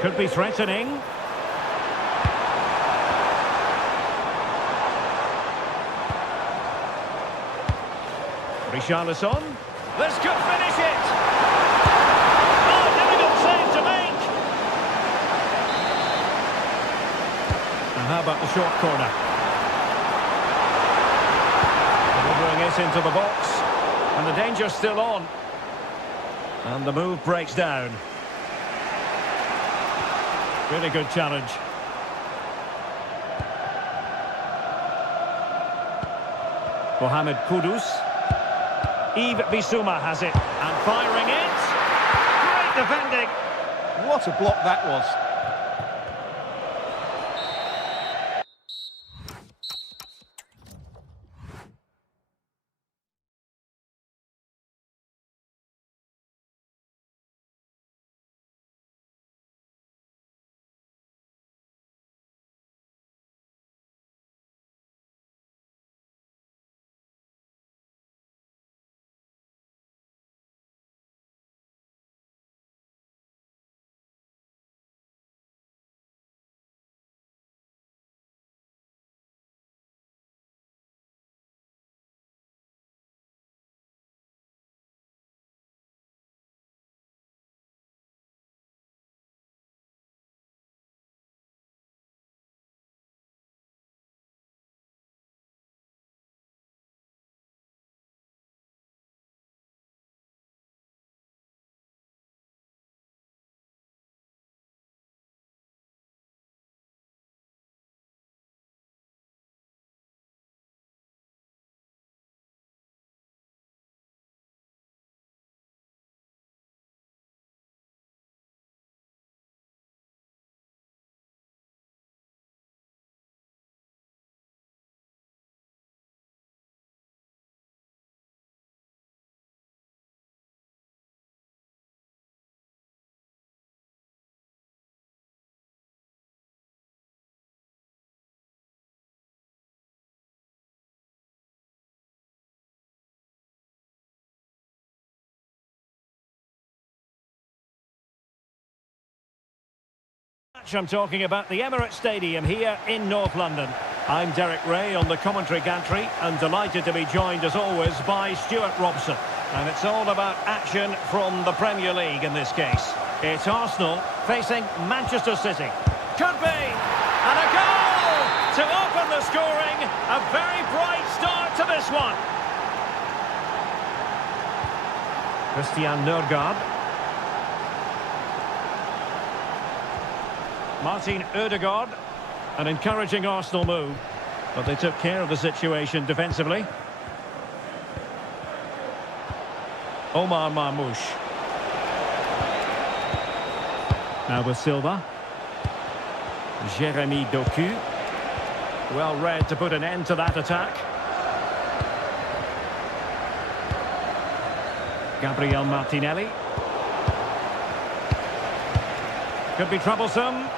Could be threatening. Richarlison. This could finish it. Oh, difficult save to make. And how about the short corner? Delivering it into the box. And the danger's still on. And the move breaks down. Really good challenge. Mohamed Kudus. Yves Bissouma has it, and firing it. Great defending. What a block that was. match. I'm talking about the Emirates Stadium here in North London. I'm Derek Ray on the commentary gantry and delighted to be joined as always by Stuart Robson. And it's all about action from the Premier League in this case. It's Arsenal facing Manchester City. Could be! And a goal to open the scoring. A very bright start to this one. Christian Nørgaard. Martin Ødegaard. An encouraging Arsenal move. But they took care of the situation defensively. Omar Marmoush. Now with Silva. Jeremy Doku. Well read to put an end to that attack. Gabriel Martinelli. Could be troublesome.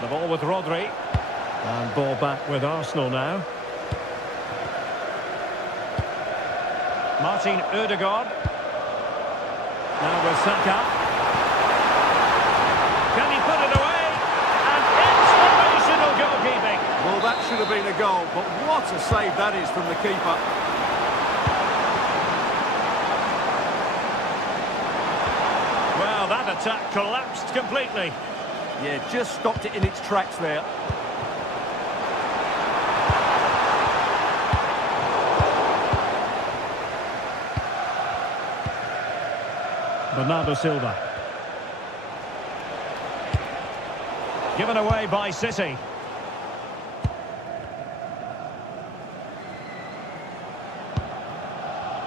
The ball with Rodri. And ball back with Arsenal now. Martin Ødegaard. Now with Saka. Can he put it away? And inspirational goalkeeping. Well, that should have been a goal, but what a save that is from the keeper. Well, that attack collapsed completely. Yeah, just stopped it in its tracks there. Bernardo Silva. Given away by City.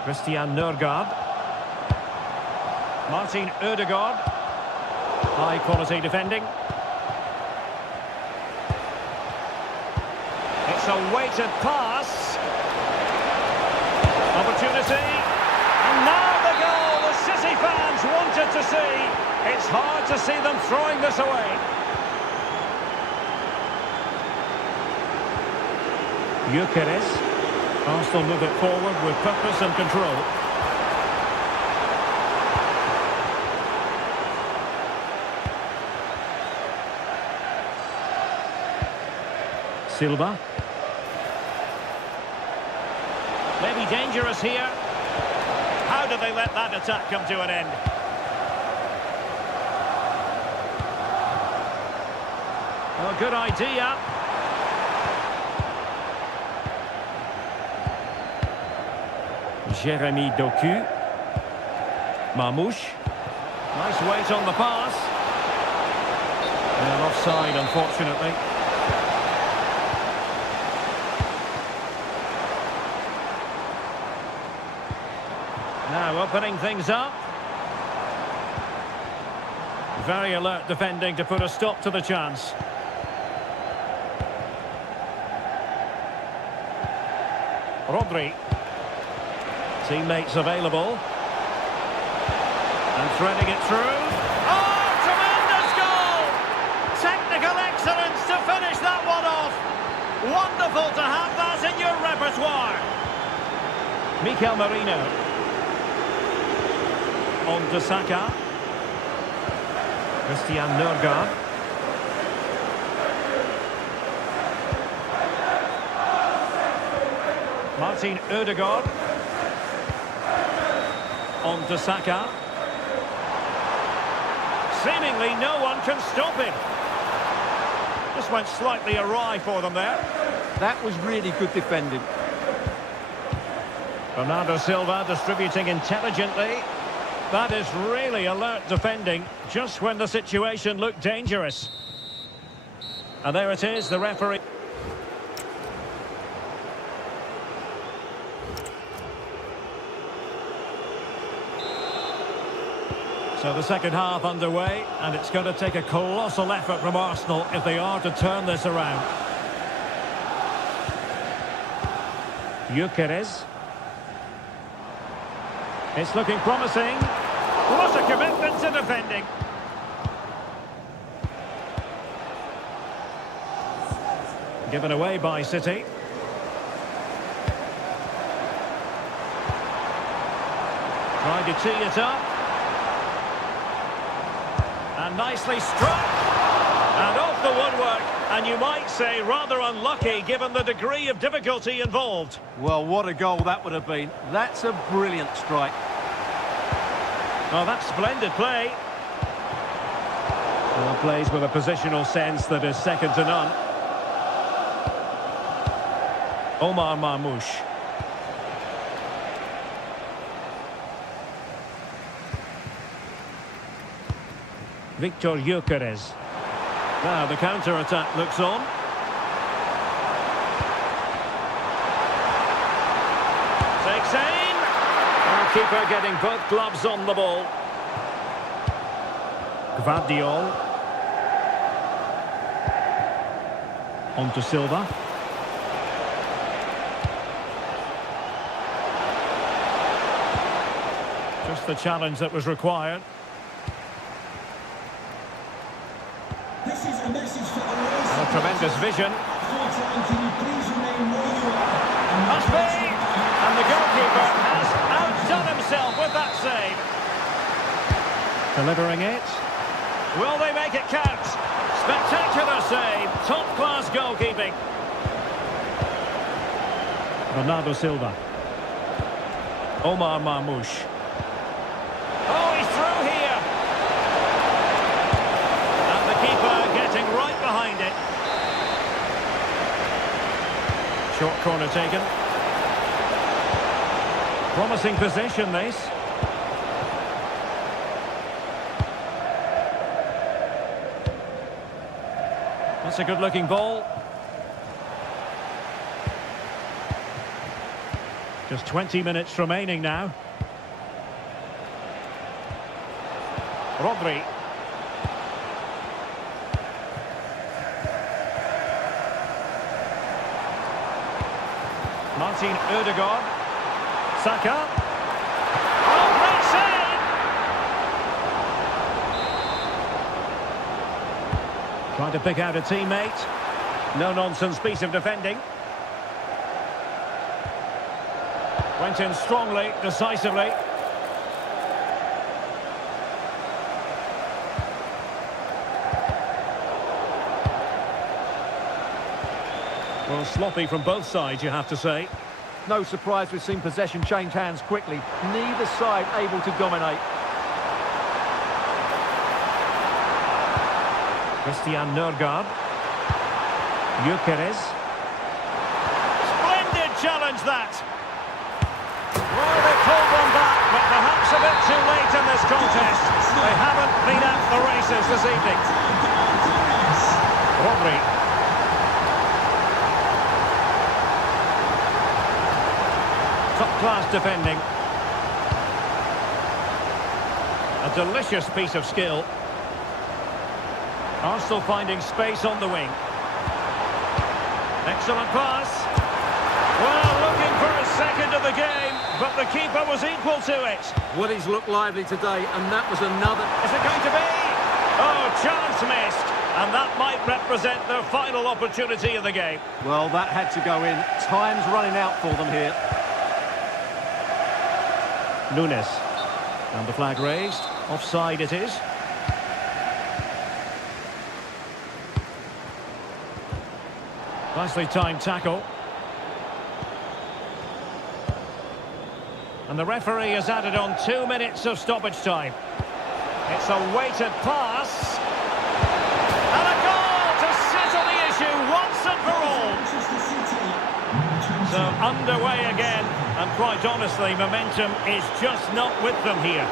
Christian Nørgaard. Martin Ødegaard. High quality defending. It's a weighted pass. Opportunity. And now the goal the City fans wanted to see. It's hard to see them throwing this away. Gyökeres. Arsenal move it forward with purpose and control. Silva. Maybe dangerous here. How do they let that attack come to an end? Well, good idea. Jeremy Doku. Marmoush. Nice weight on the pass. And offside, unfortunately. Now opening things up. Very alert defending to put a stop to the chance. Rodri. Teammates available. And threading it through. Oh, tremendous goal! Technical excellence to finish that one off. Wonderful to have that in your repertoire. Mikel Merino. On to Saka. Christian Nørgaard. Martin Ødegaard. On to Saka. Seemingly no one can stop him. Just went slightly awry for them there. That was really good defending. Bernardo Silva distributing intelligently. That is really alert defending, just when the situation looked dangerous. And there it is, the referee. So the second half underway, and it's going to take a colossal effort from Arsenal if they are to turn this around. Gyökeres. It's looking promising. What a commitment to defending. Given away by City. Tried to tee it up. And nicely struck. And off the woodwork. And you might say rather unlucky given the degree of difficulty involved. Well, what a goal that would have been. That's a brilliant strike. Oh, that's splendid play. Well, plays with a positional sense that is second to none. Omar Marmoush. Victor Gyökeres. Now the counter-attack looks on. Takes aim. And the keeper getting both gloves on the ball. Gvardiol. On to Silva. Just the challenge that was required. This is a message for the rest. A tremendous vision. Can you please remain where you are? Must be! And the goalkeeper has outdone himself with that save. Delivering it. Will they make it count? Spectacular save. Top-class goalkeeping. Bernardo Silva. Omar Marmoush. Oh, he's through here. And the keeper getting right behind it. Short corner taken. Promising possession, this. That's a good-looking ball. Just 20 minutes remaining now. Rodri. Martin Ødegaard. Saka. Oh, great save! Trying to pick out a teammate. No-nonsense piece of defending. Went in strongly, decisively. Well, sloppy from both sides, you have to say. No surprise we've seen possession change hands quickly. Neither side able to dominate. Christian Nørgaard. Gyökeres. Splendid challenge, that! Well, they pulled one back, but perhaps a bit too late in this contest. They haven't been at the races this evening. Rodri. Top-class defending. A delicious piece of skill. Arsenal finding space on the wing. Excellent pass. Well, looking for a second of the game, but the keeper was equal to it. Well, he's looked lively today, and that was another... Is it going to be? Oh, chance missed. And that might represent their final opportunity of the game. Well, that had to go in. Time's running out for them here. Nunes. And the flag raised. Offside it is. Nicely timed tackle. And the referee has added on 2 minutes of stoppage time. It's a weighted pass. And a goal to settle the issue once and for all. So underway again. And quite honestly, momentum is just not with them here.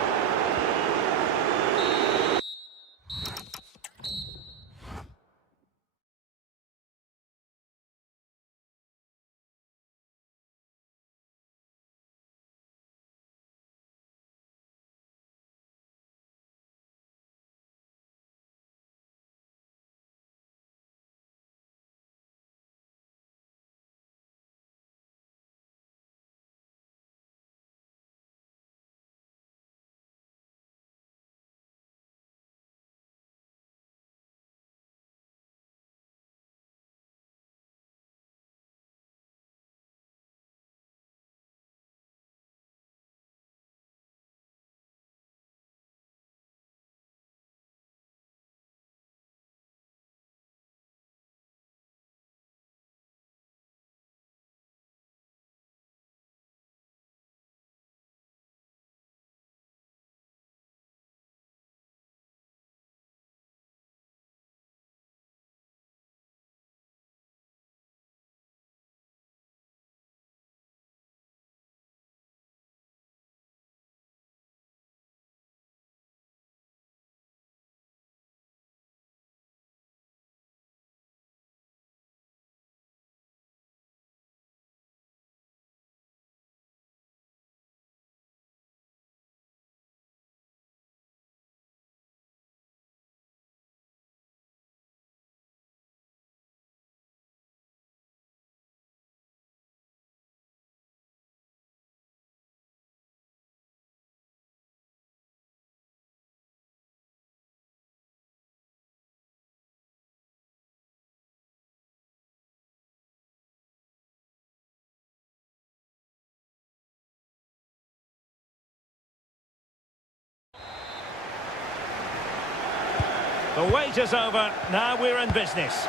The wait is over. Now we're in business.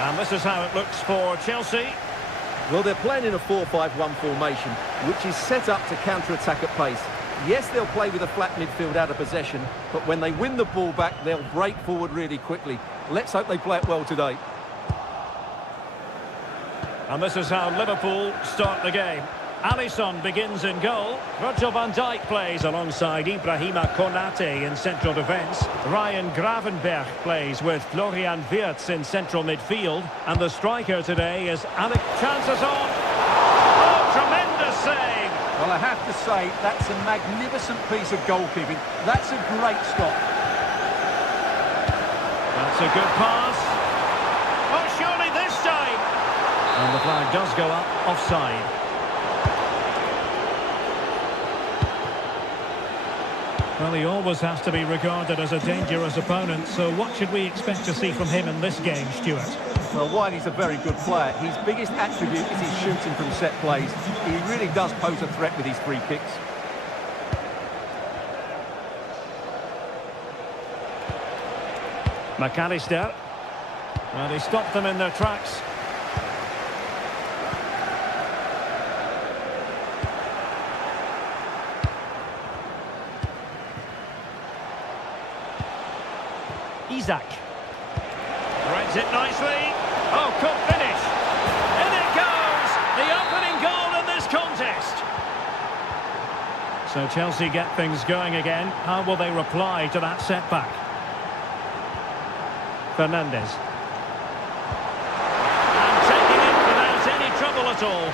And this is how it looks for Chelsea. Well, they're playing in a 4-5-1 formation, which is set up to counter-attack at pace. Yes, they'll play with a flat midfield out of possession, but when they win the ball back, they'll break forward really quickly. Let's hope they play it well today. And this is how Liverpool start the game. Alisson begins in goal. Virgil van Dijk plays alongside Ibrahima Konate in central defence. Ryan Gravenberch plays with Florian Wirtz in central midfield. And the striker today is Alex. Chances on. Oh, tremendous save. Well, I have to say, that's a magnificent piece of goalkeeping. That's a great stop. That's a good pass. Oh, surely this time. And the flag does go up offside. Well, he always has to be regarded as a dangerous opponent, so what should we expect to see from him in this game, Stuart? Well, while he's a very good player, his biggest attribute is his shooting from set plays. He really does pose a threat with his free kicks. McAllister. Well, he stopped them in their tracks. Isaac. Threads it nicely. Oh, good finish. In it goes. The opening goal in this contest. So Chelsea get things going again. How will they reply to that setback? Fernandes. And taking it without any trouble at all.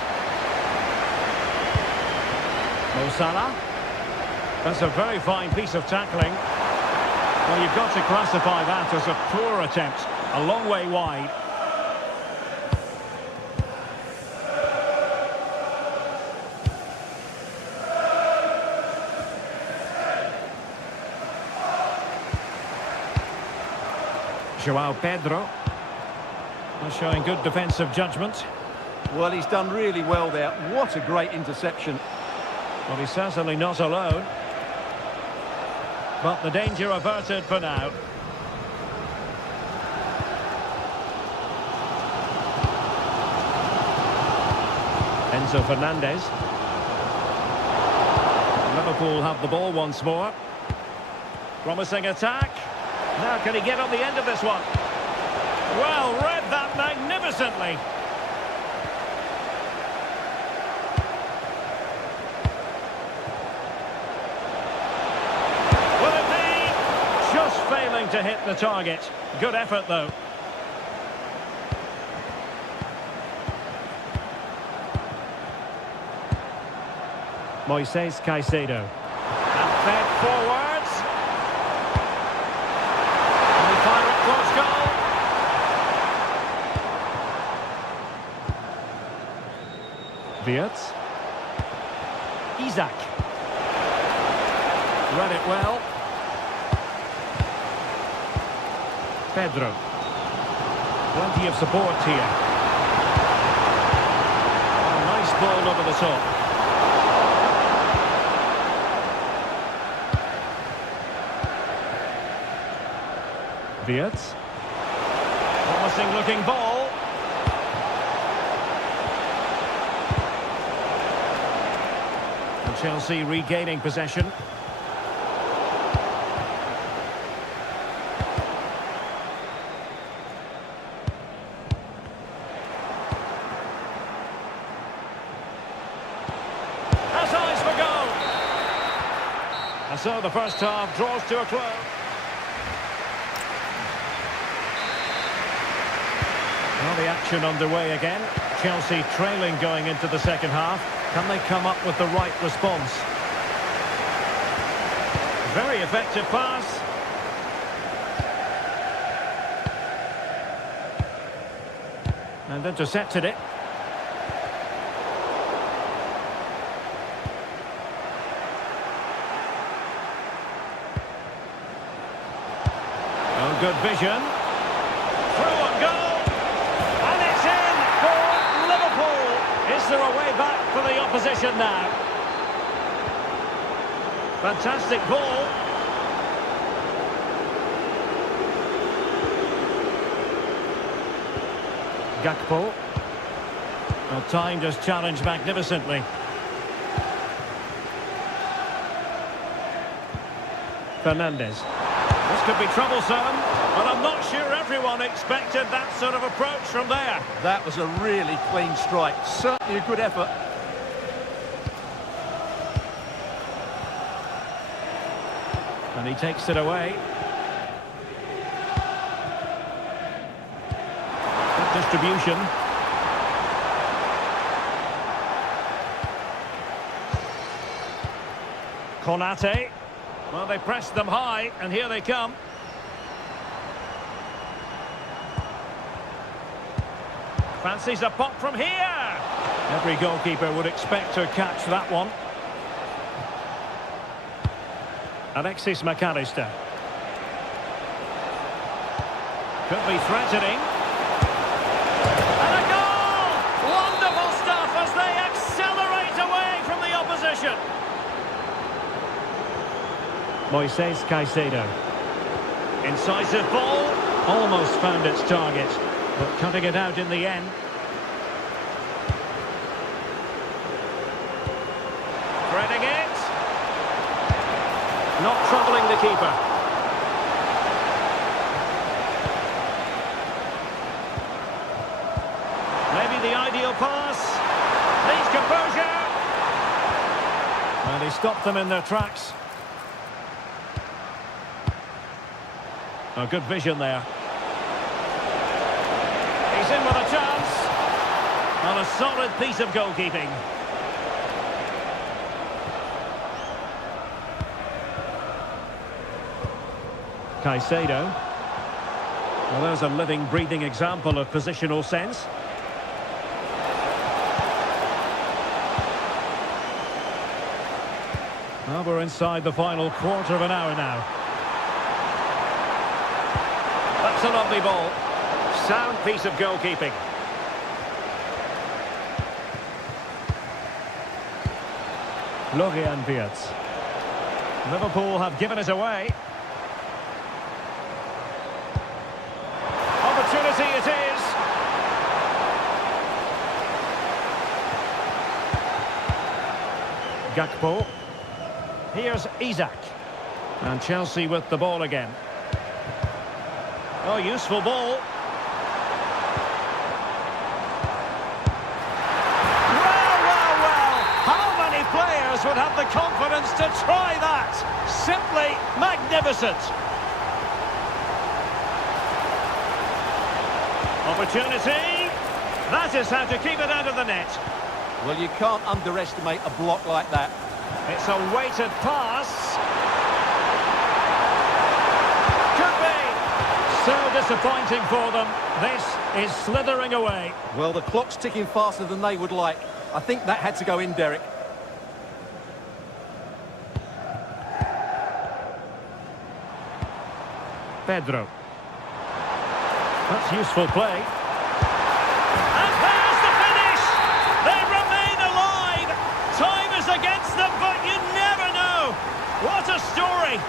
Mo Salah. That's a very fine piece of tackling. Well, you've got to classify that as a poor attempt. A long way wide. Joao Pedro. Showing good defensive judgment. Well, he's done really well there. What a great interception. Well, he's certainly not alone. But the danger averted for now. Enzo Fernandez. Liverpool have the ball once more. Promising attack. Now can he get on the end of this one? Well, read that magnificently. Failing to hit the target. Good effort, though. Moises Caicedo. And fed forwards. And they fire it towards goal. Wirtz. Isaac. Read it well. Pedro. Plenty of support here. Oh, nice ball over the top. Wirtz. Promising looking ball. And Chelsea regaining possession. So the first half draws to a close. Well, the action underway again. Chelsea trailing going into the second half. Can they come up with the right response? Very effective pass. And intercepted it. Good vision. Through and goal. And it's in for Liverpool. Is there a way back for the opposition now? Fantastic ball. Gakpo. Well, timed his challenge magnificently. Fernandez. This could be troublesome, but I'm not sure everyone expected that sort of approach from there. That was a really clean strike. Certainly a good effort. And he takes it away. Good distribution. Konate. Well, they pressed them high, and here they come. Fancies a pop from here. Every goalkeeper would expect to catch that one. Alexis McAllister. Could be threatening. And a goal! Wonderful stuff as they accelerate away from the opposition. Moises Caicedo. Incisive ball. Almost found its target, but cutting it out in the end. Threading it. Not troubling the keeper. Maybe the ideal pass. Needs composure. And he stopped them in their tracks. A good vision there. He's in with a chance. And a solid piece of goalkeeping. Caicedo. Well, there's a living, breathing example of positional sense. Well, we're inside the final quarter of an hour now. That's a lovely ball. Sound piece of goalkeeping. Florian Wirtz. Liverpool have given it away. Opportunity it is. Gakpo. Here's Isak. And Chelsea with the ball again. Oh, useful ball. Well. How many players would have the confidence to try that? Simply magnificent. Opportunity. That is how to keep it out of the net. Well, you can't underestimate a block like that. It's a weighted pass. Could be. So disappointing for them. This is slithering away. Well, the clock's ticking faster than they would like. I think that had to go in, Derek. Pedro. That's useful play. And there's the finish! They remain alive! Time is against them, but you never know! What a story!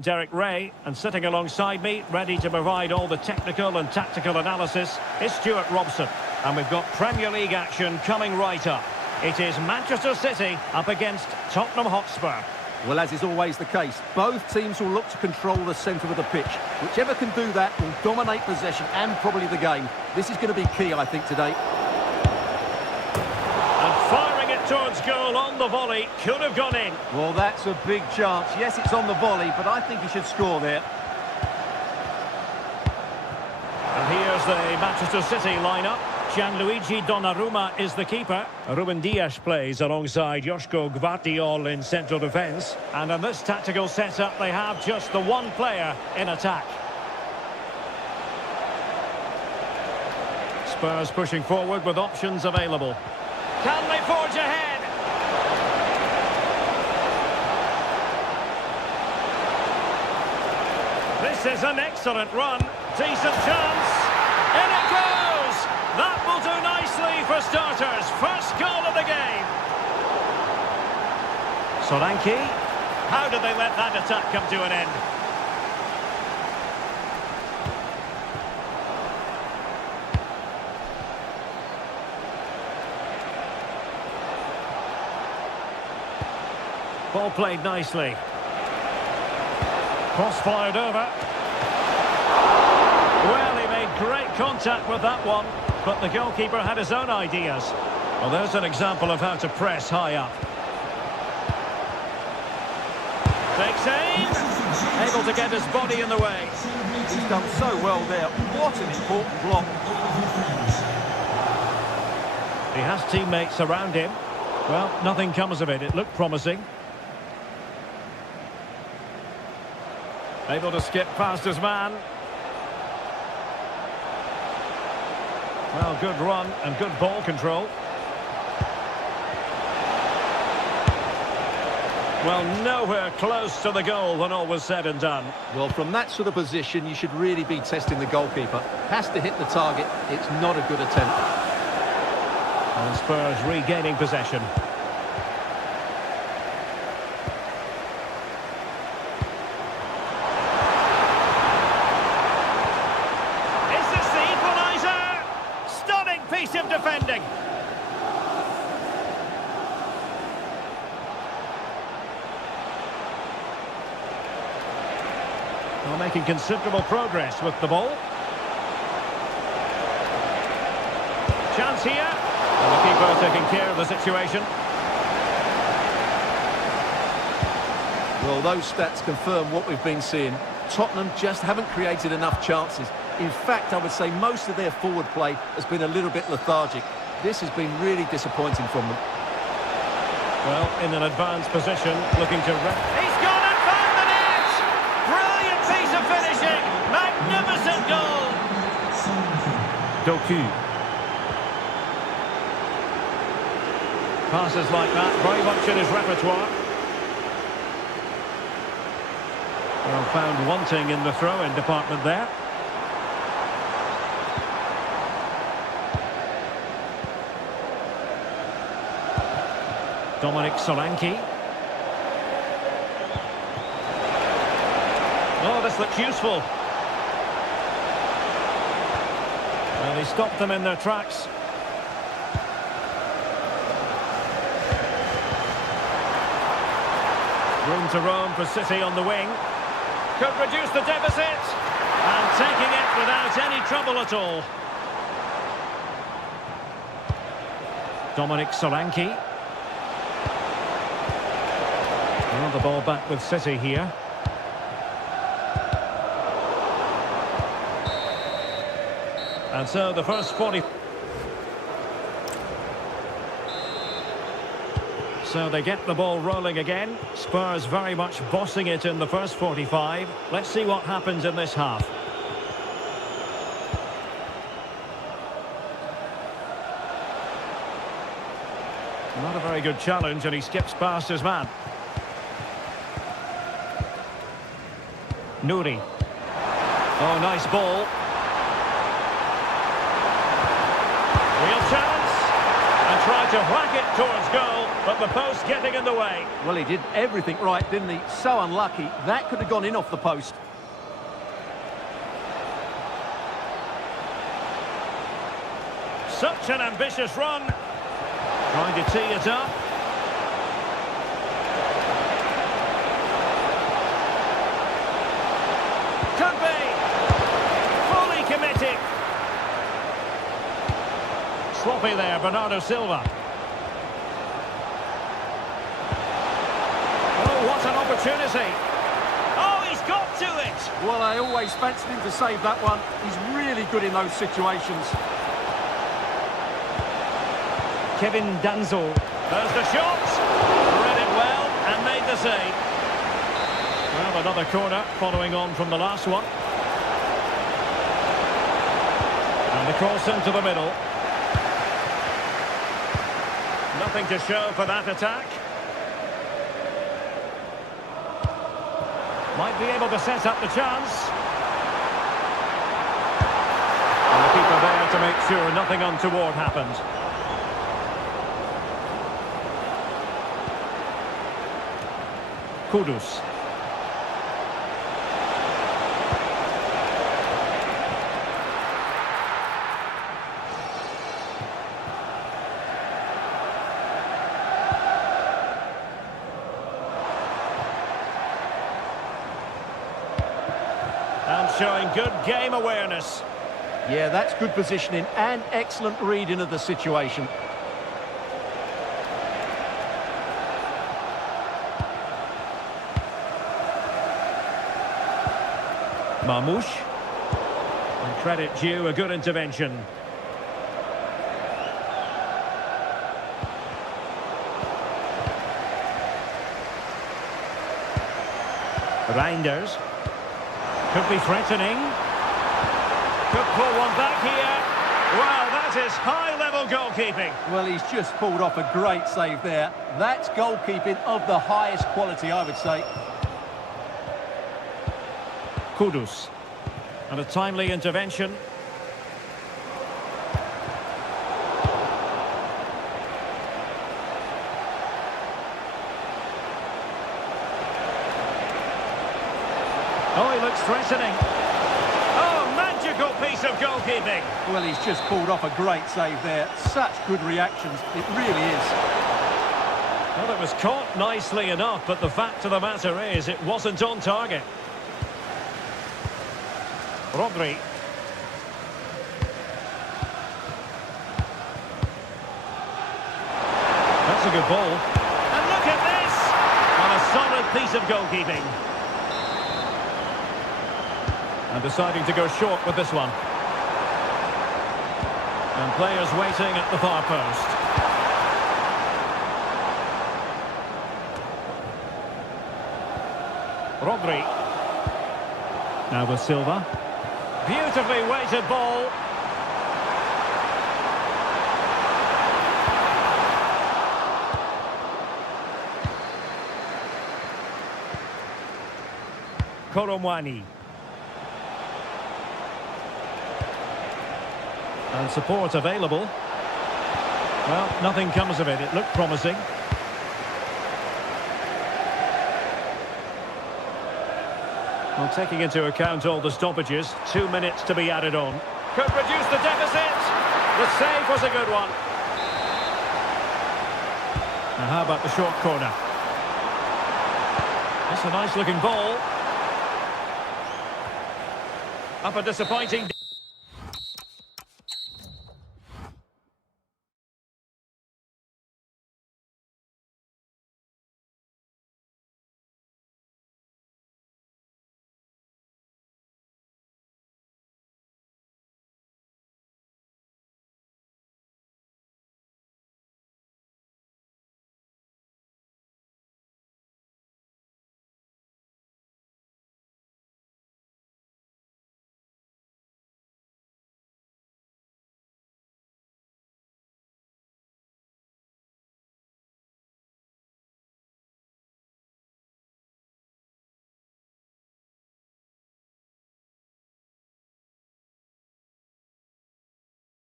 Derek Ray, and sitting alongside me, ready to provide all the technical and tactical analysis, is Stuart Robson. And we've got Premier League action coming right up. It is Manchester City up against Tottenham Hotspur. Well, as is always the case, both teams will look to control the centre of the pitch. Whichever can do that will dominate possession and probably the game. This is going to be key, I think, today. And firing it towards goal on the volley, could have gone in. Well, that's a big chance. Yes, it's on the volley, but I think he should score there. And here's the Manchester City lineup. Gianluigi Donnarumma is the keeper. Ruben Dias plays alongside Joško Gvardiol in central defence. And in this tactical setup, they have just the one player in attack. Spurs pushing forward with options available. Can they forge ahead? This is an excellent run. Decent chance. In it goes! That will do nicely for starters. First goal of the game. Solanke. How did they let that attack come to an end? Ball played nicely. Cross fired over. Well, he made great contact with that one, but the goalkeeper had his own ideas. Well, there's an example of how to press high up. Takes aim. Able to get his body in the way. He's done so well there. What an important block. He has teammates around him. Well, nothing comes of it. It looked promising. Able to skip past his man. Well, good run and good ball control. Well, nowhere close to the goal when all was said and done. Well, from that sort of position, you should really be testing the goalkeeper. Has to hit the target. It's not a good attempt. And Spurs regaining possession. Is this the equaliser? Stunning piece of defending. Well, making considerable progress with the ball. Chance here. And the keeper taking care of the situation. Well, those stats confirm what we've been seeing. Tottenham just haven't created enough chances. In fact, I would say most of their forward play has been a little bit lethargic. This has been really disappointing from them. Well, in an advanced position, looking to... He's gone and found the net! Brilliant piece of finishing! Magnificent goal! Doku. Passes like that, very much in his repertoire. Well, found wanting in the throw-in department there. Dominic Solanke. Oh, this looks useful. Well, he stopped them in their tracks. Room to roam for City on the wing. Could reduce the deficit. And taking it without any trouble at all. Dominic Solanke. Well, the ball back with City here. And so the first 40... So they get the ball rolling again. Spurs very much bossing it in the first 45. Let's see what happens in this half. Not a very good challenge, and he skips past his man. Nouri. Oh, nice ball. Real chance. And tried to whack it towards goal. but the post getting in the way. Well, he did everything right, didn't he? So unlucky. That could have gone in off the post. Such an ambitious run. Trying to tee it up. Could be. Fully committed. Sloppy there, Bernardo Silva. Oh, what an opportunity. Oh, he's got to it. Well, I always fancied him to save that one. He's really good in those situations. Kevin Danzo. There's the shot. Read it well and made the save. Well, another corner following on from the last one. And the cross into the middle. Nothing to show for that attack. Might be able to set up the chance. And the keeper there to make sure nothing untoward happened. Kudus. And showing good game awareness. Yeah, that's good positioning and excellent reading of the situation. Marmouche. And credit due, a good intervention. Reinders. Could be threatening. Could pull one back here. Well, that is high-level goalkeeping. Well, he's just pulled off a great save there. That's goalkeeping of the highest quality, I would say. Kudus. And a timely intervention. Oh, he looks threatening. Oh, magical piece of goalkeeping. Well, he's just pulled off a great save there. Such good reactions. It really is. Well, it was caught nicely enough, but the fact of the matter is it wasn't on target. Rodri. That's a good ball. And look at this! And a solid piece of goalkeeping. And deciding to go short with this one. And players waiting at the far post. Rodri. Now with Silva. Beautifully weighted ball. Koromwani. And support available. Well, nothing comes of it. It looked promising. Well, taking into account all the stoppages, 2 minutes to be added on. Could reduce the deficit. The save was a good one. Now, how about the short corner? That's a nice-looking ball. Up a disappointing...